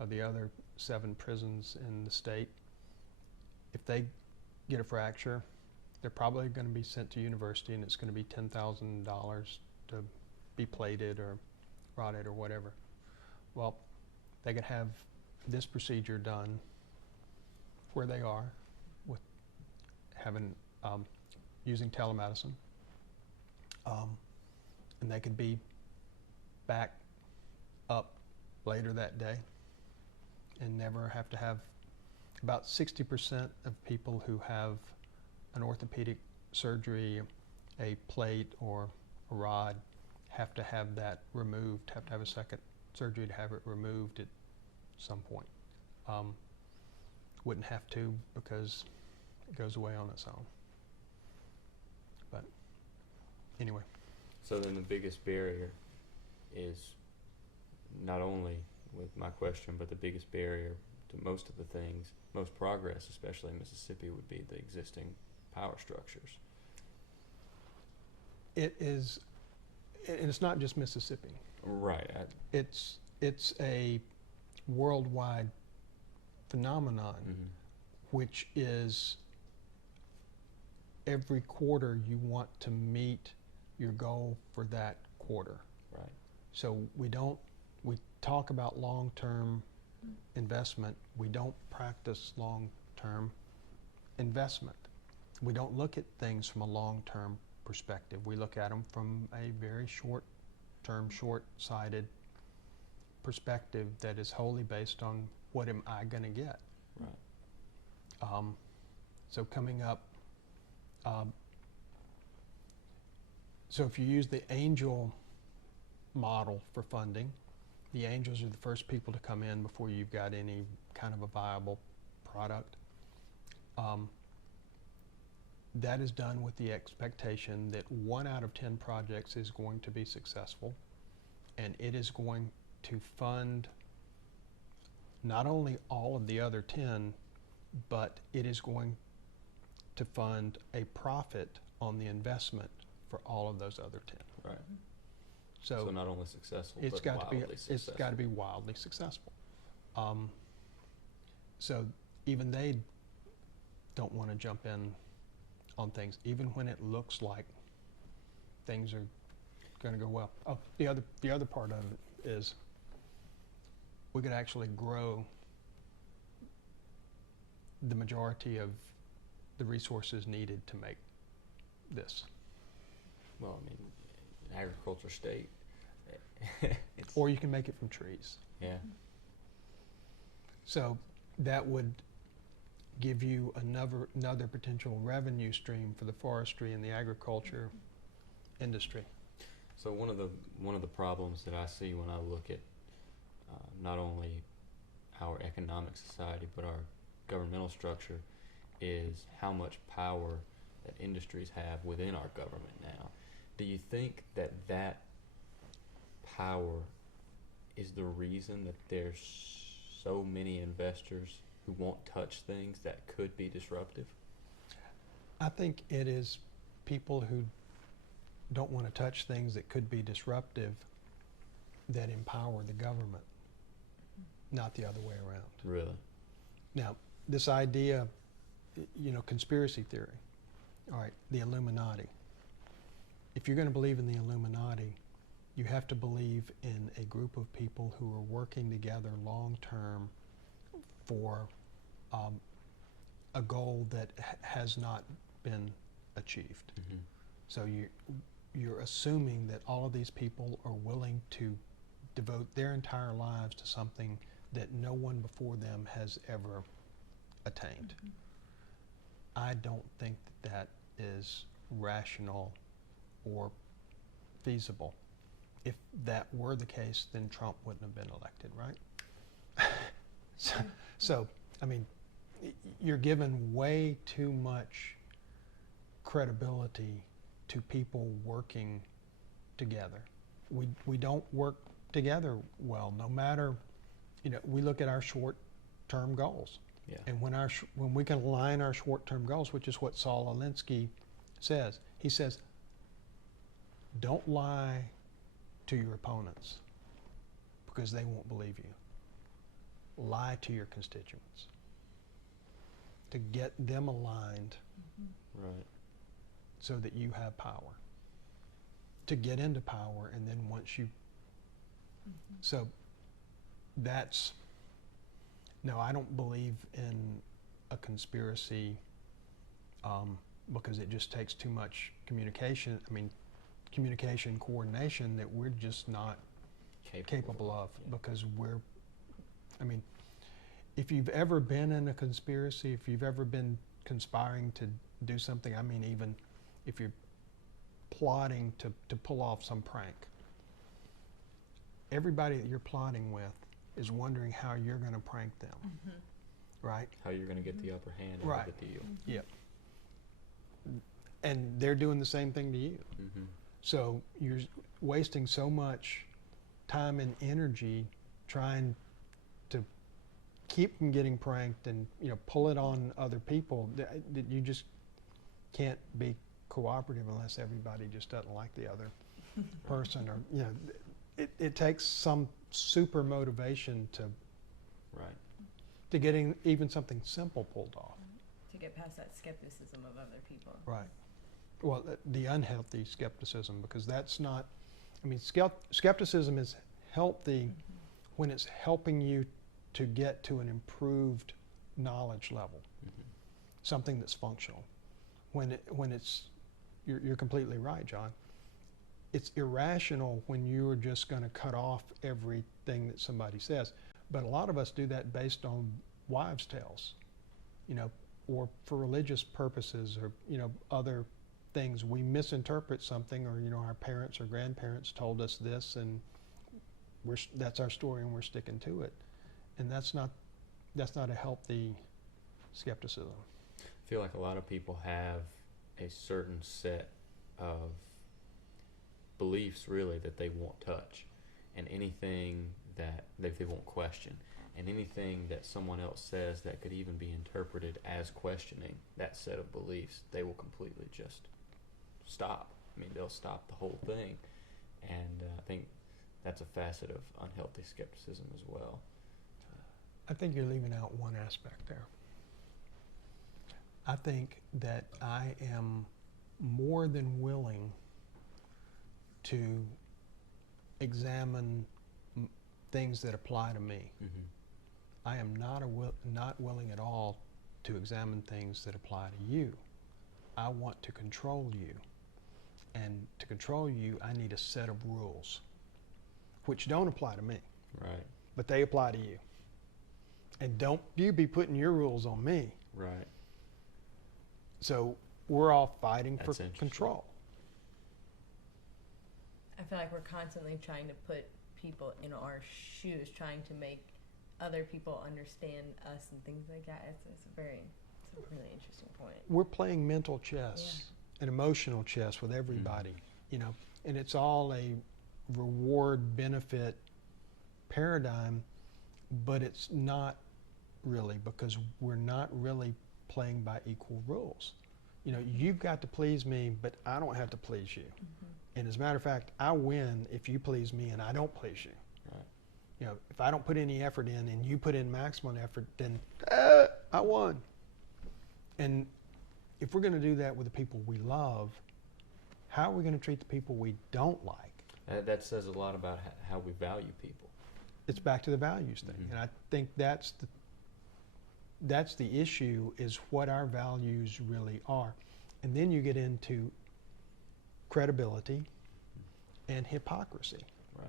of the other 7 prisons in the state, if they get a fracture, they're probably going to be sent to university, and it's going to be $10,000 to be plated or rotted or whatever. Well, they could have this procedure done where they are, with having using telemedicine, and they could be back up later that day and never have to have. About 60% of people who have an orthopedic surgery, a plate or a rod, have to have that removed, have to have a second surgery to have it removed at some point. Wouldn't have to because it goes away on its own. But anyway. So then the biggest barrier is not only with my question, but the biggest barrier to most of the things, most progress, especially in Mississippi, would be the existing power structures. It is, and it's not just Mississippi. Right. It's a worldwide phenomenon, which is every quarter you want to meet your goal for that quarter. Right. So we talk about long-term investment. We don't practice long-term investment. We don't look at things from a long-term perspective. We look at them from a very short-term, short-sighted perspective that is wholly based on what am I going to get. Right. So coming up, so if you use the angel model for funding, the angels are the first people to come in before you've got any kind of a viable product. That is done with the expectation that 1 out of 10 projects is going to be successful, and it is going to fund not only all of the other 10, but it is going to fund a profit on the investment for all of those other 10. Right. So not only successful, it's but got wildly to be successful. it's got to be wildly successful. So even they don't want to jump in on things, even when it looks like things are going to go well. Oh, the other part of it is we could actually grow the majority of the resources needed to make this. Well, I mean, an agriculture state. Or you can make it from trees. Yeah. So that would give you another potential revenue stream for the forestry and the agriculture industry. So one of the problems that I see when I look at not only our economic society but our governmental structure is how much power that industries have within our government now. Do you think that that power is the reason that there's so many investors who won't touch things that could be disruptive? I think it is people who don't want to touch things that could be disruptive that empower the government, not the other way around. Really? Now, this idea, conspiracy theory, all right, the Illuminati. If you're going to believe in the Illuminati, you have to believe in a group of people who are working together long term for a goal that has not been achieved. Mm-hmm. So you're assuming that all of these people are willing to devote their entire lives to something that no one before them has ever attained. Mm-hmm. I don't think that is rational or feasible. If that were the case, then Trump wouldn't have been elected, right? So, I mean, you're given way too much credibility to people working together. We don't work together well, no matter, we look at our short-term goals. Yeah. And when we can align our short-term goals, which is what Saul Alinsky says, he says, don't lie to your opponents because they won't believe you. Lie to your constituents to get them aligned. Mm-hmm. Right. So that you have power. To get into power, and then once you... Mm-hmm. So no, I don't believe in a conspiracy because it just takes too much communication. I mean, communication coordination that we're just not capable of, because if you've ever been in a conspiracy, if you've ever been conspiring to do something, even if you're plotting to pull off some prank, everybody that you're plotting with is wondering how you're going to prank them, mm-hmm. right? How you're going to get the upper hand right. of the deal. Mm-hmm. Yep. And they're doing the same thing to you. Mm-hmm. So you're wasting so much time and energy trying to keep from getting pranked and pull it on other people that you just can't be cooperative unless everybody just doesn't like the other person, or it takes some super motivation to getting even something simple pulled off. To get past that skepticism of other people. Right. Well, the unhealthy skepticism, because that's not, skepticism is healthy mm-hmm. when it's helping you to get to an improved knowledge level, mm-hmm. something that's functional. When you're completely right, John. It's irrational when you're just going to cut off everything that somebody says. But a lot of us do that based on wives' tales. or for religious purposes, or other things, we misinterpret something, or our parents or grandparents told us this, and that's our story, and we're sticking to it, and that's not a healthy skepticism. I feel like a lot of people have a certain set of beliefs, really, that they won't touch, and anything that they won't question, and anything that someone else says that could even be interpreted as questioning that set of beliefs, they will completely just stop. I mean, they'll stop the whole thing, and I think that's a facet of unhealthy skepticism as well. I think you're leaving out one aspect there. I think that I am more than willing to examine things that apply to me. Mm-hmm. I am not willing at all to examine things that apply to you. I want to control you. And to control you, I need a set of rules, which don't apply to me. Right. But they apply to you. And don't you be putting your rules on me. Right. So we're all fighting That's for control. I feel like we're constantly trying to put people in our shoes, trying to make other people understand us and things like that. It's a really interesting point. We're playing mental chess and emotional chess with everybody, and it's all a reward benefit paradigm, but it's not really, because we're not really playing by equal rules. You've got to please me, but I don't have to please you. Mm-hmm. And as a matter of fact, I win if you please me and I don't please you. Right. If I don't put any effort in and you put in maximum effort, then I won. And if we're going to do that with the people we love, how are we going to treat the people we don't like? That says a lot about how we value people. It's back to the values thing. Mm-hmm. And I think that's the issue, is what our values really are. And then you get into credibility and hypocrisy. Right.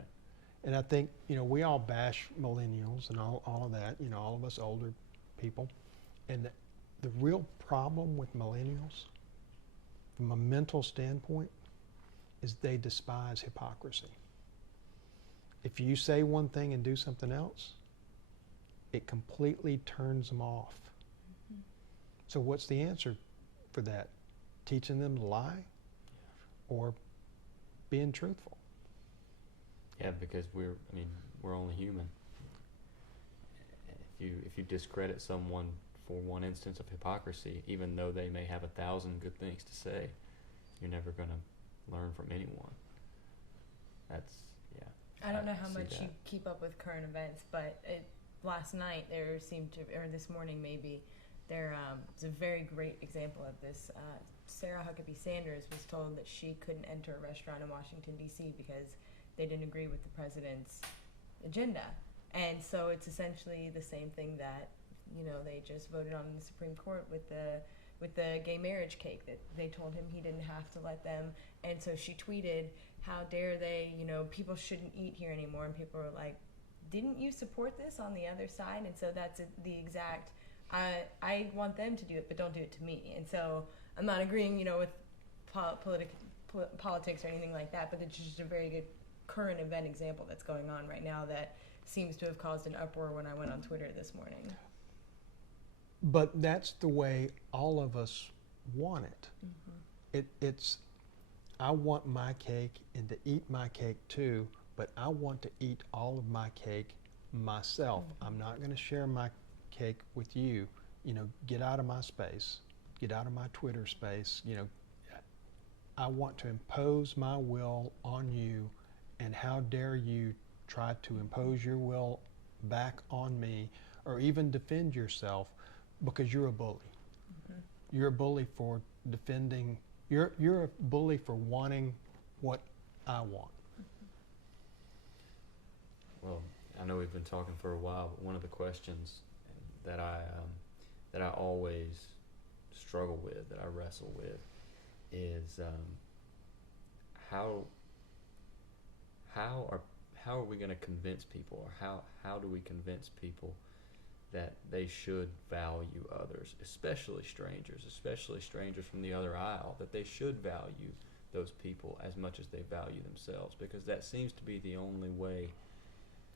And I think, we all bash millennials and all of that, all of us older people. And the real problem with millennials, from a mental standpoint, is they despise hypocrisy. If you say one thing and do something else, it completely turns them off. Mm-hmm. So what's the answer for that? Teaching them to lie, or being truthful? Yeah, because we're only human. If you discredit someone for one instance of hypocrisy, even though they may have 1,000 good things to say, you're never going to learn from anyone. I don't know how much you keep up with current events, but last night there seemed to, or this morning maybe, there was a very great example of this. Sarah Huckabee Sanders was told that she couldn't enter a restaurant in Washington, D.C. because they didn't agree with the president's agenda. And so it's essentially the same thing that, they just voted on in the Supreme Court with the gay marriage cake, that they told him he didn't have to let them. And so she tweeted, how dare they, people shouldn't eat here anymore. And people were like, didn't you support this on the other side? And so that's the exact, I want them to do it, but don't do it to me. And so I'm not agreeing, with politics or anything like that, but it's just a very good current event example that's going on right now that seems to have caused an uproar when I went on Twitter this morning. But that's the way all of us want it. Mm-hmm. It's, I want my cake and to eat my cake too, but I want to eat all of my cake myself. Mm-hmm. I'm not going to share my cake with you. Get out of my space. Get out of my Twitter space. I want to impose my will on you, and how dare you try to impose your will back on me, or even defend yourself, because you're a bully. Mm-hmm. You're a bully for defending, you're a bully for wanting what I want. Well, I know we've been talking for a while, but one of the questions that I always struggle with, that I wrestle with, is how are we going to convince people, or how do we convince people that they should value others, especially strangers from the other aisle, that they should value those people as much as they value themselves, because that seems to be the only way.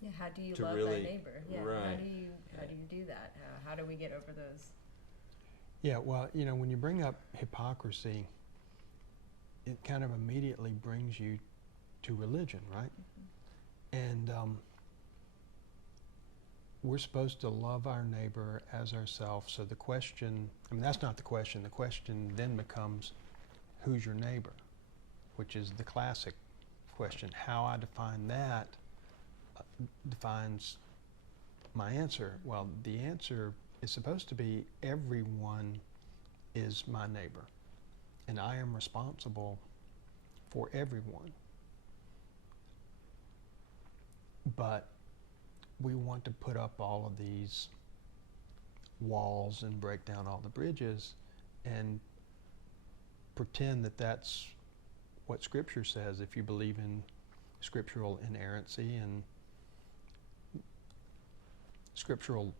Yeah, how do you to love really, thy neighbor? Yeah, right. How do you do that? How do we get over those? Yeah, well, you know, when you bring up hypocrisy, it kind of immediately brings you to religion, right? And we're supposed to love our neighbor as ourselves. So the question, I mean, that's not the question. The question then becomes, who's your neighbor? Which is the classic question. How I define that defines my answer. Well, the answer is supposed to be everyone is my neighbor, and I am responsible for everyone. But we want to put up all of these walls and break down all the bridges and pretend that that's what Scripture says, if you believe in scriptural inerrancy and scriptural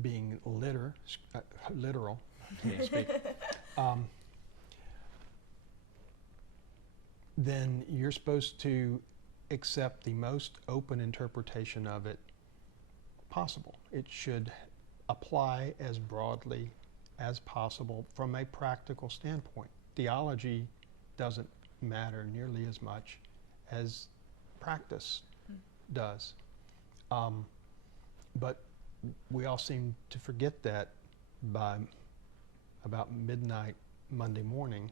being literal, can't speak, then you're supposed to accept the most open interpretation of it possible. It should apply as broadly as possible from a practical standpoint. Theology doesn't matter nearly as much as practice does. But we all seem to forget that by about midnight Monday morning.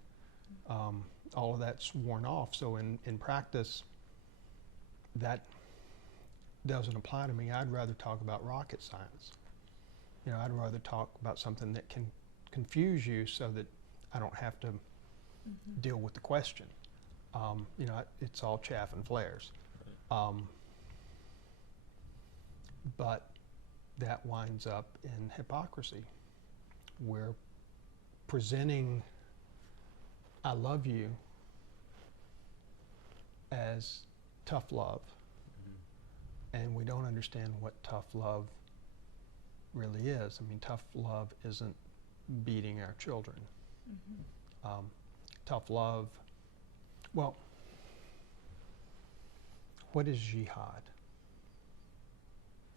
All of that's worn off. So in practice, that doesn't apply to me. I'd rather talk about rocket science. You know, I'd rather talk about something that can confuse you so that I don't have to deal with the question. You know, it's all chaff and flares. But that winds up in hypocrisy. We're presenting I love you as tough love, and we don't understand what tough love really is. I mean, tough love isn't beating our children. Tough love, well, what is jihad?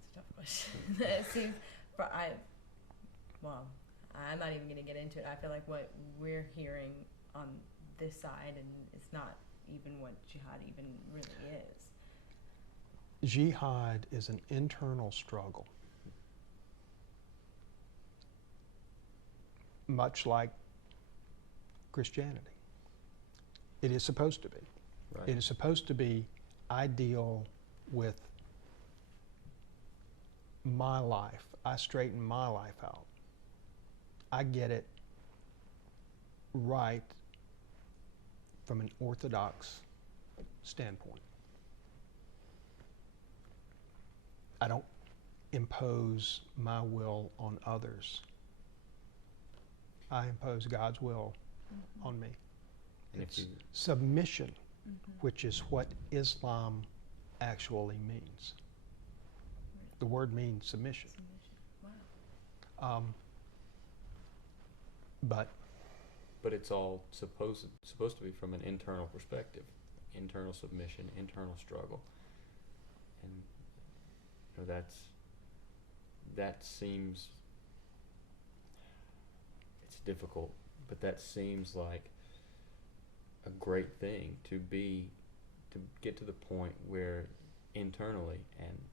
It's a tough question. It seems, I'm not even going to get into it. I feel like what we're hearing on this side, and it's not even what jihad even really is. Jihad is an internal struggle, much like Christianity. It is supposed to be. Right. It is supposed to be, I deal with my life. I straighten my life out. I get it right from an orthodox standpoint. I don't impose my will on others. I impose God's will on me. And it's submission, which is what Islam actually means. The word means submission. Wow. But it's all supposed to be from an internal perspective, internal submission, internal struggle, and you know, that seems, it's difficult, but that seems like a great thing to get to the point where internally and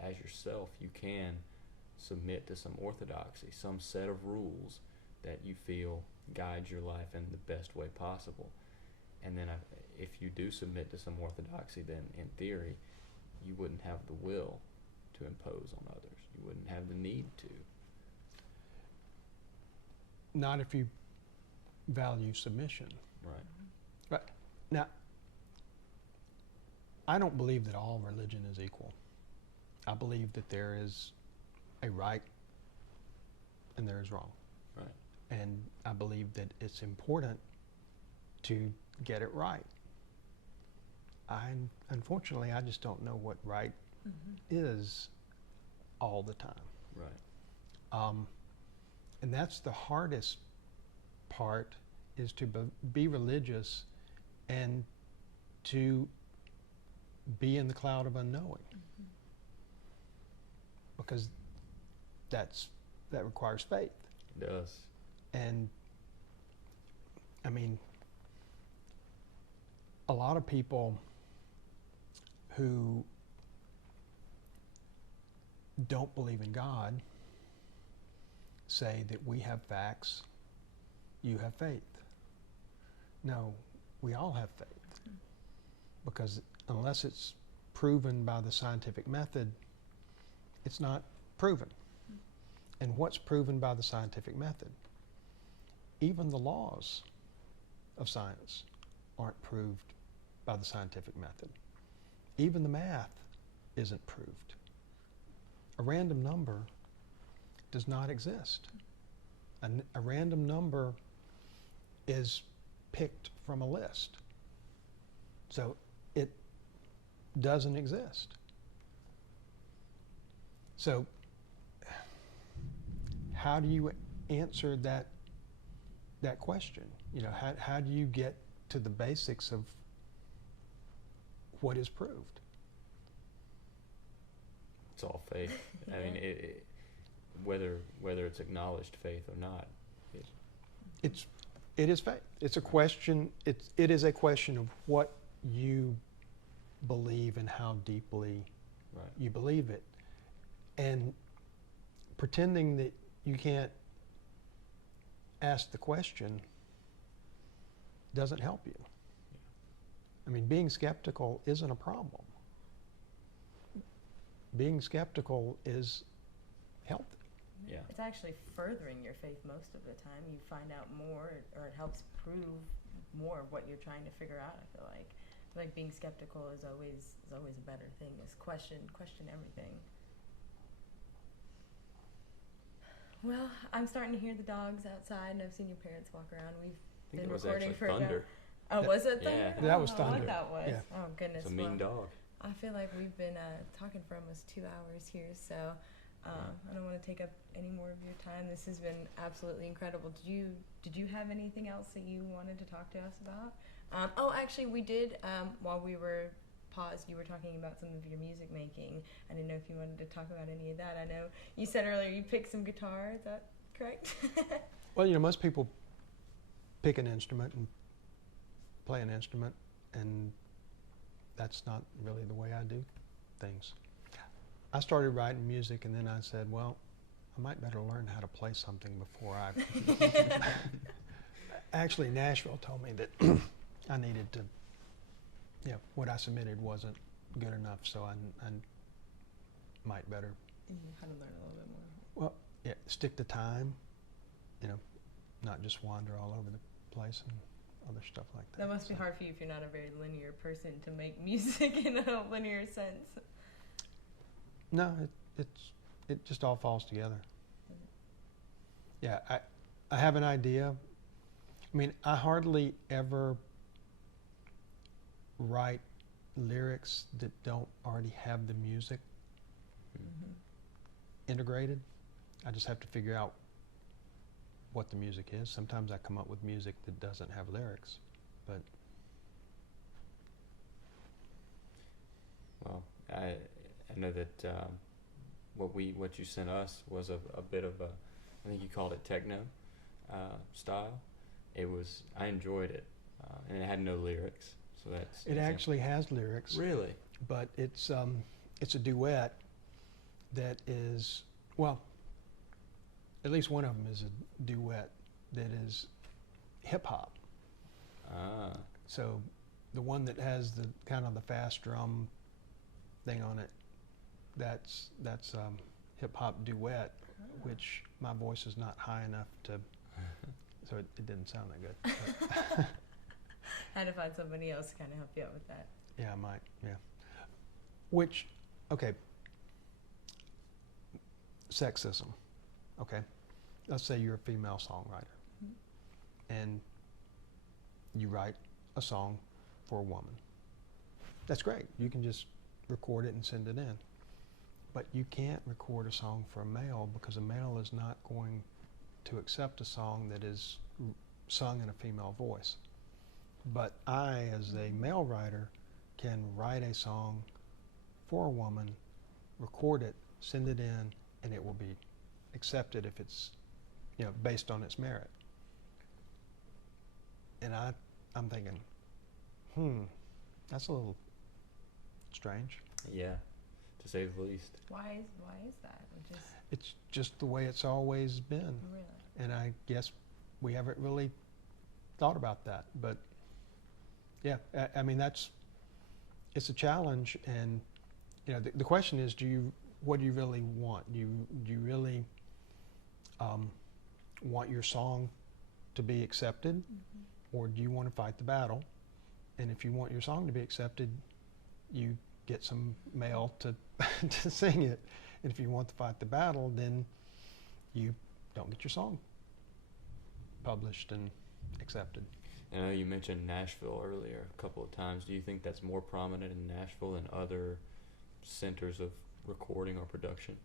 as yourself you can submit to some orthodoxy, some set of rules that you feel guides your life in the best way possible. And then if you do submit to some orthodoxy, then in theory you wouldn't have the will to impose on others. You wouldn't have the need to. Not if you value submission. Right. Right. Now, I don't believe that all religion is equal. I believe that there is a right and there is wrong. Right. And I believe that it's important to get it right. Unfortunately, I just don't know what right is all the time. Right. And that's the hardest part, is to be religious and to be in the cloud of unknowing. Because that requires faith. It does. And I mean, a lot of people who don't believe in God say that we have facts, you have faith. No, we all have faith. Because unless it's proven by the scientific method, it's not proven. And what's proven by the scientific method? Even the laws of science aren't proved by the scientific method. Even the math isn't proved. A random number does not exist. A random number is picked from a list. So it doesn't exist. So how do you answer that question? You know, how do you get to the basics of what is proved? It's all faith. I mean, whether it's acknowledged faith or not. It is faith. It's a question. It is a question of what you believe and how deeply you believe it. And pretending that you can't ask the question doesn't help you. I mean, being skeptical isn't a problem. Being skeptical is healthy. Yeah. It's actually furthering your faith most of the time. You find out more, or it helps prove more of what you're trying to figure out. I feel like being skeptical is always a better thing. Is question everything. Well, I'm starting to hear the dogs outside, and I've seen your parents walk around. We've been recording for thunder. Oh, was it thunder? Yeah, that was I thunder. what that was. Yeah. Oh goodness. It's a mean dog. I feel like we've been talking for almost 2 hours here, so I don't want to take up any more of your time. This has been absolutely incredible. Did you have anything else that you wanted to talk to us about? Oh, actually, we did. While we were paused, you were talking about some of your music making. I didn't know if you wanted to talk about any of that. I know you said earlier you picked some guitar. Is that correct? Well, you know, most people pick an instrument and play an instrument, and that's not really the way I do things. I started writing music, and then I said, well, I might better learn how to play something before I... Actually, Nashville told me that I needed to, what I submitted wasn't good enough, so I might better... How to learn a little bit more. Well, yeah, stick to time, not just wander all over the place and other stuff like that. That must be hard for you if you're not a very linear person to make music in a linear sense. No, it just all falls together. Yeah, I have an idea. I mean, I hardly ever write lyrics that don't already have the music integrated. I just have to figure out what the music is. Sometimes I come up with music that doesn't have lyrics, but... Well, I know that what you sent us was a bit of a, I think you called it techno style. I enjoyed it, and it had no lyrics, so that's... It actually has lyrics. Really? But it's a duet that is, well, at least one of them is a duet that is hip hop. Ah. So the one that has the kind of the fast drum thing on it, that's hip hop duet, which my voice is not high enough to, so it didn't sound that good. Had to find somebody else to kind of help you out with that. Yeah, I might, yeah. Which, okay, sexism, okay? Let's say you're a female songwriter, and you write a song for a woman. That's great. You can just record it and send it in. but you can't record a song for a male because a male is not going to accept a song that is sung in a female voice. But I, as a male writer, can write a song for a woman, record it, send it in, and it will be accepted if it's, based on its merit. And I'm thinking, that's a little strange. Yeah, to say the least. Why is that? It's just the way it's always been. Really? And I guess we haven't really thought about that. But yeah, I mean, it's a challenge. And the question is, what do you really want? Do you really want your song to be accepted, or do you want to fight the battle? And if you want your song to be accepted, you get some male to to sing it. And if you want to fight the battle, then you don't get your song published and accepted. I know you mentioned Nashville earlier a couple of times. Do you think that's more prominent in Nashville than other centers of recording or production?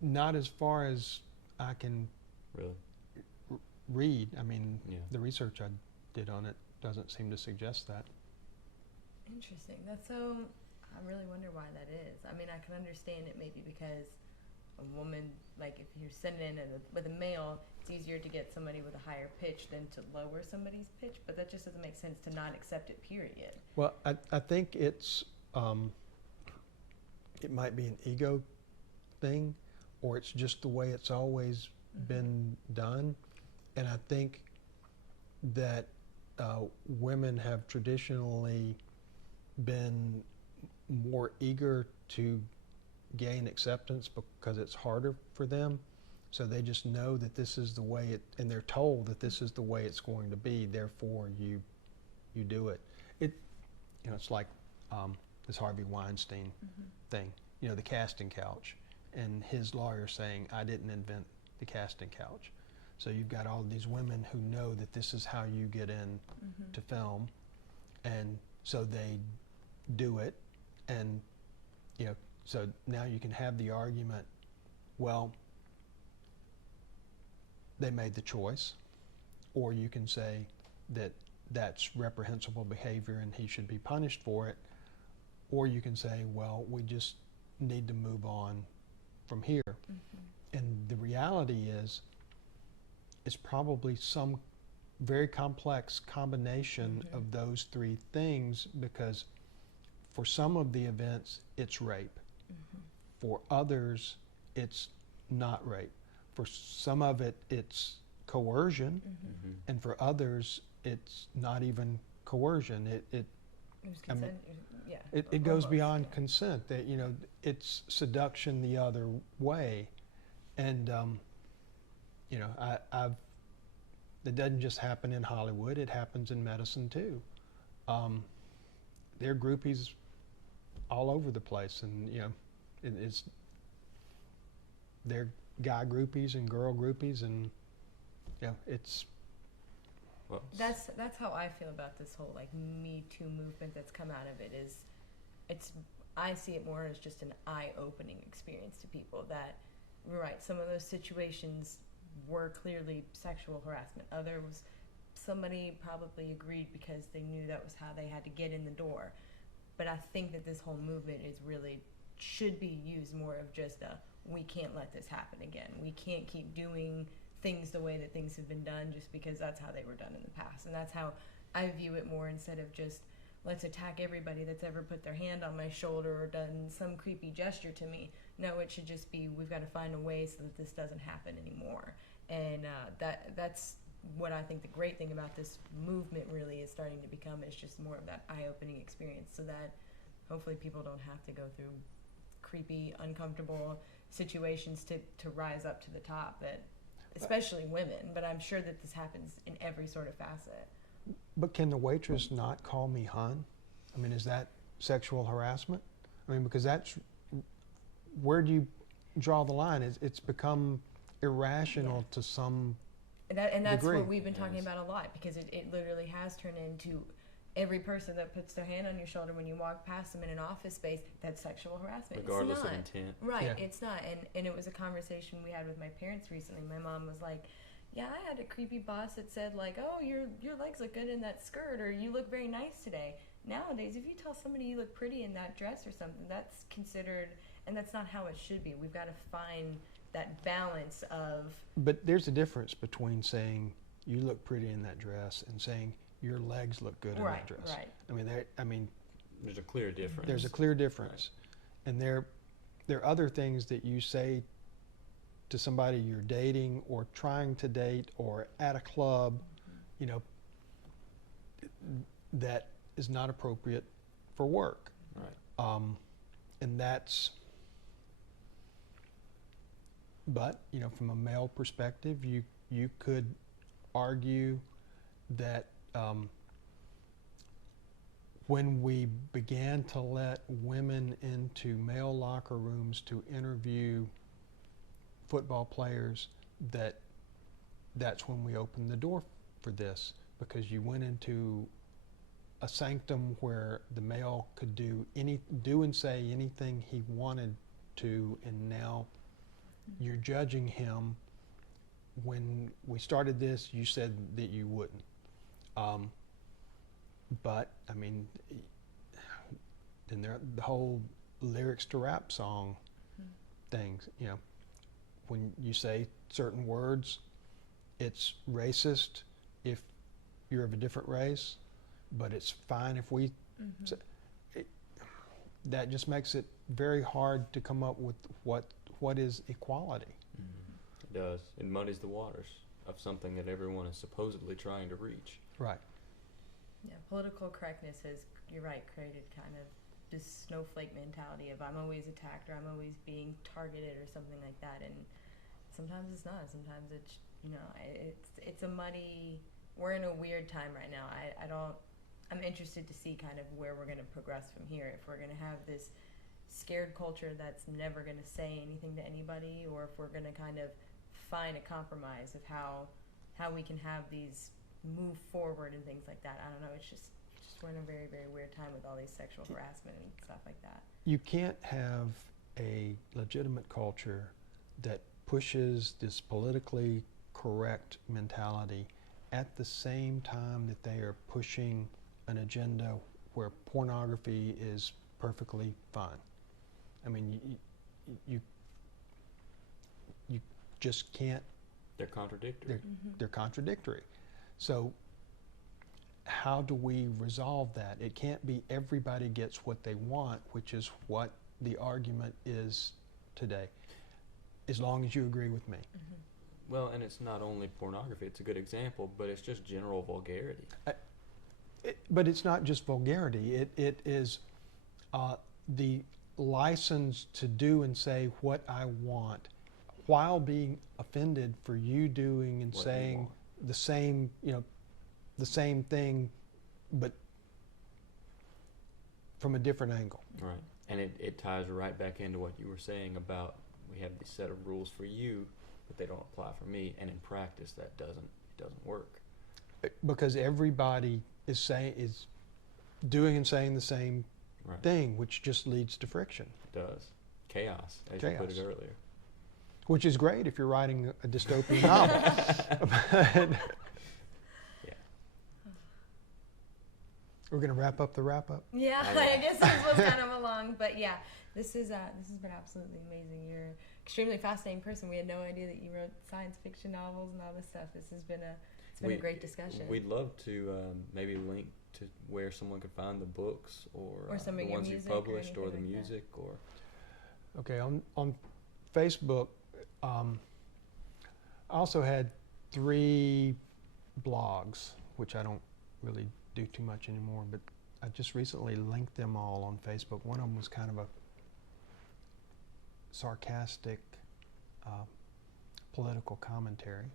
Not as far as I can really read. I mean, yeah. The research I did on it doesn't seem to suggest that. Interesting. That's so. I really wonder why that is. I mean, I can understand it maybe because a woman, like if you're sending in with a male, it's easier to get somebody with a higher pitch than to lower somebody's pitch, but that just doesn't make sense to not accept it, period. Well, I think it's, it might be an ego thing, or it's just the way it's always been done. And I think that women have traditionally been more eager to gain acceptance because it's harder for them. So they just know that this is the way it, and they're told that this is the way it's going to be. Therefore, you do it. It's like this Harvey Weinstein thing. The casting couch, and his lawyer saying, "I didn't invent the casting couch." So you've got all these women who know that this is how you get in to film, and so they do it. And, so now you can have the argument, well, they made the choice, or you can say that that's reprehensible behavior and he should be punished for it, or you can say, well, we just need to move on from here. And the reality is, it's probably some very complex combination of those three things, because for some of the events, it's rape. For others, it's not rape. For some of it, it's coercion. And for others, it's not even coercion. It was consent. It goes beyond consent. That it's seduction the other way. And that doesn't just happen in Hollywood. It happens in medicine too. There are groupies all over the place, and they're guy groupies and girl groupies, and it's. Well, that's how I feel about this whole Me Too movement that's come out of it. I see it more as just an eye-opening experience to people. That right, some of those situations were clearly sexual harassment. Others, somebody probably agreed because they knew that was how they had to get in the door. But I think that this whole movement should be used more of just we can't let this happen again. We can't keep doing things the way that things have been done just because that's how they were done in the past. And that's how I view it more, instead of just let's attack everybody that's ever put their hand on my shoulder or done some creepy gesture to me. No, it should just be we've got to find a way so that this doesn't happen anymore. And that's what I think the great thing about this movement really is starting to become, is just more of that eye-opening experience, so that hopefully people don't have to go through creepy, uncomfortable situations to rise up to the top, that especially women, but I'm sure that this happens in every sort of facet. But can the waitress not call me hon? I mean, is that sexual harassment? I mean, because that's, where do you draw the line? It's become irrational to some And that's degree. what we've been talking about a lot, because it literally has turned into every person that puts their hand on your shoulder when you walk past them in an office space, that's sexual harassment. Regardless it's not. of intent. Right, Yeah. it's not. And it was a conversation we had with my parents recently. My mom was like, yeah, I had a creepy boss that said, like, oh, your legs look good in that skirt, or you look very nice today. Nowadays, if you tell somebody you look pretty in that dress or something, that's considered, and that's not how it should be. We've got to find that balance of... But there's a difference between saying you look pretty in that dress and saying your legs look good in that dress. Right. I mean, There's a clear difference. there's a clear difference. Right. And there are other things that you say to somebody you're dating or trying to date or at a club, you know, that is not appropriate for work. Right. And that's, but, you know, from a male perspective, you could argue that when we began to let women into male locker rooms to interview football players, that's when we opened the door for this, because you went into a sanctum where the male could do and say anything he wanted to, and now you're judging him. When we started this, you said that you wouldn't. But I mean, then there the whole lyrics to rap song things. You know, when you say certain words, it's racist if you're of a different race, but it's fine if we. Say, that just makes it very hard to come up with what is equality. It does. It muddies the waters of something that everyone is supposedly trying to reach. Right. Yeah, political correctness has, you're right, created kind of this snowflake mentality of I'm always attacked or I'm always being targeted or something like that. And sometimes it's not. Sometimes it's, you know, it's a muddy, we're in a weird time right now. I'm interested to see kind of where we're going to progress from here. If we're going to have this scared culture that's never going to say anything to anybody, or if we're going to kind of find a compromise of how we can have these move forward and things like that. I don't know. It's just we're in a very, very weird time with all these sexual harassment and stuff like that. You can't have a legitimate culture that pushes this politically correct mentality at the same time that they are pushing an agenda where pornography is perfectly fine. I mean, you just can't. They're contradictory. They're contradictory. So how do we resolve that? It can't be everybody gets what they want, which is what the argument is today, as long as you agree with me. Well, and it's not only pornography, it's a good example, but it's just general vulgarity. But it's not just vulgarity. It is the license to do and say what I want, while being offended for you doing and What saying the same, you know, the same thing, but from a different angle. Right. And it ties right back into what you were saying about we have this set of rules for you, but they don't apply for me, and in practice that doesn't work. Because everybody is doing and saying the same thing, which just leads to friction. It does. Chaos, as you put it earlier. Which is great if you're writing a dystopian novel. Yeah. We're going to wrap up the wrap-up? Yeah, I guess this was kind of a long, but yeah, this has been absolutely amazing. You're an extremely fascinating person. We had no idea that you wrote science fiction novels and all this stuff. This has been a great discussion. We'd love to maybe link to where someone could find the books or some the of your ones you music published or or the anything like music or. Okay, on Facebook, I also had 3 blogs, which I don't really do too much anymore, but I just recently linked them all on Facebook. One of them was kind of a sarcastic political commentary.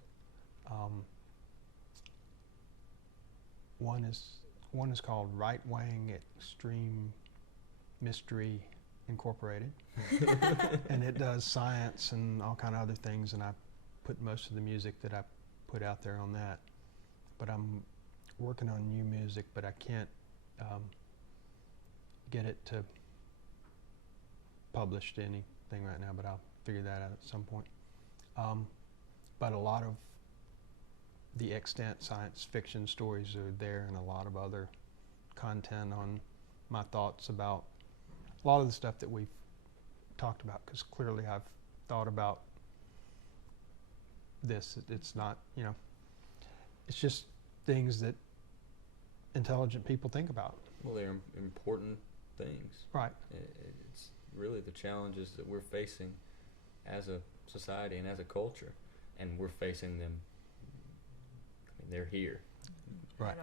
One is called Right Wing Extreme Mystery Incorporated, and it does science and all kind of other things, and I put most of the music that I put out there on that. But I'm working on new music, but I can't get it to published anything right now, but I'll figure that out at some point. But a lot of the extant science fiction stories are there, and a lot of other content on my thoughts about a lot of the stuff that we've talked about, because clearly I've thought about this. It's not, it's just things that intelligent people think about. Well, they're important things. Right. It's really the challenges that we're facing as a society and as a culture, and we're facing them. I mean, they're here. Right.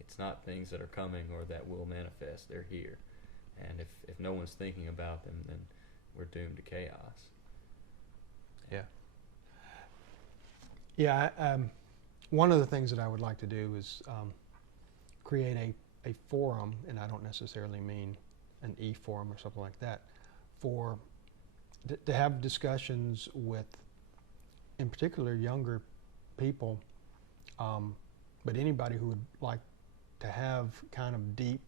It's not things that are coming or that will manifest. They're here, and if no one's thinking about them, then we're doomed to chaos. Yeah. Yeah. One of the things that I would like to do is create a forum, and I don't necessarily mean an e-forum or something like that, for to have discussions with, in particular, younger people, but anybody who would like to have kind of deep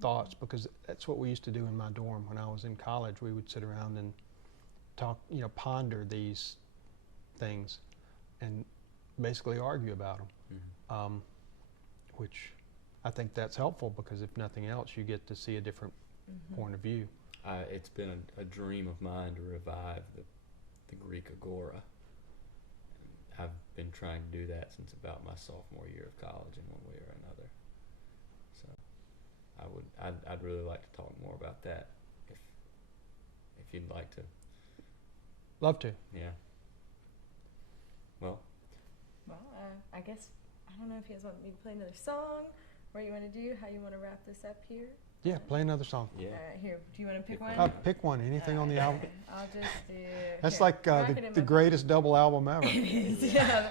thoughts, because that's what we used to do in my dorm when I was in college. We would sit around and talk, ponder these things and basically argue about them, which I think that's helpful, because if nothing else, you get to see a different point of view. It's been a dream of mine to revive the Greek agora. I've been trying to do that since about my sophomore year of college in one way or another. So I'd really like to talk more about that if you'd like to. Love to. Yeah. Well, I guess, I don't know if you guys want me to play another song, what you want to do, how you want to wrap this up here. Yeah, play another song. yeah. Here, do you want to pick one? Pick one, anything on the album. I'll just do... That's here, like mark it in the my greatest double album ever. It is, yeah.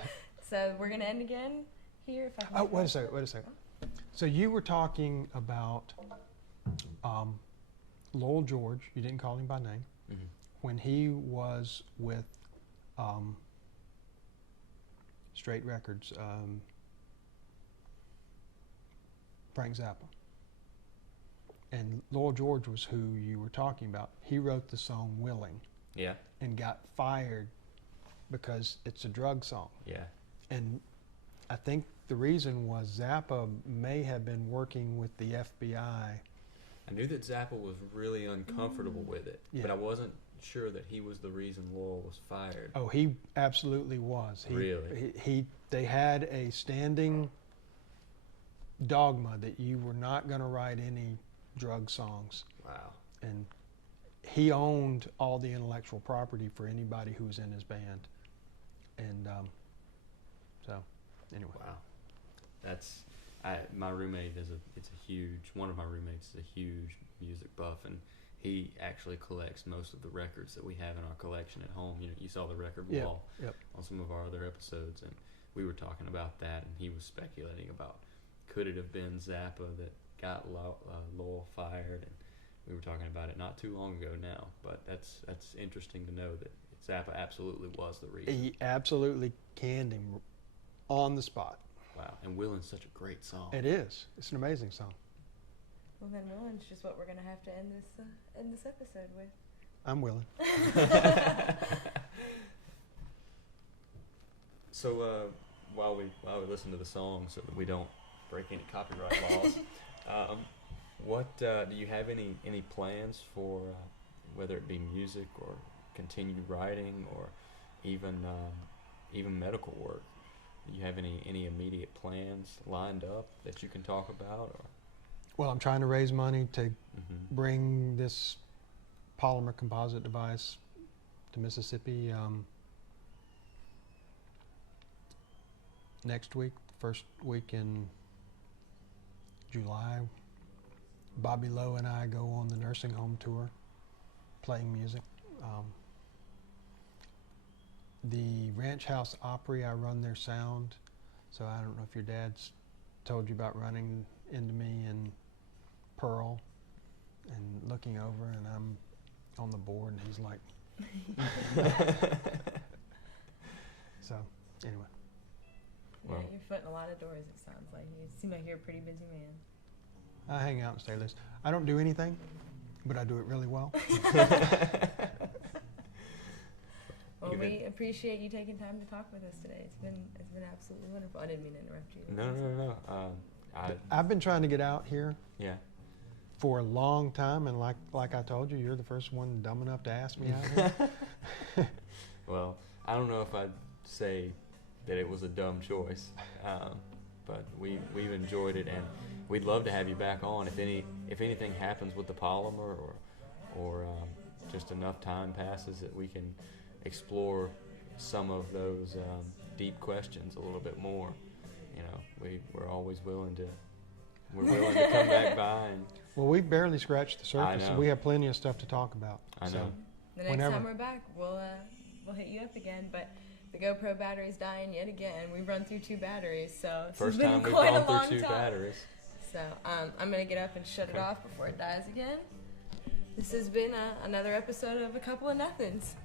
So we're going to end again here. If I can Oh, wait a second. So you were talking about Lowell George, you didn't call him by name, when he was with Straight Records, Frank Zappa. And Lowell George was who you were talking about. He wrote the song Willing. Yeah. And got fired because it's a drug song. Yeah. And I think the reason was Zappa may have been working with the FBI. I knew that Zappa was really uncomfortable with it, but I wasn't sure that he was the reason Lowell was fired. Oh, he absolutely was. Really? They had a standing dogma that you were not going to write any drug songs. Wow. And he owned all the intellectual property for anybody who was in his band. And so, anyway. Wow. That's my roommate one of my roommates is a huge music buff, and he actually collects most of the records that we have in our collection at home. You saw the record wall on some of our other episodes, and we were talking about that, and he was speculating about, could it have been Zappa that got Lowell fired? And we were talking about it not too long ago now, but that's interesting to know that Zappa absolutely was the reason. He absolutely canned him on the spot. Wow, and Willing's such a great song. It is. It's an amazing song. Well, then Willing's just what we're going to have to end this episode with. I'm willing. So while we listen to the song, so that we don't break any copyright laws, what do you have any plans for whether it be music or continued writing or even medical work? Do you have any immediate plans lined up that you can talk about? Or? Well, I'm trying to raise money to bring this polymer composite device to Mississippi next week, first week in July. Bobby Lowe and I go on the nursing home tour playing music. The Ranch House Opry, I run their sound, so I don't know if your dad's told you about running into me and Pearl and looking over, and I'm on the board and he's like so anyway. Yeah, you're footing a lot of doors, it sounds like. You seem like you're a pretty busy man. I hang out and stay listening. I don't do anything, but I do it really well. Well, we appreciate you taking time to talk with us today. It's been absolutely wonderful. I didn't mean to interrupt you. No. I've been trying to get out here Yeah. for a long time, and like I told you, you're the first one dumb enough to ask me out here. Well, I don't know if I'd say that it was a dumb choice, but we've enjoyed it, and we'd love to have you back on if anything happens with the polymer, or just enough time passes that we can explore some of those deep questions a little bit more. You know, we're always willing to come back by. And Well, we barely scratched the surface, know. and we have plenty of stuff to talk about. I know. The next Whenever. time we're back, we'll hit you up again. But the GoPro battery's dying yet again. We've run through 2 batteries, so this First has been time we've quite a gone long through 2 time. batteries. So I'm gonna get up and shut it Okay. off before it dies again. This has been another episode of A Couple of Nothings.